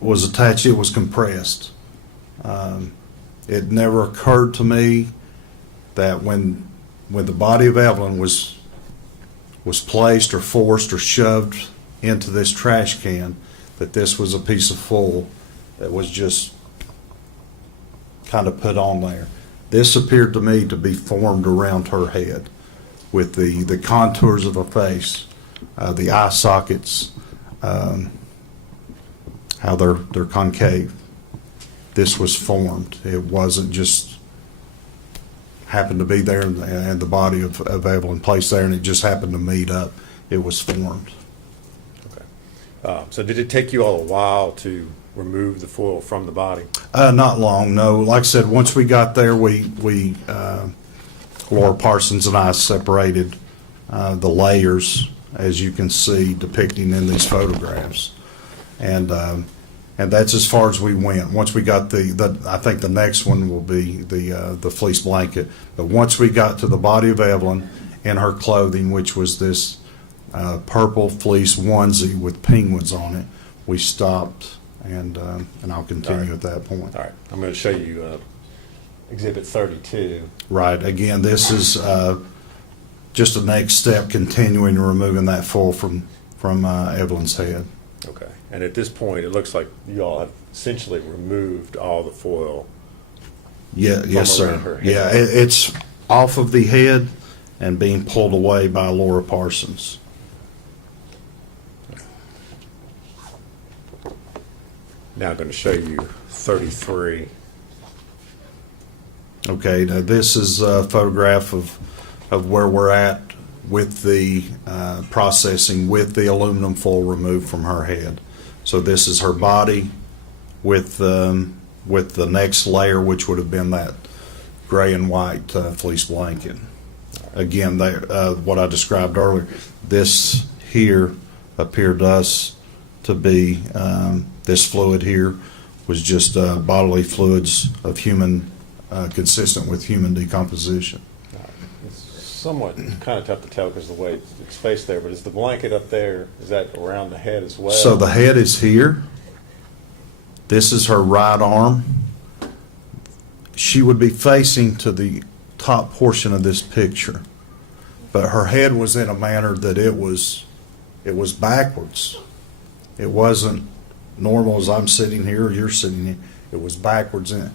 was attached, it was compressed. It never occurred to me that when the body of Evelyn was placed or forced or shoved into this trash can, that this was a piece of foil that was just kind of put on there. This appeared to me to be formed around her head with the contours of her face, the eye sockets, how they're concave. This was formed. It wasn't just happened to be there and the body of Evelyn placed there and it just happened to meet up. It was formed. Okay. So did it take you all a while to remove the foil from the body? Not long, no. Like I said, once we got there, we Laura Parsons and I separated the layers, as you can see depicting in these photographs, and that's as far as we went. Once we got I think the next one will be the fleece blanket. But once we got to the body of Evelyn in her clothing, which was this purple fleece onesie with penguins on it, we stopped. And I'll continue at that point. All right. I'm going to show you Exhibit 32. Right. Again, this is just a next step, continuing removing that foil from Evelyn's head. Okay. And at this point, it looks like you all have essentially removed all the foil. Yeah. Yes, around her sir. head. Yeah. It's off of the head and being pulled away by Laura Parsons. Now I'm going to show you 33. Okay, now this is a photograph of where we're at with the processing with the aluminum foil removed from her head. So this is her body with the next layer, which would have been that gray and white fleece blanket. Again, what I described earlier, this here appeared to us to be this fluid here was just bodily fluids of human, consistent with human decomposition. It's somewhat kind of tough to tell because of the way it's faced there, but is the blanket up there, is that around the head as well? So the head is here. This is her right arm. She would be facing to the top portion of this picture, but her head was in a manner that it was backwards. It wasn't normal as I'm sitting here or you're sitting here. It was backwards, and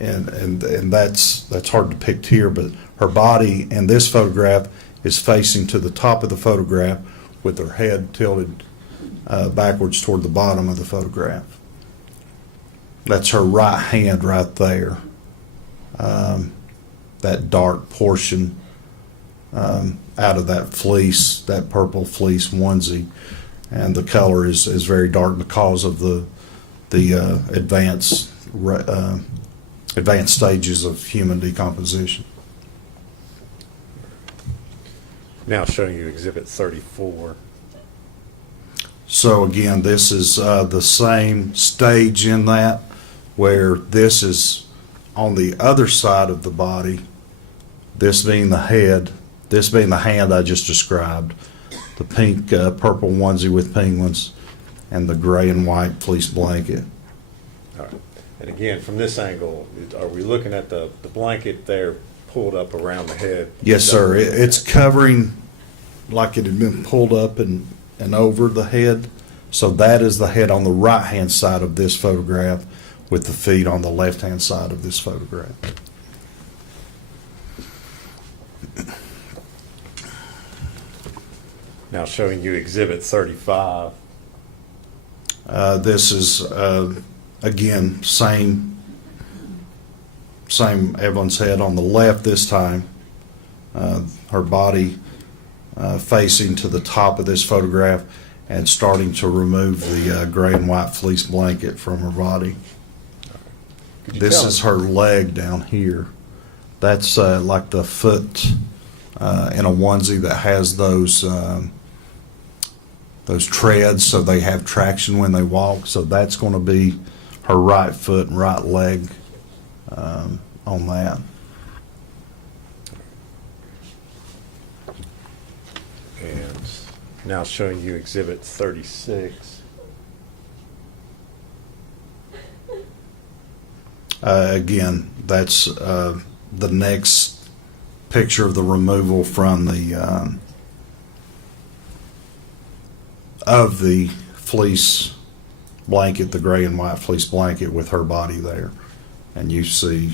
that's hard to depict here. But her body in this photograph is facing to the top of the photograph with her head tilted backwards toward the bottom of the photograph. That's her right hand right there. That dark portion out of that fleece, that purple fleece onesie. And the color is very dark because of the advanced stages of human decomposition. Now showing you Exhibit 34. So again, this is the same stage in that, where this is on the other side of the body, this being the head, this being the hand I just described. The pink, purple onesie with penguins, and the gray and white fleece blanket. All right. And again, from this angle, are we looking at the blanket there pulled up around the head? Yes, sir. It's covering like it had been pulled up and over the head. So that is the head on the right-hand side of this photograph with the feet on the left-hand side of this photograph. Now showing you Exhibit 35. This is, again, same Evelyn's head on the left this time. Her body facing to the top of this photograph and starting to remove the gray and white fleece blanket from her body. This is her leg down here. That's like the foot in a onesie that has those those treads so they have traction when they walk. So that's going to be her right foot and right leg on that. And now showing you Exhibit 36. Again, that's the next picture of the removal from the of the fleece blanket, the gray and white fleece blanket with her body there. And you see,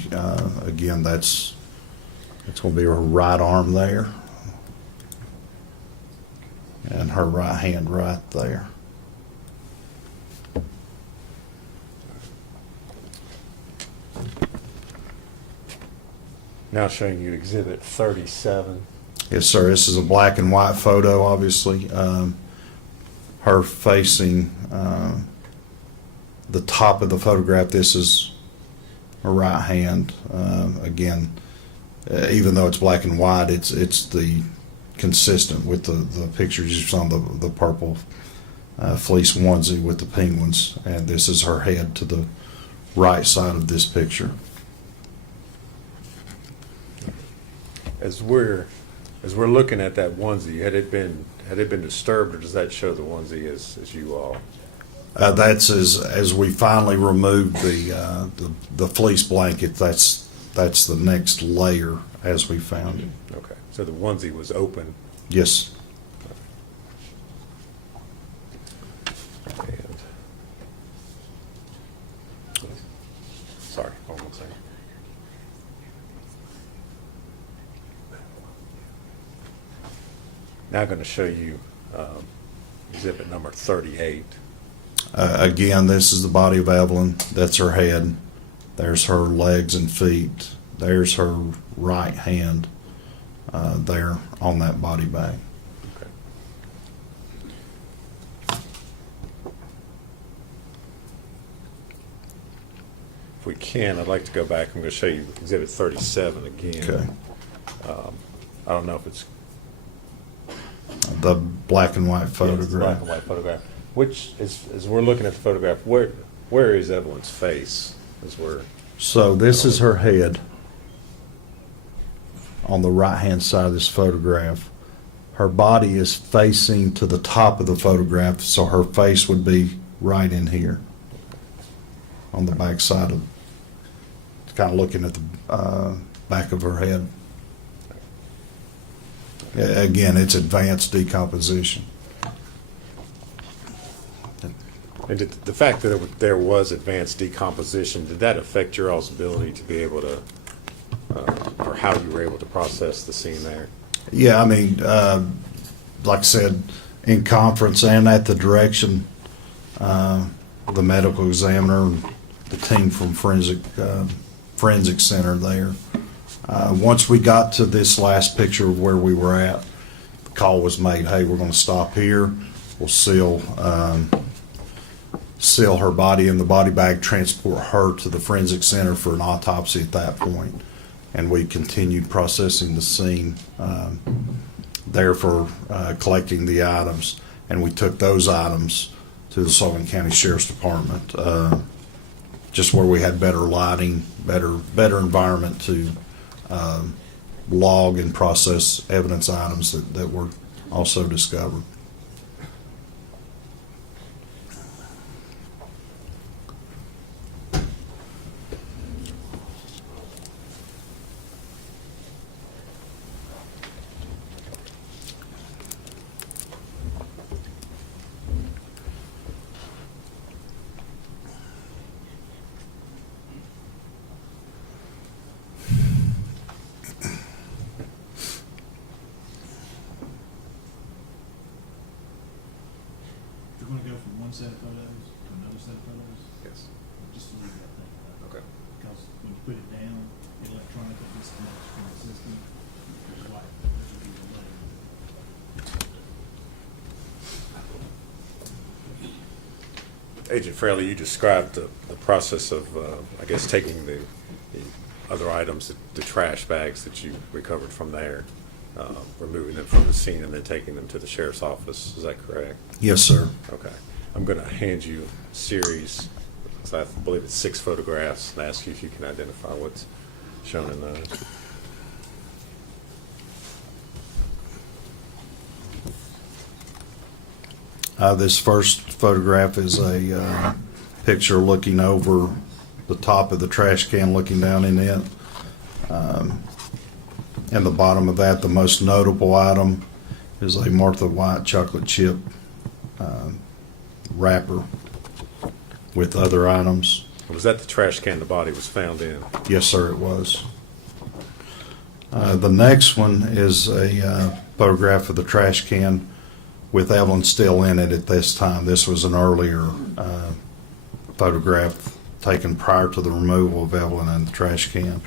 again, that's going to be her right arm there and her right hand right there. Now showing you Exhibit 37. Yes, sir. This is a black and white photo, obviously. Her facing the top of the photograph. This is her right hand. Again, even though it's black and white, it's the consistent with the pictures you saw on the purple fleece onesie with the penguins. And this is her head to the right side of this picture. As we're looking at that onesie, had it been disturbed, or does that show the onesie as you all? That's as we finally removed the fleece blanket. That's the next layer as we found it. Okay, so the onesie was open. Yes. And, sorry, hold on one second. Now I'm going to show you exhibit number 38. Again, this is the body of Evelyn. That's her head. There's her legs and feet. There's her right hand there on that body bag. Okay. If we can, I'd like to go back. I'm going to show you exhibit 37 again. Okay. I don't know if it's The black and white yeah, it's a photograph. black and white photograph. Which, as we're looking at the photograph, where is Evelyn's face? As we're So this is her head on the right-hand side of this photograph. Her body is facing to the top of the photograph, so her face would be right in here on the back side of, kind of looking at the back of her head. Again, it's advanced decomposition. And the fact that there was advanced decomposition, did that affect your all's ability to be able to, or how you were able to process the scene there? Yeah, I mean, like I said, in conference and at the direction, the medical examiner, the team from forensic center there. Once we got to this last picture of where we were at, the call was made, hey, we're going to stop here. We'll seal her body in the body bag, transport her to the forensic center for an autopsy at that point. And we continued processing the scene there for collecting the items. And we took those items to the Sullivan County Sheriff's Department, just where we had better lighting, better environment to log and process evidence items that were also discovered. You're gonna go from one set of photos to another set of photos, Yes. just leave that thing up. Okay. Because when you put it down, it electronically disconnects from the system. Which is why it would be delayed. Agent Fraley, you described the process of, I guess, taking the other items, the trash bags that you recovered from there. removing them from the scene and then taking them to the sheriff's office. Is that correct? Yes, sir. Okay. I'm going to hand you a series, I believe it's 6 photographs, and ask you if you can identify what's shown in those. This first photograph is a picture looking over the top of the trash can, looking down in it. And the bottom of that, the most notable item is a Martha White chocolate chip wrapper with other items. Was that the trash can the body was found in? Yes, sir, it was. The next one is a photograph of the trash can with Evelyn still in it at this time. This was an earlier photograph taken prior to the removal of Evelyn in the trash can.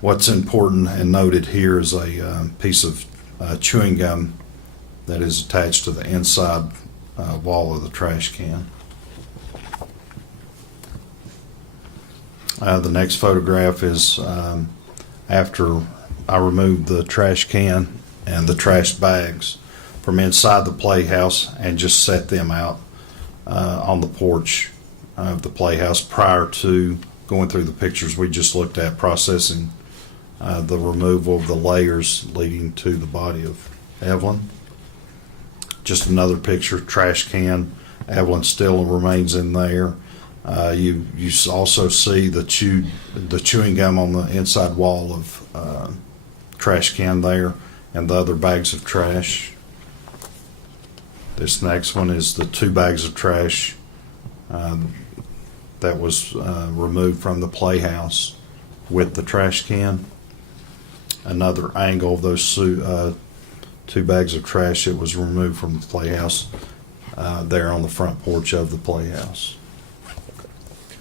What's important and noted here is a piece of chewing gum that is attached to the inside wall of the trash can. The next photograph is after I removed the trash can and the trash bags from inside the playhouse and just set them out on the porch of the playhouse prior to going through the pictures we just looked at, processing the removal of the layers leading to the body of Evelyn. Just another picture, trash can. Evelyn still remains in there. You also see the chewing gum on the inside wall of trash can there, and the other bags of trash. This next one is the 2 bags of trash that was removed from the playhouse with the trash can. Another angle of those 2 bags of trash that was removed from the playhouse there on the front porch of the playhouse.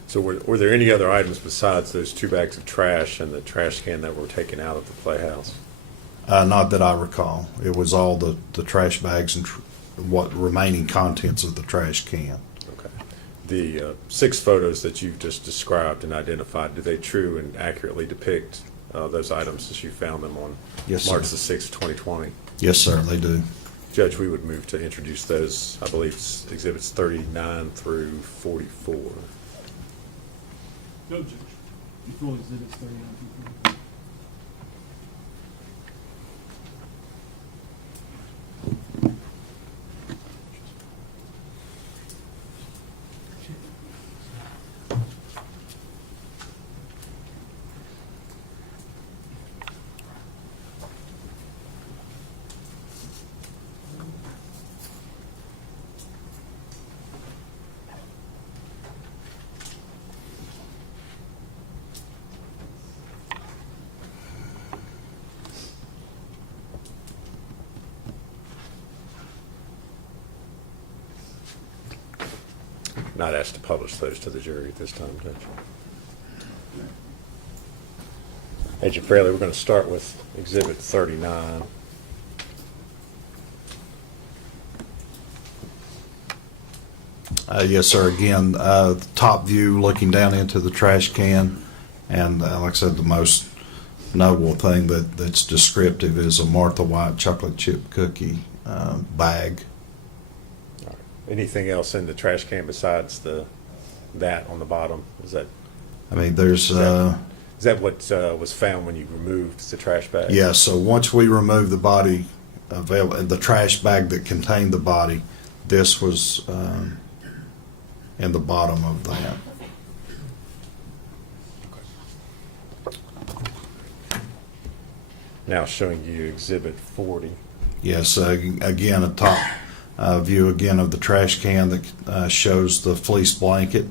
So were there any other items besides those 2 bags of trash and the trash can that were taken out of the playhouse? Not that I recall. It was all the trash bags and what remaining contents of the trash can. Okay. The 6 photos that you've just described and identified, do they true and accurately depict those items as you found them on Yes, sir. March the 6th, 2020? Yes, sir, they do. Judge, we would move to introduce those, I believe, it's exhibits 39 through 44. Go, Judge. You full exhibits 39 through 44. Not asked to publish those to the jury at this time, Judge. Agent Fraley, we're going to start with Exhibit 39. Yes, sir. Again, top view looking down into the trash can. And like I said, the most notable thing that's descriptive is a Martha White chocolate chip cookie bag. All right. Anything else in the trash can besides that on the bottom? Is that There's... Is that what was found when you removed the trash bag? Yeah, so once we removed the body, the trash bag that contained the body, this was in the bottom of that. Now showing you Exhibit 40. Yes, again, a top view again of the trash can that shows the fleece blanket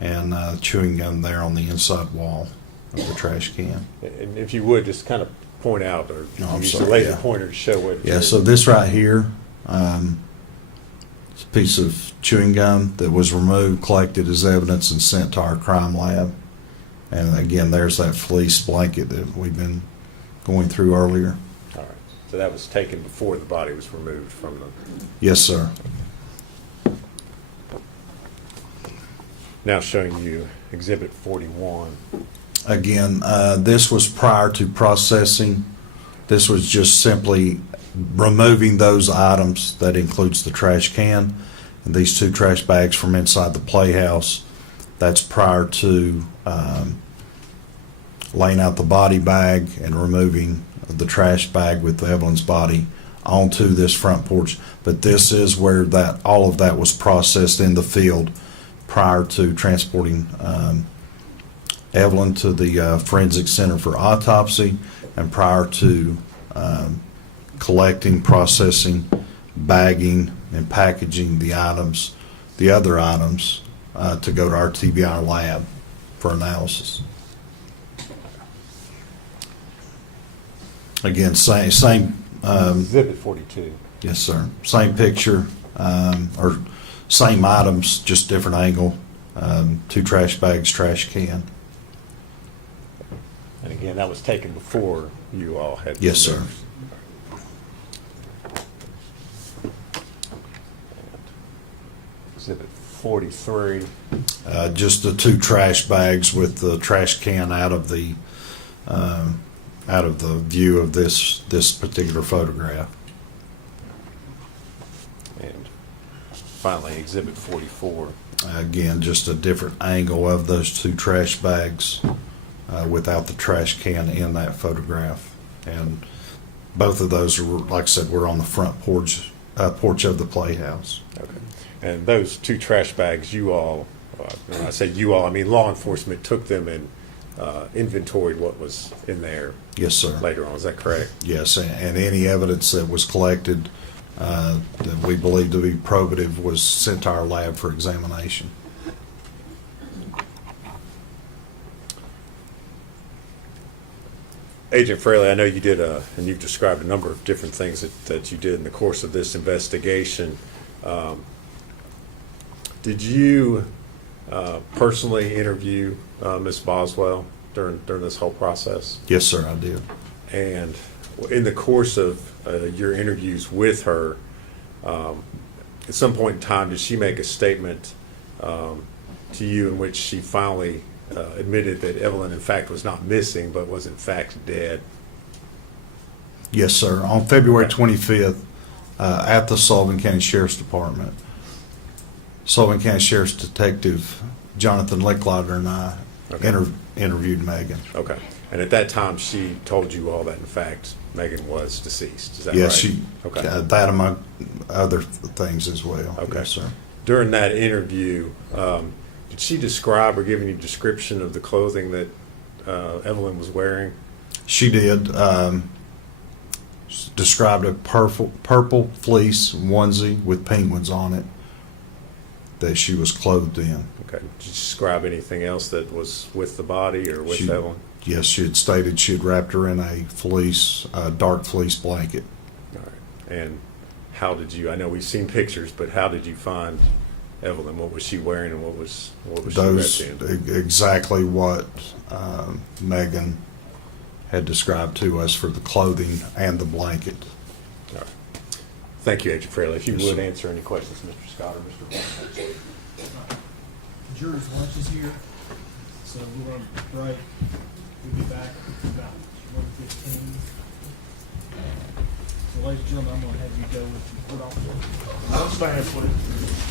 and chewing gum there on the inside wall of the trash can. And if you would, just kind of point out or use the sorry, laser yeah. pointer to show what. Yeah, so this right here, it's a piece of chewing gum that was removed, collected as evidence, and sent to our crime lab. And again, there's that fleece blanket that we've been going through earlier. All right. So that was taken before the body was removed from the. Yes, sir. Now showing you Exhibit 41. Again, this was prior to processing This was just simply removing those items. That includes the trash can and these 2 trash bags from inside the playhouse. That's prior to laying out the body bag and removing the trash bag with Evelyn's body onto this front porch. But this is where that all of that was processed in the field prior to transporting Evelyn to the forensic center for autopsy, and prior to collecting, processing, bagging, and packaging the items, the other items, to go to our TBI lab for analysis. Again, same. Exhibit 42. Yes, sir. Same picture, or same items, just different angle. 2 trash bags, trash can. And again, that was taken before you all had. Yes, sir. Exhibit 43. Just the 2 trash bags with the trash can out of the view of this particular photograph. And finally, exhibit 44. Again, just a different angle of those 2 trash bags without the trash can in that photograph. And both of those, are, like I said, were on the front porch of the playhouse. Okay. And those 2 trash bags, you all, when I say you all, I mean law enforcement took them and inventoried what was in there. Yes, sir. Later on, is that correct? Yes, and any evidence that was collected that we believe to be probative was sent to our lab for examination. Agent Fraley, I know you did and you've described a number of different things that you did in the course of this investigation. Did you personally interview Ms. Boswell during this whole process? Yes, sir, I did. And in the course of your interviews with her, at some point in time, did she make a statement to you in which she finally admitted that Evelyn, in fact, was not missing, but was, in fact, dead? Yes, sir. On February 25th, at the Sullivan County Sheriff's Department, Sullivan County Sheriff's Detective Jonathan Licklauder and I interviewed Megan. Okay. And at that time, she told you all that, in fact, Megan was deceased. Is that Yes, right? she. Okay. That among other things as well. Okay. Yes, sir. During that interview, did she describe or give any description of the clothing that Evelyn was wearing? She did. Described a purple fleece onesie with penguins on it that she was clothed in. Okay. Did she describe anything else that was with the body or with Evelyn? Yes, she had stated she had wrapped her in a dark fleece blanket. All right. And how did you? I know we've seen pictures, but how did you find Evelyn? What was she wearing, and what was Those she wrapped in? exactly what Megan had described to us for the clothing and the blanket. All right. Thank you, Agent Fraley. If you Yes, would sir. answer any questions, Mr. Scott or Mr. Bond. Jury's lunch is here, so we're going to break. We'll be back about 1:15. So, ladies and gentlemen, I'm going to have you go with your court officer. Let's stand, please.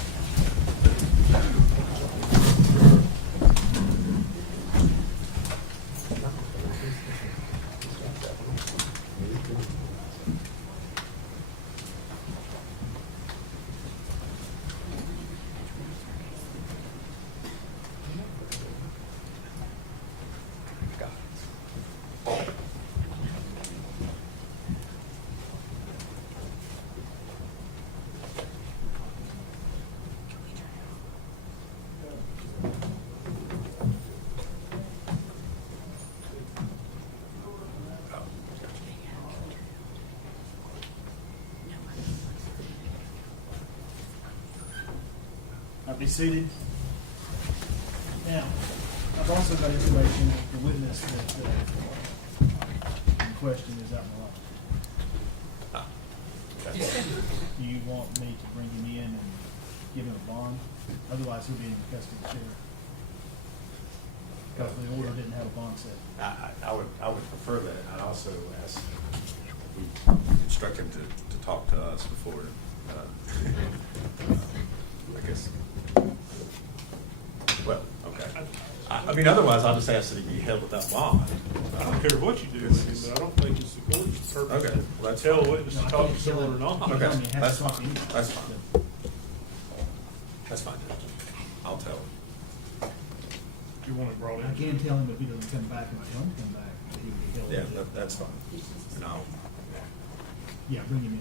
Be seated. Now, I've also got information that the witness that in question is out in the lobby. Do you want me to bring him in and give him a bond? Otherwise, he'll be in custody too. Because the order didn't have a bond set. I would prefer that. I'd also ask we instruct him to talk to us before, I guess. Well, okay. I mean, otherwise, I'll just ask that he be held without bond. I don't care what you do with him, but I don't think it's the court's purpose Okay, well, that's to tell a fine. witness No, to I talk can't to tell someone him. or not. You Okay, tell me it has that's to talk fine. anyway. That's fine. That's fine, Judge. I'll tell him. Do you want it brought in? I can tell him if he doesn't come back, if I don't come back, that he will be held. Yeah, that's fine. And Yeah, bring him in.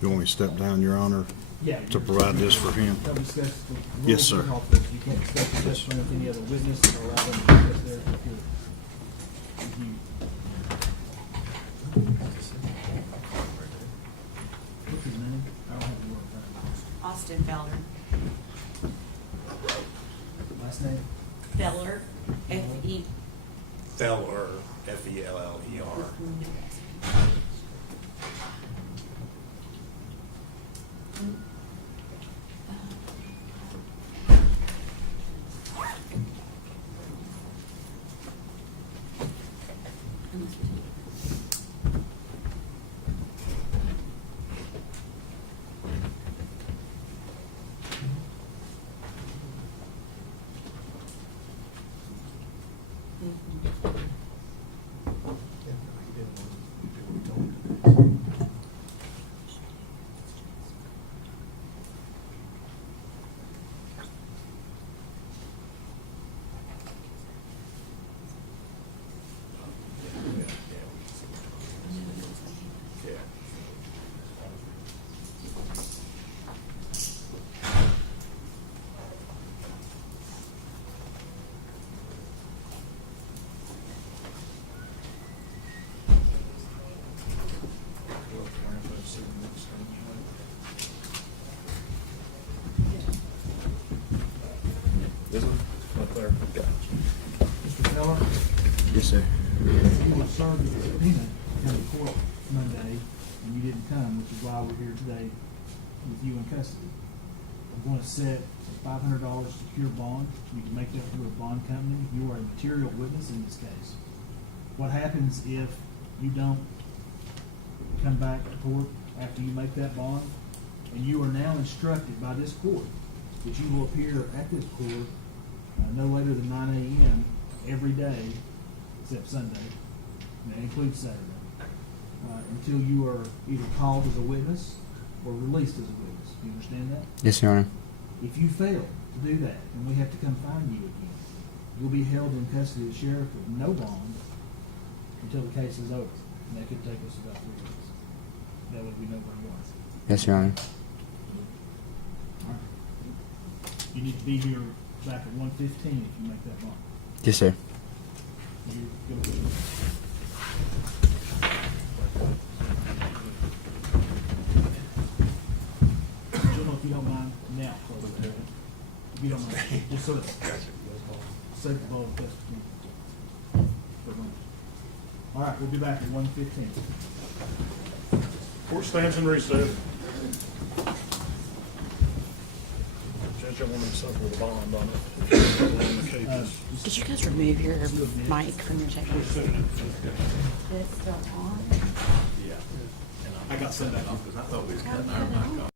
You want me to step down, Your Honor, Yeah. to provide this for him? They'll discuss the rules Yes, sir. of the office. You can't discuss the testimony with any other witness or allow them to discuss theirs with you. What's his name? I don't have the word in front of me. Austin Feller. Last name? Feller, F-E. Feller, F-E-L-L-E-R. This one? Up there? Yeah. Mr. Feller? Yes, sir. You were served with a subpoena to come to court Monday, and you didn't come, which is why we're here today with you in custody. I'm going to set a $500 secure bond. You can make that through a bond company. You are a material witness in this case. What happens if you don't come back to court after you make that bond? And you are now instructed by this court that you will appear at this court no later than 9 a.m. every day except Sunday, and that includes Saturday, until you are either called as a witness or released as a witness. Do you understand that? Yes, Your Honor. If you fail to do that, and we have to come find you again, you'll be held in custody of the sheriff with no bond until the case is over. And that could take us about 3 weeks. That would be no very long. Yes, Your Honor. All right. You need to be here back at 1:15 if you make that bond. Yes, sir. You go. General, if you don't mind, now, close it. If you don't mind, just sort of save the ball of testimony for a moment. All right, we'll be back at 1:15. Court stands in recess. Judge, I wanted something with a bond on it. Did you guys remove your mic from your table? Is it still on? Yeah. I got sent that off because I thought we was cutting our mic off.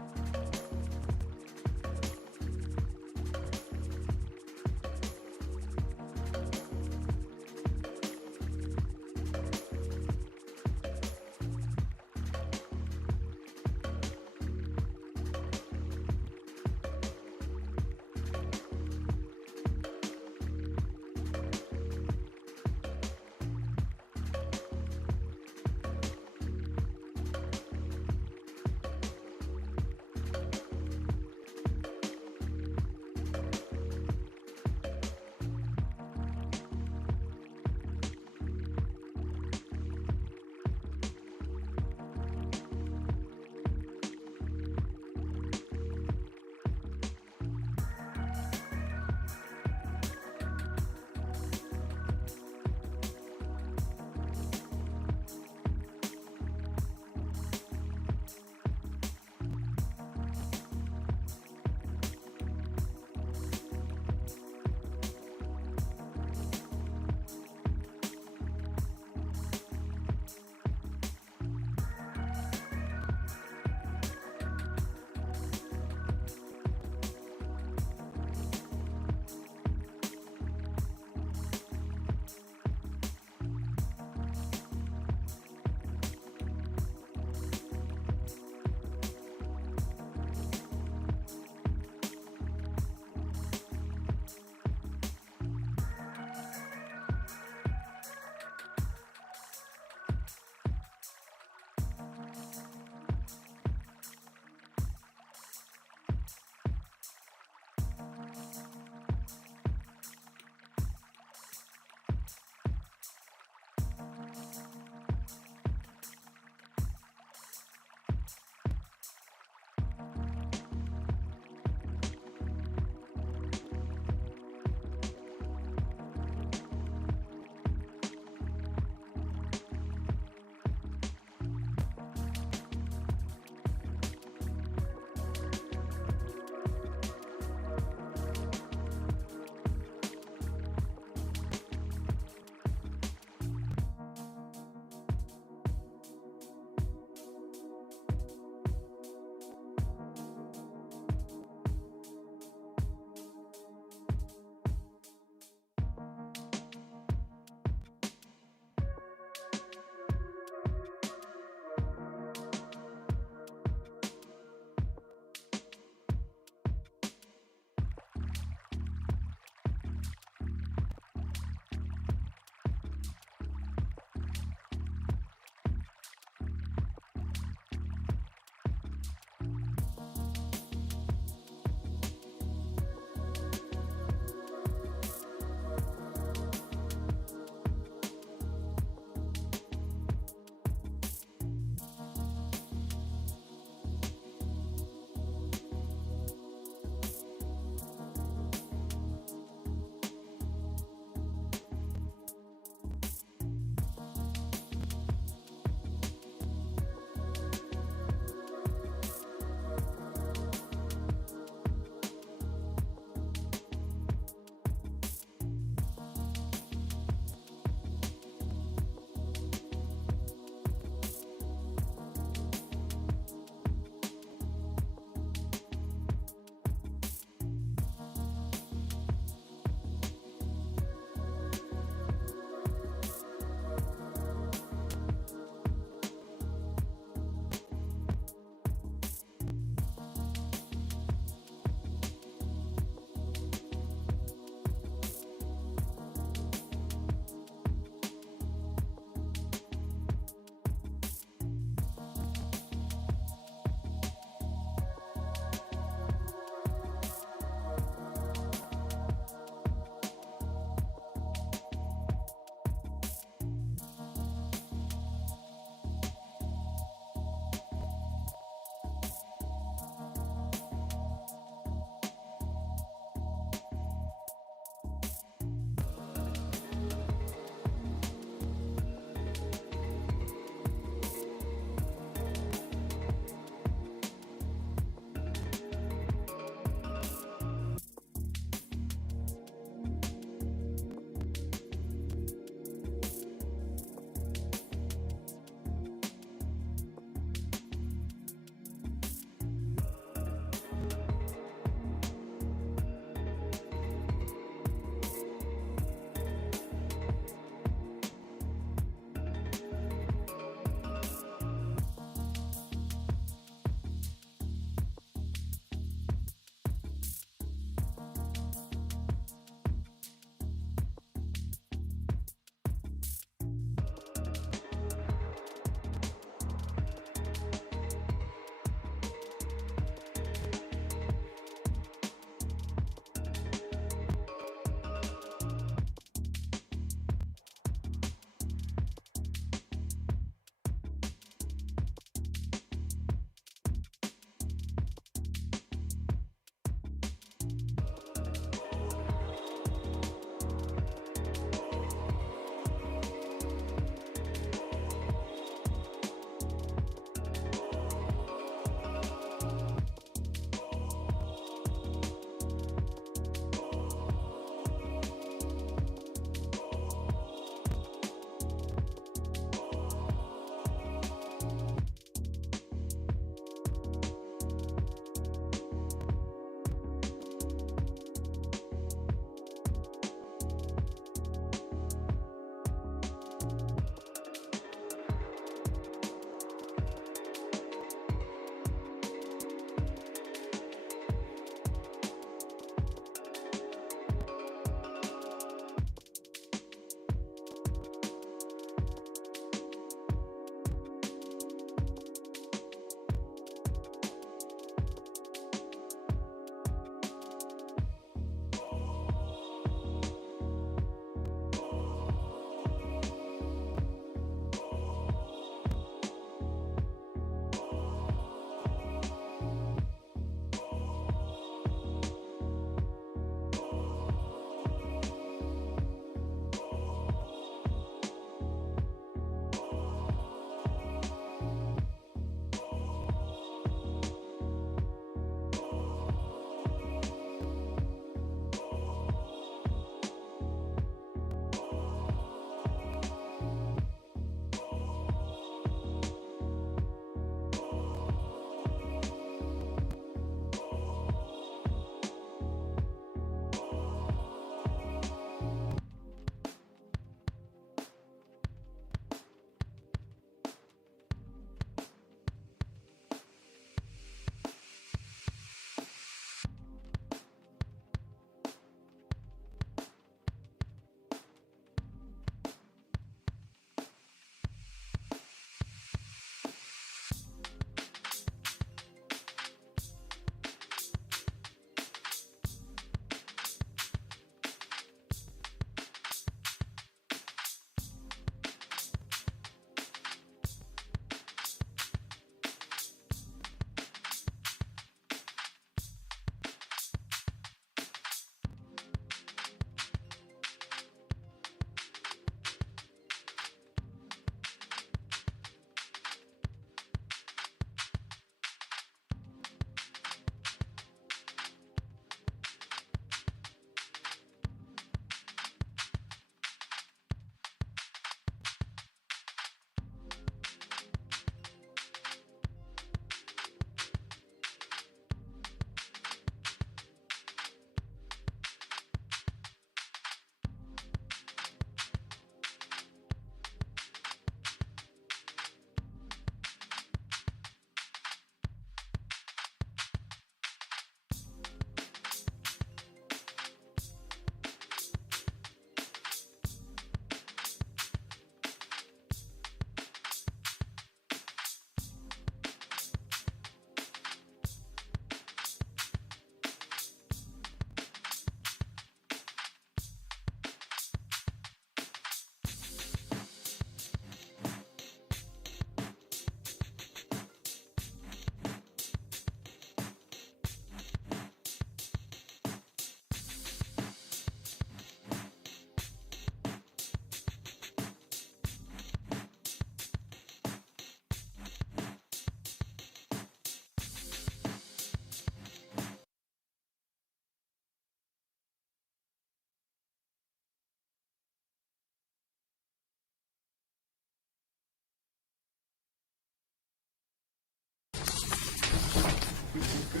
Yeah,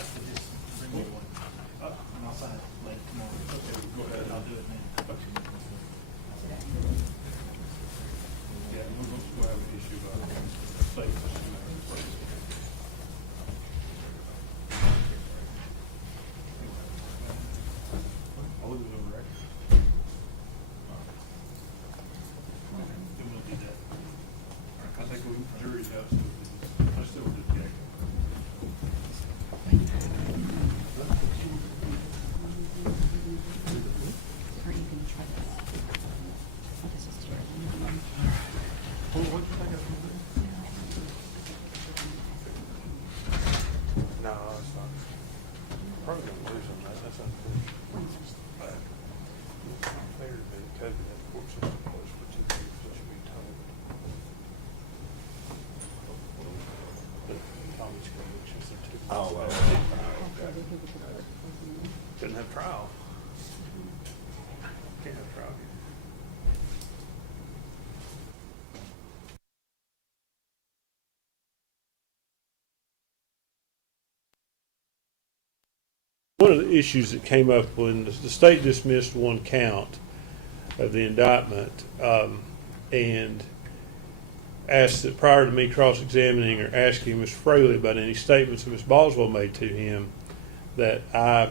so just bring me one up, and I'll sign it later tomorrow. Okay, go ahead, I'll do it now. Yeah, we'll have an issue about statements. I'll leave it on record. Then we'll do that. I think we, jury's out, so I still just check. Or you can try this. Oh, this is terrible. What'd you think of it? No, it's not. Probably gonna lose on that, that's unfortunate. Fair to be, COVID had the court system closed for 2 years, it should be told. Tommy's convictions are too. Oh, well. Didn't have trial. Can't have trial. One of the issues that came up when the state dismissed one count of the indictment, and asked that prior to me cross-examining or asking Mr. Fraley about any statements that Ms. Boswell made to him, that I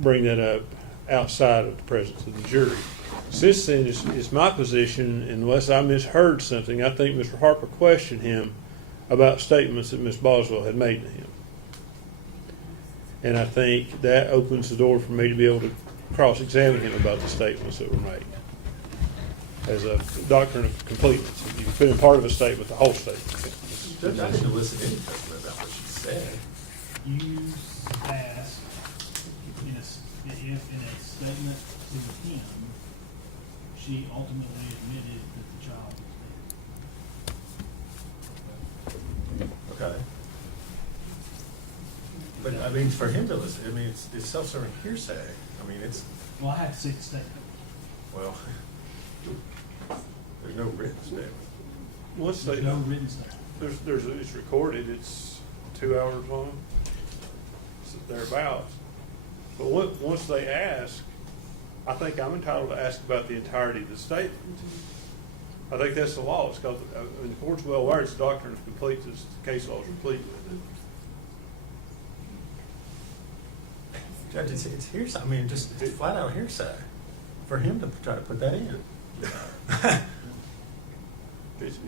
bring that up outside of the presence of the jury. Since then, it's my position, unless I misheard something, I think Mr. Harper questioned him about statements that Ms. Boswell had made to him. And I think that opens the door for me to be able to cross-examine him about the statements that were made. As a doctrine of completeness, if you put in part of a statement, the whole statement. Judge, I didn't elicit any testimony about what she said. You asked if in a statement to him, she ultimately admitted that the child was dead. Okay. But, I mean, for him to listen, I mean, it's self-serving hearsay. I mean, it's, Well, I have to see the statement. well, there's no written statement. Once they, There's no written statement. it's recorded, it's 2 hours long, it's thereabouts. But once they ask, I think I'm entitled to ask about the entirety of the statement. I think that's the law. It's called, I mean, the court's well aware, it's the doctrine of completeness, the case law is replete with it. Judge, it's hearsay. I mean, just it's flat out hearsay. For him to try to put that in. It's,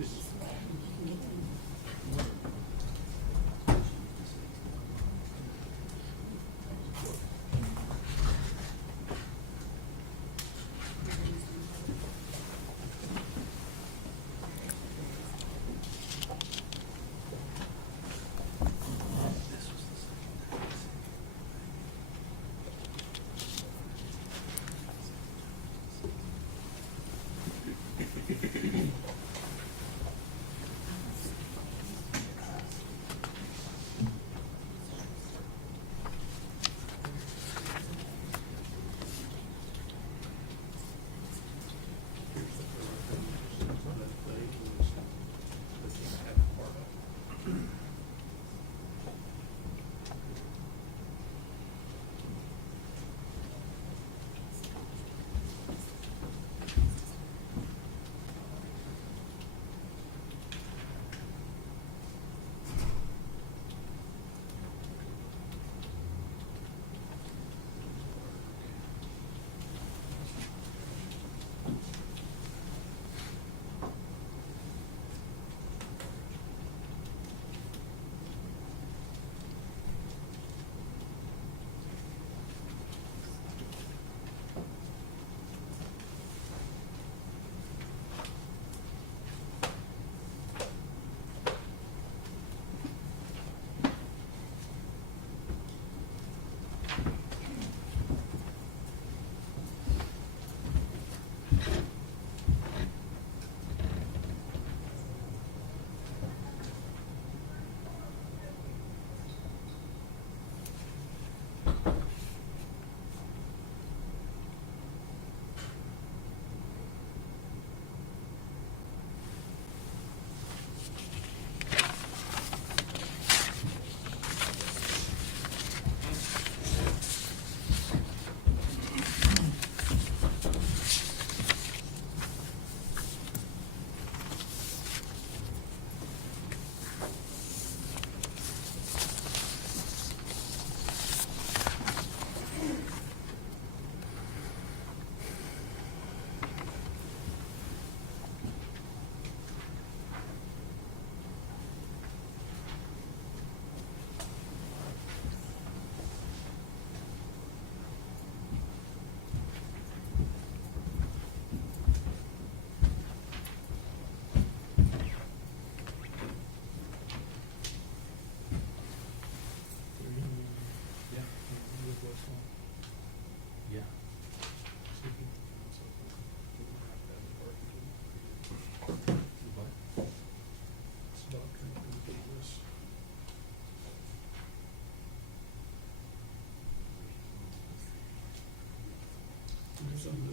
Well,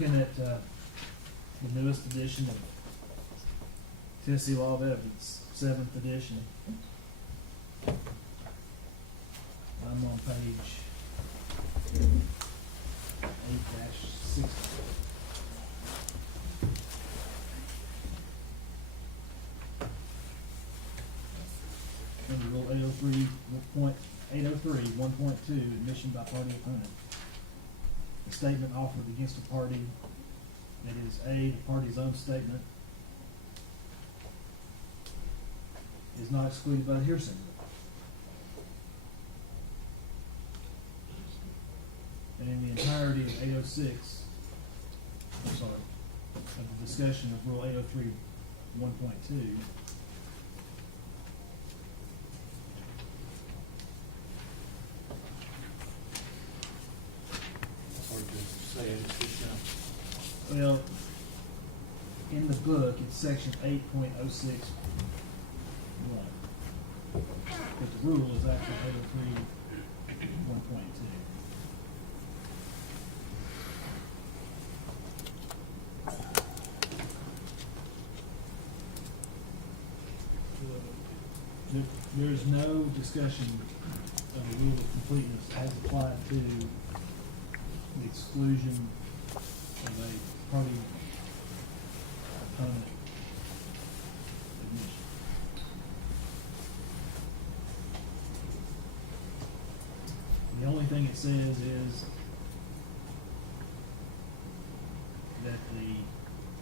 looking at the newest edition of Tennessee Law of Evidence, 7th edition. I'm on page 8-60. Under Rule 803, 1.2, admission by party opponent. A statement offered against a party that is A, the party's own statement, is not excluded by the hearsay rule. And in the entirety of 806, I'm sorry, of the discussion of Rule 803, 1.2, Hard to say it just now. well, in the book, it's section 8.061. But the rule is actually 803, 1.2. There is no discussion of the rule of completeness as applied to the exclusion of a party opponent admission. The only thing it says is that the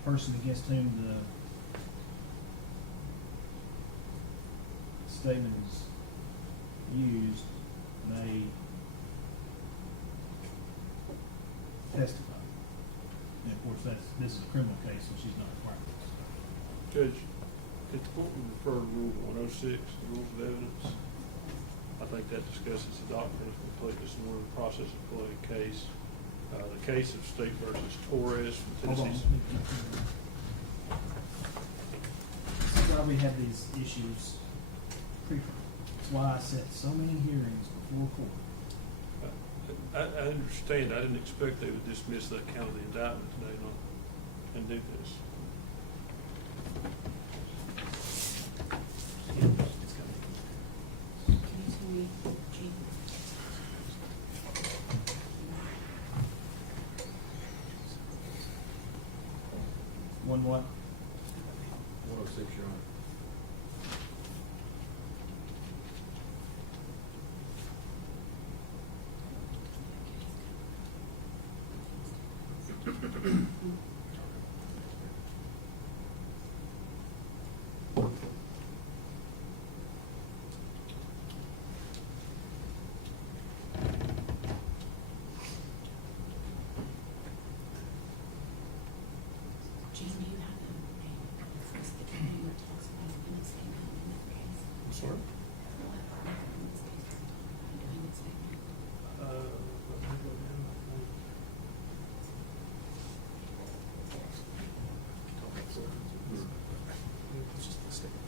person against whom the statement is used may testify. And of course, this is a criminal case, so she's not required to. Judge, could the court refer to Rule 106, the Rules of Evidence? I think that discusses the doctrine of completeness and order of the process of pleading a case. The case of State versus Torres from Hold on. Tennessee. This is why we have these issues pre-trial. That's why I set so many hearings before court. I understand. I didn't expect they would dismiss that count of the indictment today and do this. One what? 106, Your Honor. Gene, do you have a first attorney that talks about a witness statement in that case? I'm sorry? What happened in this case? Doing the statement? Let me go down, I think. It's just the statement.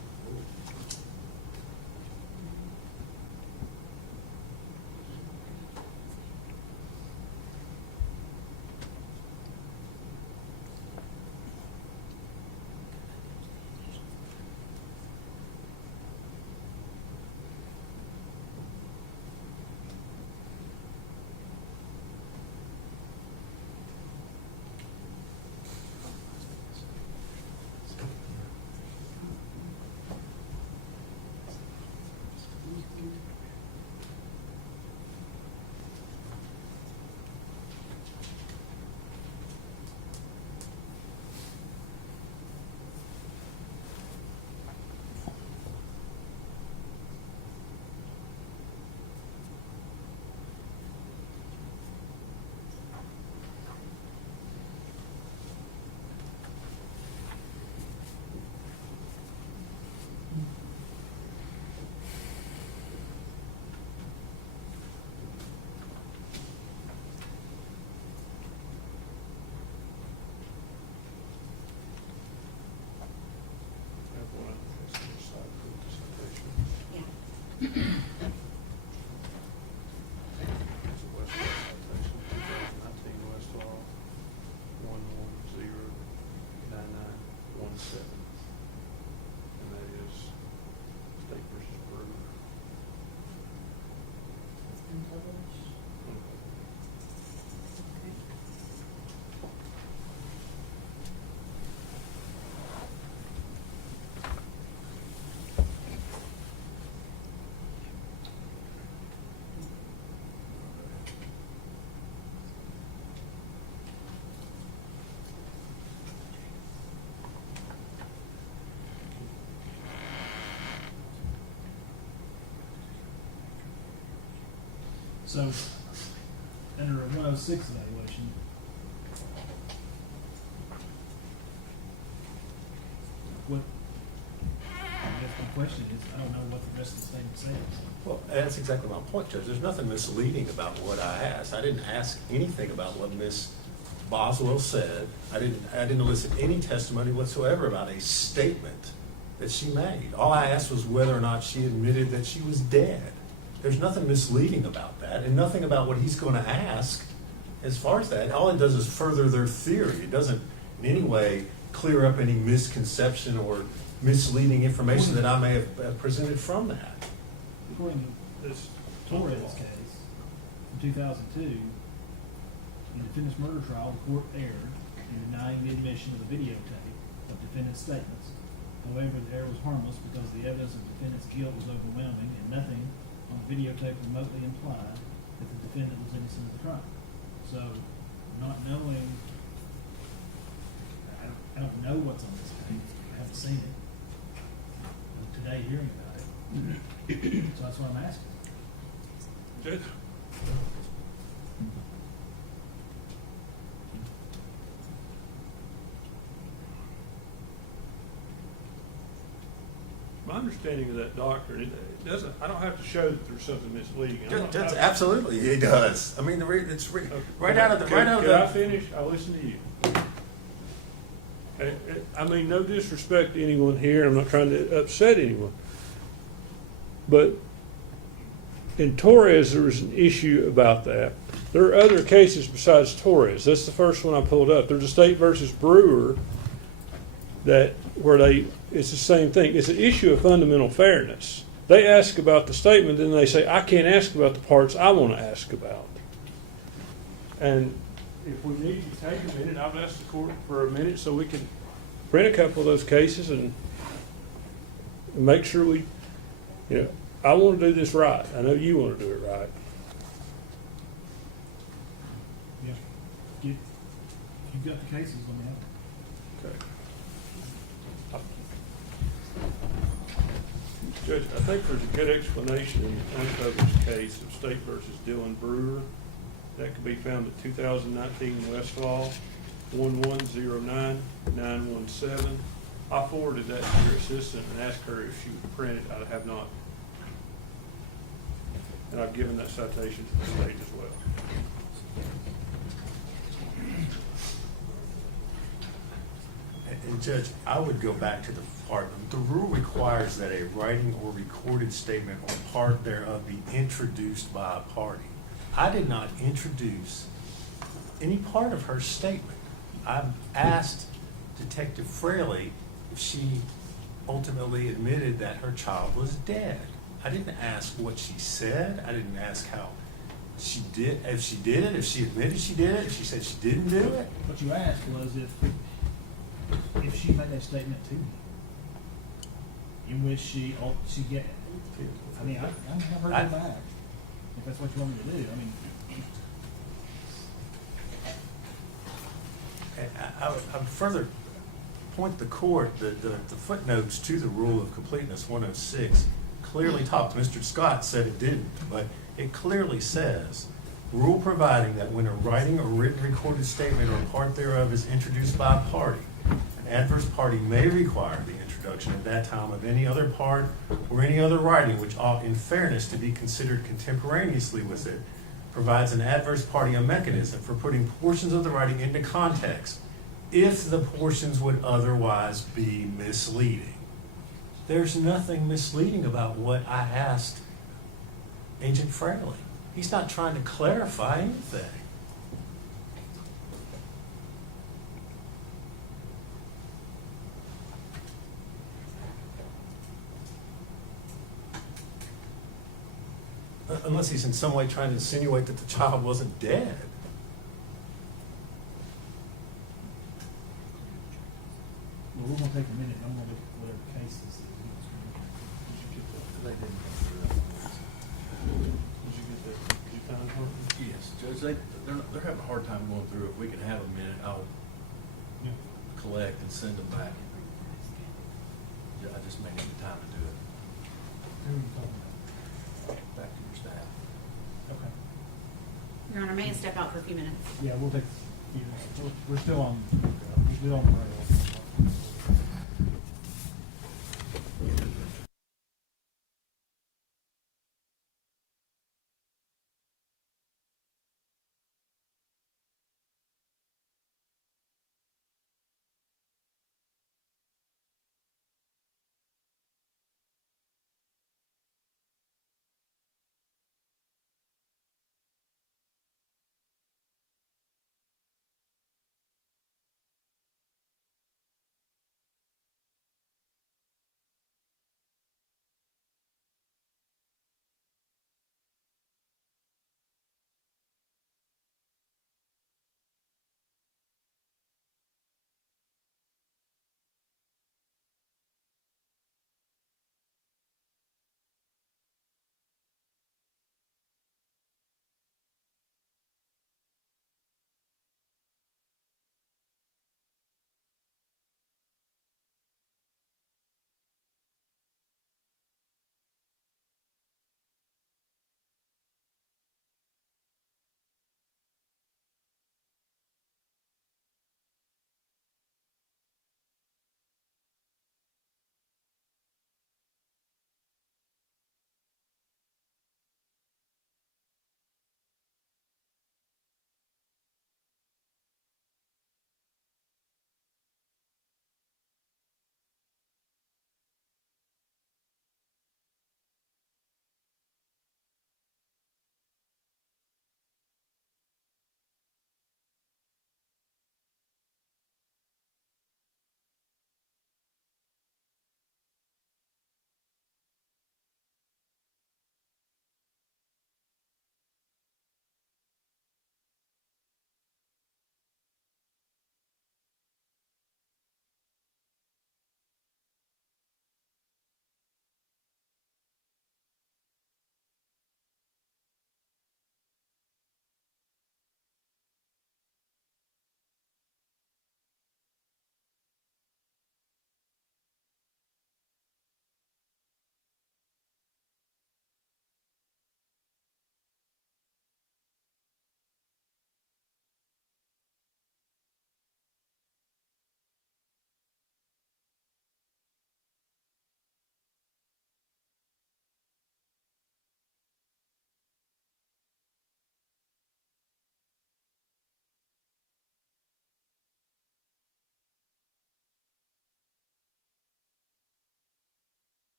So, under a 106 evaluation, what, I guess my question is, I don't know what the rest of the statement says. Well, that's exactly my point, Judge. There's nothing misleading about what I asked. I didn't ask anything about what Ms. Boswell said. I didn't elicit any testimony whatsoever about a statement that she made. All I asked was whether or not she admitted that she was dead. There's nothing misleading about that, and nothing about what he's going to ask as far as that. All it does is further their theory. It doesn't in any way clear up any misconception or misleading information that I may have presented from that. According to this Torres case from 2002, in the defendant's murder trial, the court erred in denying the admission of the videotape of defendant's statements. However, the error was harmless because the evidence of defendant's guilt was overwhelming and nothing on the videotape remotely implied that the defendant was innocent of the crime. So, not knowing, I don't know what's on this tape. I haven't seen it. Today, hearing about it. So that's what I'm asking. Judge? My understanding of that doctrine, it doesn't, I don't have to show that there's something misleading. That's absolutely, it does. I mean, it's right out of the. Can I finish? I'll listen to you. I mean, no disrespect to anyone here. I'm not trying to upset anyone. But in Torres, there was an issue about that. There are other cases besides Torres. That's the first one I pulled up. There's a State versus Brewer it's the same thing. It's an issue of fundamental fairness. They ask about the statement, then they say, I can't ask about the parts I want to ask about. And if we need to take a minute, I've asked the court for a minute so we can print a couple of those cases and make sure I want to do this right. I know you want to do it right. Yeah. You've got the cases on the other. Okay. Judge, I think there's a good explanation in the unpublished case of State versus Dylan Brewer. That could be found at 2019 Westlaw 1109917. I forwarded that to your assistant and asked her if she would print it. I have not. And I've given that citation to the state as well. And Judge, I would go back to the part, the rule requires that a writing or recorded statement or part thereof be introduced by a party. I did not introduce any part of her statement. I asked Detective Fraley if she ultimately admitted that her child was dead. I didn't ask what she said. I didn't ask how she did, if she did it, if she admitted she did it, if she said she didn't do it. What you asked was if she made a statement to me in which she get. I mean, I have her go back if that's what you want me to do. I mean, I would further point the court that the footnotes to the rule of completeness 106 clearly talked. Mr. Scott said it didn't, but it clearly says, rule providing that when a writing or written recorded statement or part thereof is introduced by a party, an adverse party may require the introduction at that time of any other part or any other writing which ought in fairness to be considered contemporaneously with it, provides an adverse party a mechanism for putting portions of the writing into context if the portions would otherwise be misleading. There's nothing misleading about what I asked Agent Fraley. He's not trying to clarify anything. Unless he's in some way trying to insinuate that the child wasn't dead. well, we're gonna take a minute. I'm gonna look at whatever cases. They didn't. Did you get that? Did you find Harper? Yes, Judge, they're having a hard time going through it. If we can have a minute, I'll Yeah. collect and send them back. I just may need the time to do it. Who are you talking about? Back to your staff. Okay. Honor. May I step out for a few minutes? Yeah, we'll take, we're still on the rail.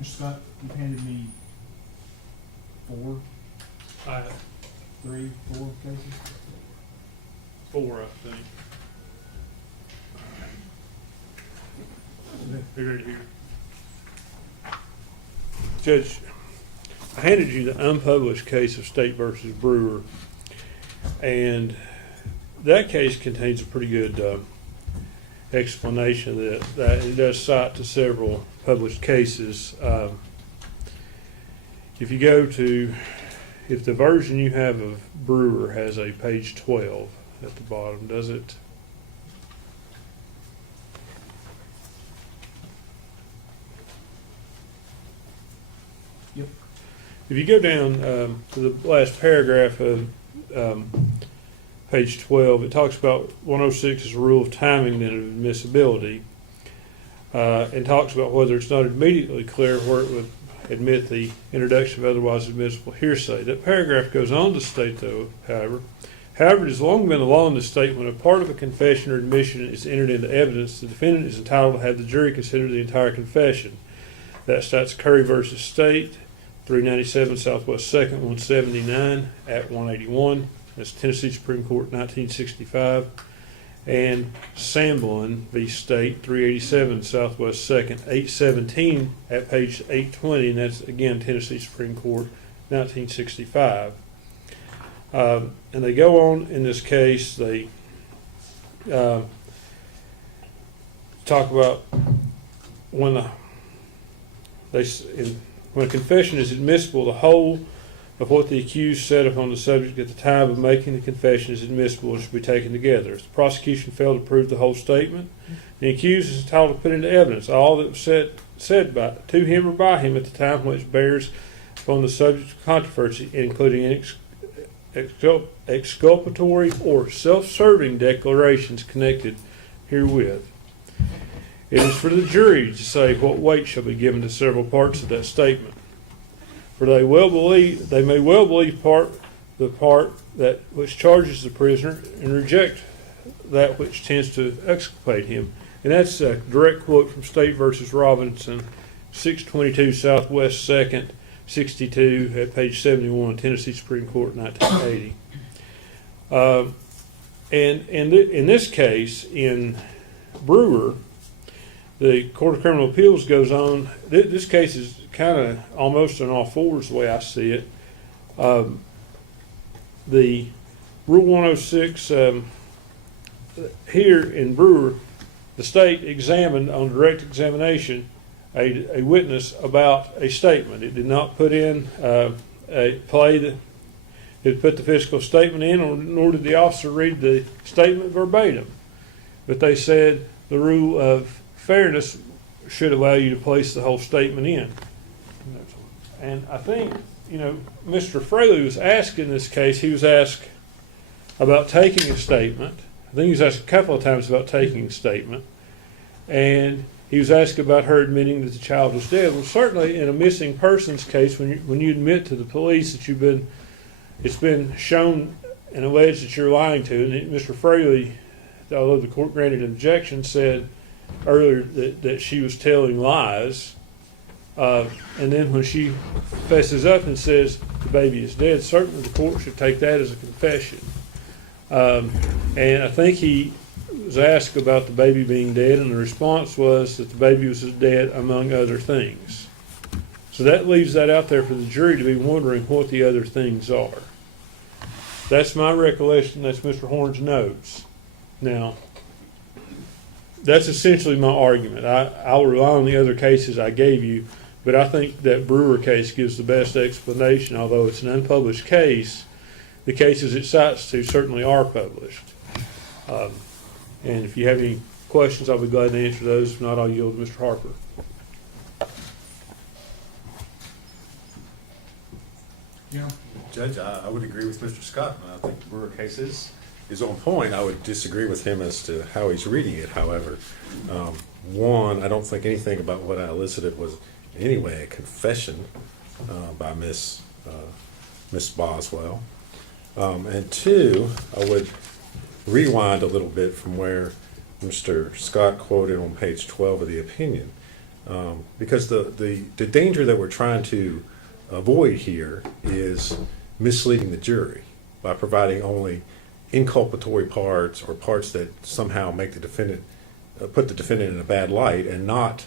Mr. Scott, you've handed me four cases. Four, I think. Here it here. Judge, I handed you the unpublished case of State versus Brewer, and that case contains a pretty good explanation that it does cite to several published cases. If you go to, if the version you have of Brewer has a page 12 at the bottom, does it? Yep. If you go down to the last paragraph of page 12, it talks about 106 as a rule of timing and admissibility, and talks about whether it's not immediately clear where it would admit the introduction of otherwise admissible hearsay. That paragraph goes on to state, though, however, it has long been the law in the state when a part of a confession or admission is entered into evidence, the defendant is entitled to have the jury consider the entire confession. That cites Curry versus State, 397 Southwest 2nd, 179 at 181. That's Tennessee Supreme Court, 1965. And Samblin v. State, 387 Southwest 2nd, 817 at page 820, and that's, again, Tennessee Supreme Court, 1965. And they go on in this case, they talk about when a confession is admissible, the whole of what the accused said upon the subject at the time of making the confession is admissible and should be taken together. If the prosecution failed to prove the whole statement, the accused is entitled to put into evidence all that was said to him or by him at the time which bears upon the subject of controversy, including exculpatory or self-serving declarations connected herewith. It is for the jury to say what weight shall be given to several parts of that statement. For they may well believe the part that which charges the prisoner and reject that which tends to exculpate him. And that's a direct quote from State versus Robinson, 622 Southwest 2nd, 62 at page 71, Tennessee Supreme Court, 1980. And in this case, in Brewer, the Court of Criminal Appeals goes on. This case is kind of almost on all fours the way I see it. The Rule 106 here in Brewer, the state examined on direct examination a witness about a statement. It did not put in a play that it put the physical statement in, nor did the officer read the statement verbatim. But they said the rule of fairness should allow you to place the whole statement in. And I think, Mr. Fraley was asked in this case, he was asked about taking a statement. I think he was asked a couple of times about taking a statement. And he was asked about her admitting that the child was dead. Well, certainly in a missing persons case, when you admit to the police that it's been shown and alleged that you're lying to, and Mr. Fraley, although the court granted an objection, said earlier that she was telling lies. And then when she fesses up and says the baby is dead, certainly the court should take that as a confession. And I think he was asked about the baby being dead, and the response was that the baby was dead, among other things. So that leaves that out there for the jury to be wondering what the other things are. That's my recollection. That's Mr. Horn's notes. Now, that's essentially my argument. I'll rely on the other cases I gave you, but I think that Brewer case gives the best explanation. Although it's an unpublished case, the cases it cites to certainly are published. And if you have any questions, I'll be glad to answer those. If not, I'll yield to Mr. Harper. Yeah. Judge, I would agree with Mr. Scott. I think the Brewer case is on point. I would disagree with him as to how he's reading it, however. One, I don't think anything about what I elicited was in any way a confession by Miss Boswell. And two, I would rewind a little bit from where Mr. Scott quoted on page 12 of the opinion. Because the danger that we're trying to avoid here is misleading the jury by providing only inculpatory parts or parts that somehow make the defendant, put the defendant in a bad light, and not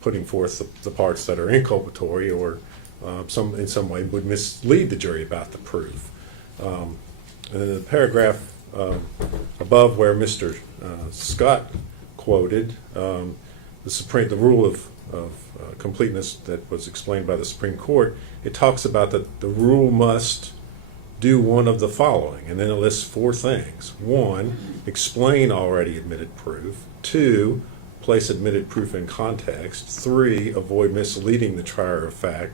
putting forth the parts that are inculpatory or in some way would mislead the jury about the proof. And then the paragraph above where Mr. Scott quoted, the rule of completeness that was explained by the Supreme Court, it talks about that the rule must do one of the following, and then it lists 4 things. 1, explain already admitted proof. 2, place admitted proof in context. 3, avoid misleading the trier of fact.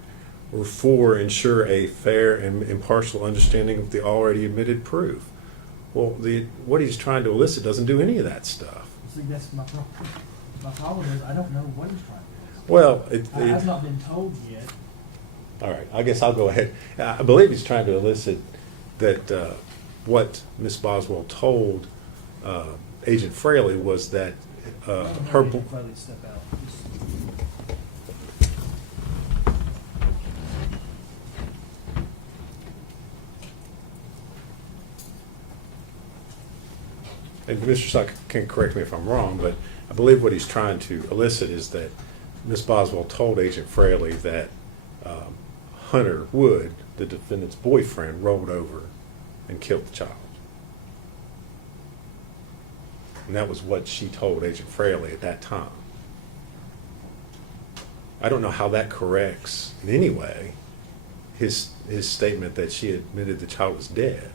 Or 4, ensure a fair and impartial understanding of the already admitted proof. Well, what he's trying to elicit doesn't do any of that stuff. See, that's my problem. My problem is I don't know what he's trying to do. Well, I've not been told yet. all right, I guess I'll go ahead. I believe he's trying to elicit that what Ms. Boswell told Agent Fraley was that her... Fraley step out. And Mr. Scott can correct me if I'm wrong, but I believe what he's trying to elicit is that Ms. Boswell told Agent Fraley that Hunter Wood, the defendant's boyfriend, rolled over and killed the child. And that was what she told Agent Fraley at that time. I don't know how that corrects in any way his statement that she admitted the child was dead.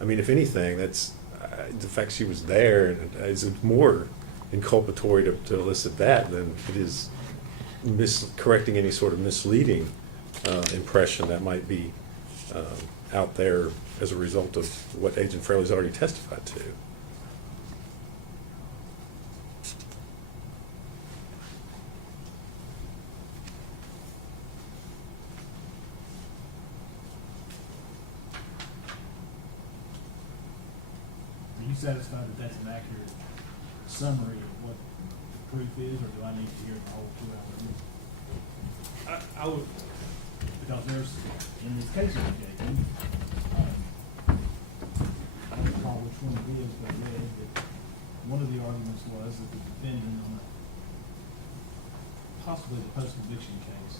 I mean, if anything, that's the fact she was there is more inculpatory to elicit that than it is correcting any sort of misleading impression that might be out there as a result of what Agent Fraley's already testified to. Are you satisfied that that's an accurate summary of what the proof is, or do I need to hear the whole 2 hours? I would, Because there's, in this case of Jacob, I don't recall which one it is, but I read that one of the arguments was that the defendant on possibly the post-conviction case,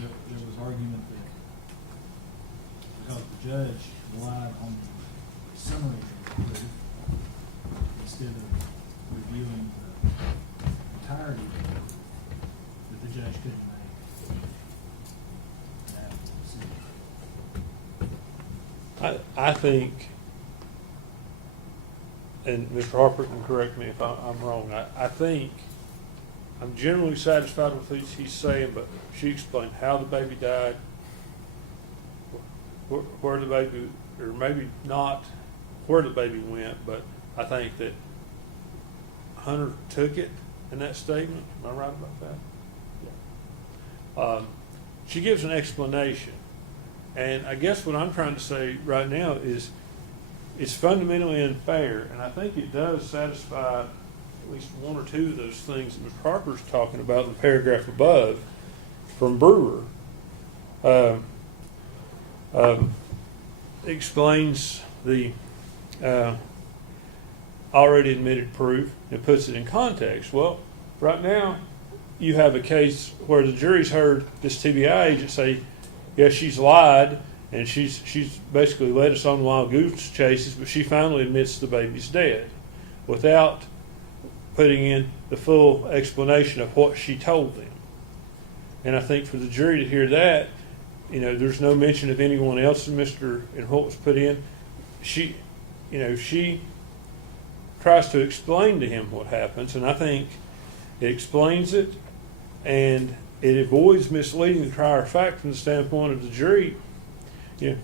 there was argument that because the judge relied on the summary of the proof instead of reviewing the entirety of it, that the judge couldn't make that decision. I think, and Mr. Harper can correct me if I'm wrong, I think I'm generally satisfied with what he's saying, but she explained how the baby died, where the baby, or maybe not where the baby went, but I think that Hunter took it in that statement. Am I right about that? Yeah. She gives an explanation, and I guess what I'm trying to say right now is it's fundamentally unfair, and I think it does satisfy at least 1 or 2 of those things that Mr. Harper's talking about in the paragraph above from Brewer. Explains the already admitted proof and puts it in context. Well, right now you have a case where the jury's heard this TBI agent say, yes, she's lied and she's basically led us on wild goose chases, but she finally admits the baby's dead without putting in the full explanation of what she told them. And I think for the jury to hear that, there's no mention of anyone else in what was put in. She tries to explain to him what happens, and I think it explains it, and it avoids misleading the trier of fact from the standpoint of the jury. You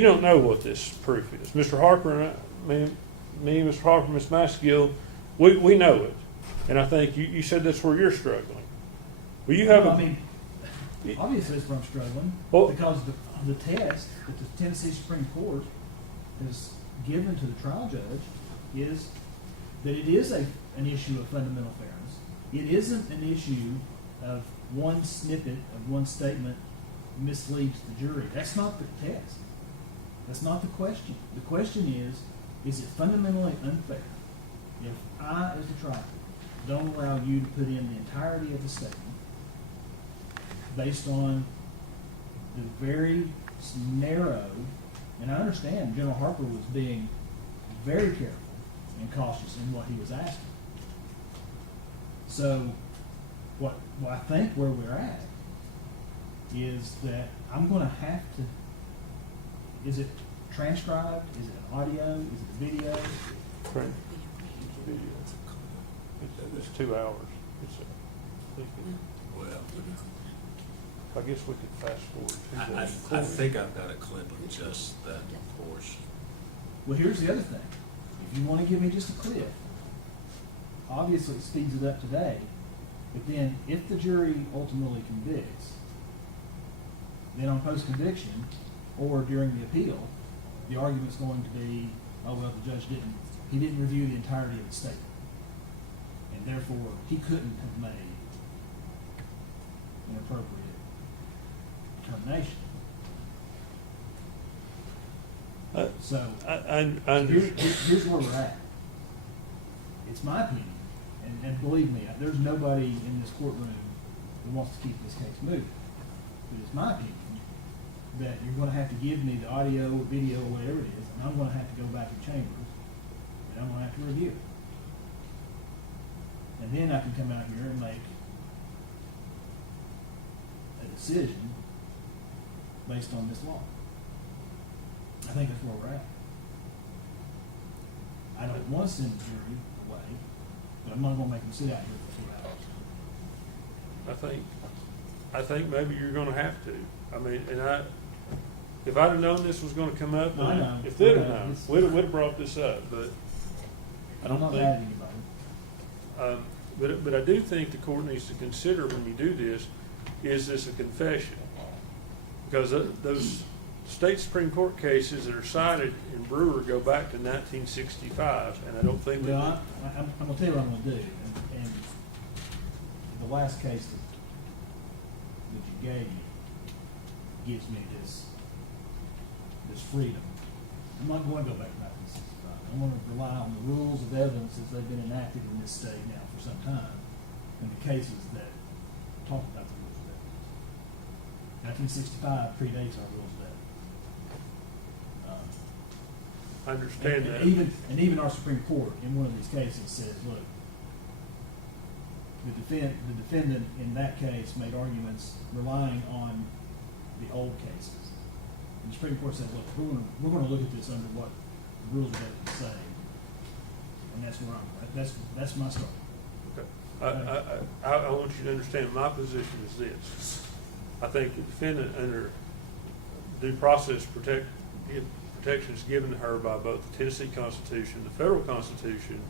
don't know what this proof is. Mr. Harper and me, Mr. Harper, Ms. Massengill, we know it, and I think you said that's where you're struggling. Well, you have Obviously, that's where I'm struggling, because the test that the Tennessee Supreme Court has given to the trial judge is that it is an issue of fundamental fairness, It isn't an issue of one snippet of one statement misleads the jury. That's not the test. That's not the question. The question is it fundamentally unfair if I, as the trial, don't allow you to put in the entirety of the statement based on the very narrow, and I understand General Harper was being very careful and cautious in what he was asking. So what I think where we're at is that I'm going to have to, is it transcribed? Is it an audio? Is it a video? Right. It's a video. It's 2 hours. Well, I guess we could fast forward to that. I think I've got a clip of just that portion. Well, here's the other thing. If you want to give me just a clip, obviously it speeds it up today, but then if the jury ultimately convicts, then on post-conviction or during the appeal, the argument's going to be, oh, well, the judge didn't review the entirety of the statement. And therefore, he couldn't have made an appropriate determination. So, here's where we're at. It's my opinion, and believe me, there's nobody in this courtroom who wants to keep this case moving. But it's my opinion that you're going to have to give me the audio or video or whatever it is, and I'm going to have to go back in chambers, and I'm going to have to review it. And then I can come out here and make a decision based on this law. I think that's where we're at. I don't want to send the jury away, but I'm not going to make them sit out here for 2 hours. I think maybe you're gonna have to. I mean, if I'd have known this was gonna come up, No, I know. if they'd have I know. known, we'd have brought this up, but I don't I'm not think. mad at anybody. But I do think the court needs to consider when you do this, is this a confession? Because those state Supreme Court cases that are cited in Brewer go back to 1965, and I don't think Well, that. I'm going to tell you what I'm going to do. And the last case that you gave me gives me this freedom. I'm not going to go back to 1965. I'm going to rely on the rules of evidence as they've been enacted in this state now for some time, and the cases that talk about the rules of evidence. 1965 predates our rules of evidence. I understand that. And even our Supreme Court in one of these cases says, look, the defendant in that case made arguments relying on the old cases. And the Supreme Court says, look, we're going to look at this under what the rules of evidence say, and that's where that's my story. Okay. I want you to understand my position is this. I think the defendant, under due process protections given to her by both the Tennessee Constitution, the federal Constitution,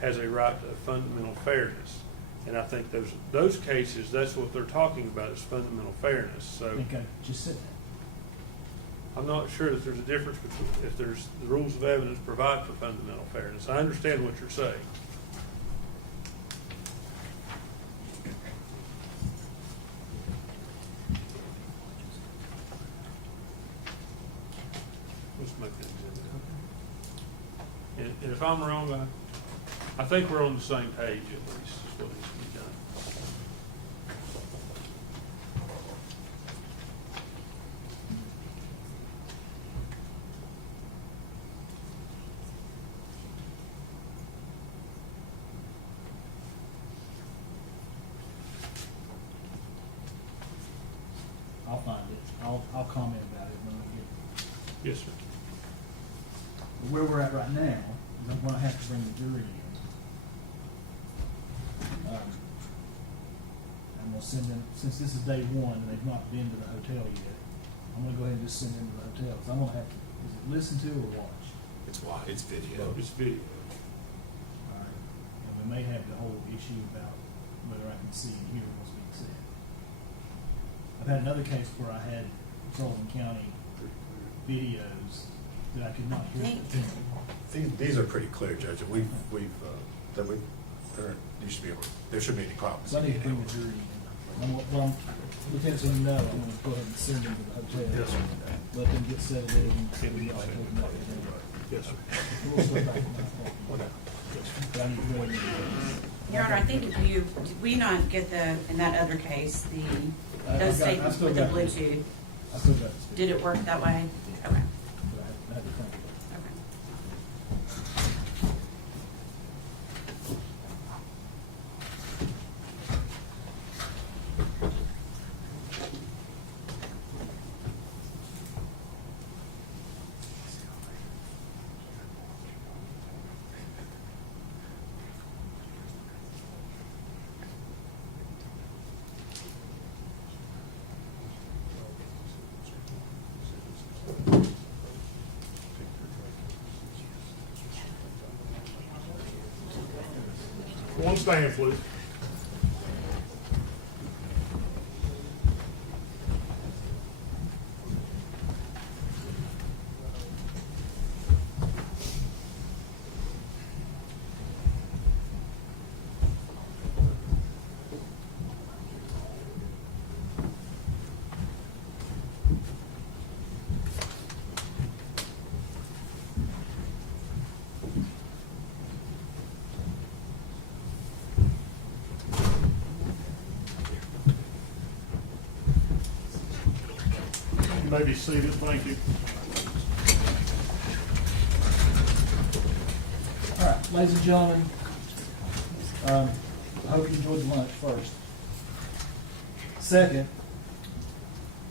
has a right to fundamental fairness. And I think those cases, that's what they're talking about, is fundamental fairness. So I think I just said that. I'm not sure that there's a difference between, if there's the rules of evidence provide for fundamental fairness. I understand what you're saying. Let's make that exhibit. And if I'm wrong, I think we're on the same page at least, is what needs to be done. I'll find it. I'll comment about it when I get it. Yes, sir. But where we're at right now is I'm going to have to bring the jury in. I'm going to send them, since this is day one and they've not been to the hotel yet, I'm going to go ahead and just send them to the hotel. So I'm going to have to, is it listen to or watch? It's video. It's video. All right. And we may have the whole issue about whether I can see and hear what's being said. I've had another case where I had Sullivan County videos that I could not hear. Thank you. These are pretty clear, Judge. They're You should be able, there shouldn't be any problems. So I need to bring the jury in. Lieutenant, so you know, I'm gonna go ahead and send them to the hotel. Yes, sir. Let them get settled in. And we all have to know. Yes, sir. We'll start back at 9 o'clock. But I need to go ahead and- Your Honor, I think if you, did we not get the, in that other case, I those got- I statements still with the got it. Bluetooth, I still got this. did it work that way? Okay, But I had to think about it. okay. One stand, please. You may be seated, thank you. All right, ladies and gentlemen, I hope you enjoyed the lunch first. Second,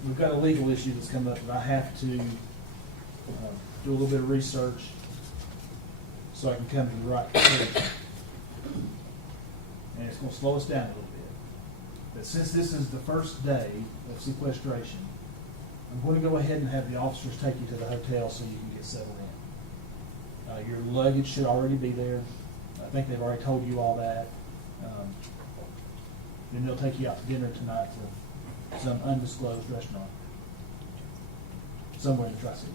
we've got a legal issue that's come up that I have to do a little bit of research so I can come to the right conclusion. And it's going to slow us down a little bit. But since this is the first day of sequestration, I'm going to go ahead and have the officers take you to the hotel so you can get settled in. Your luggage should already be there. I think they've already told you all that. Then they'll take you out to dinner tonight to some undisclosed restaurant somewhere in the Tri-Cities.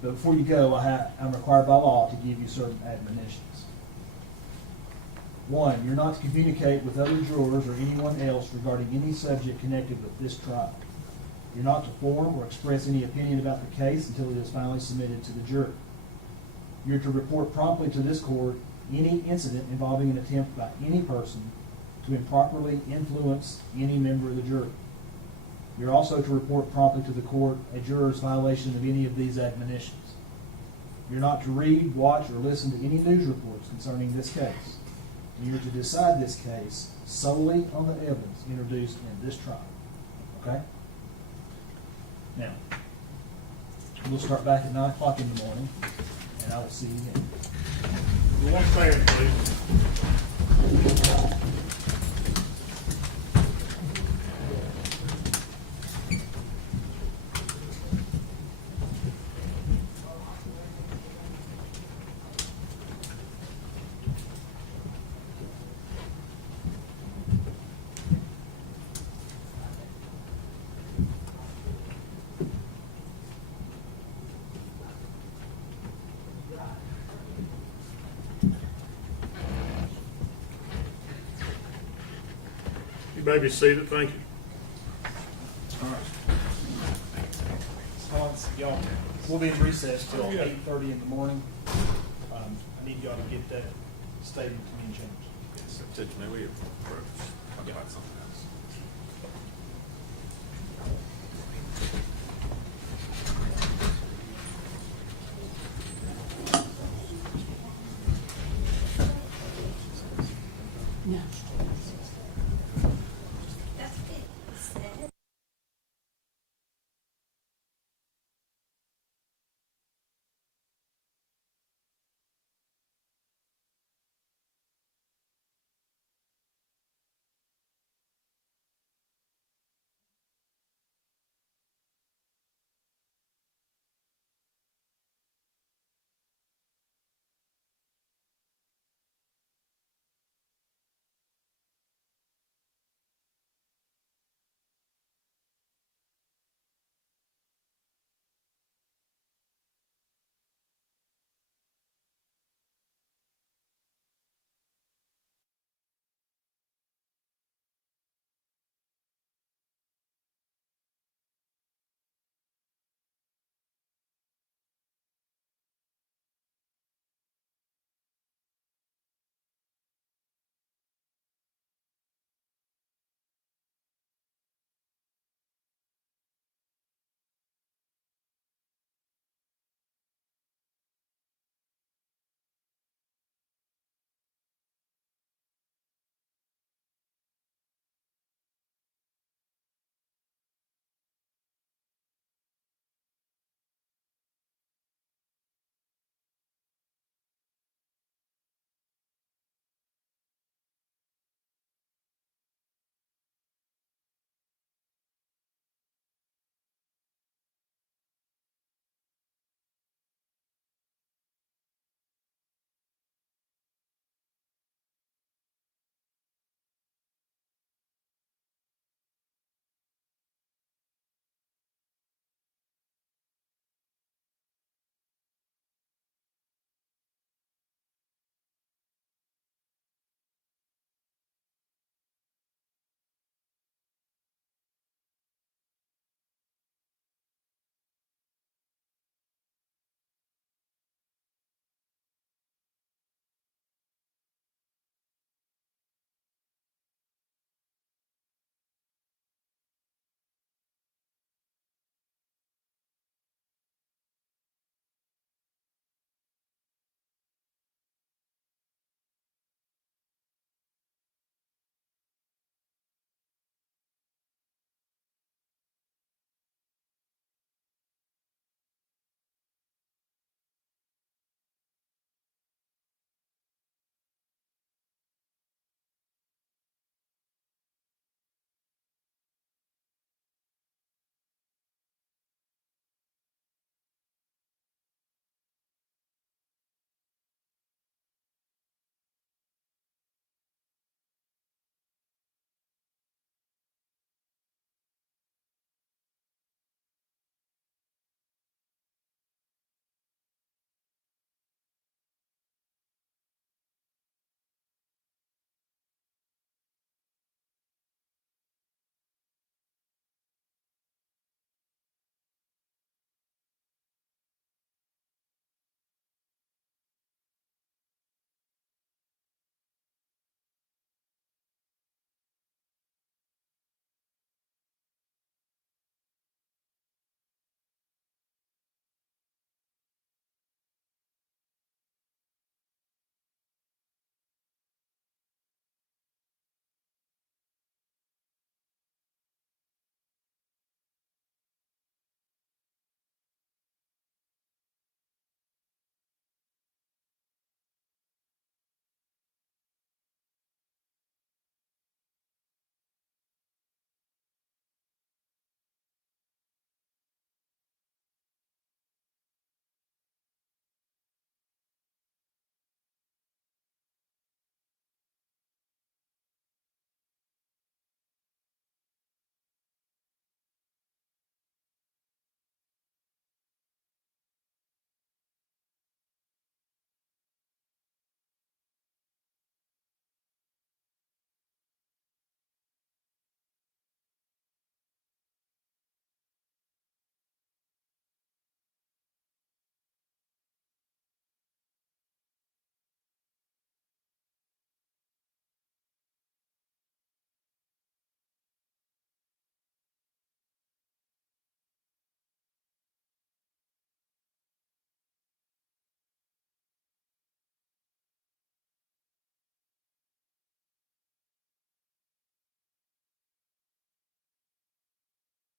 But before you go, I'm required by law to give you certain admonitions. One, you're not to communicate with other jurors or anyone else regarding any subject connected with this trial. You're not to form or express any opinion about the case until it is finally submitted to the jury. You're to report promptly to this court any incident involving an attempt by any person to improperly influence any member of the jury. You're also to report promptly to the court a juror's violation of any of these admonitions. You're not to read, watch, or listen to any news reports concerning this case. You're to decide this case solely on the evidence introduced in this trial. Okay? Now, we'll start back at 9 o'clock in the morning, and I will see you then. One stand, please. You may be seated, thank you. All right. Hans, y'all, we'll be in recess till 8:30 in the morning. I need y'all to get that statement to me and James. Judge, may we approach?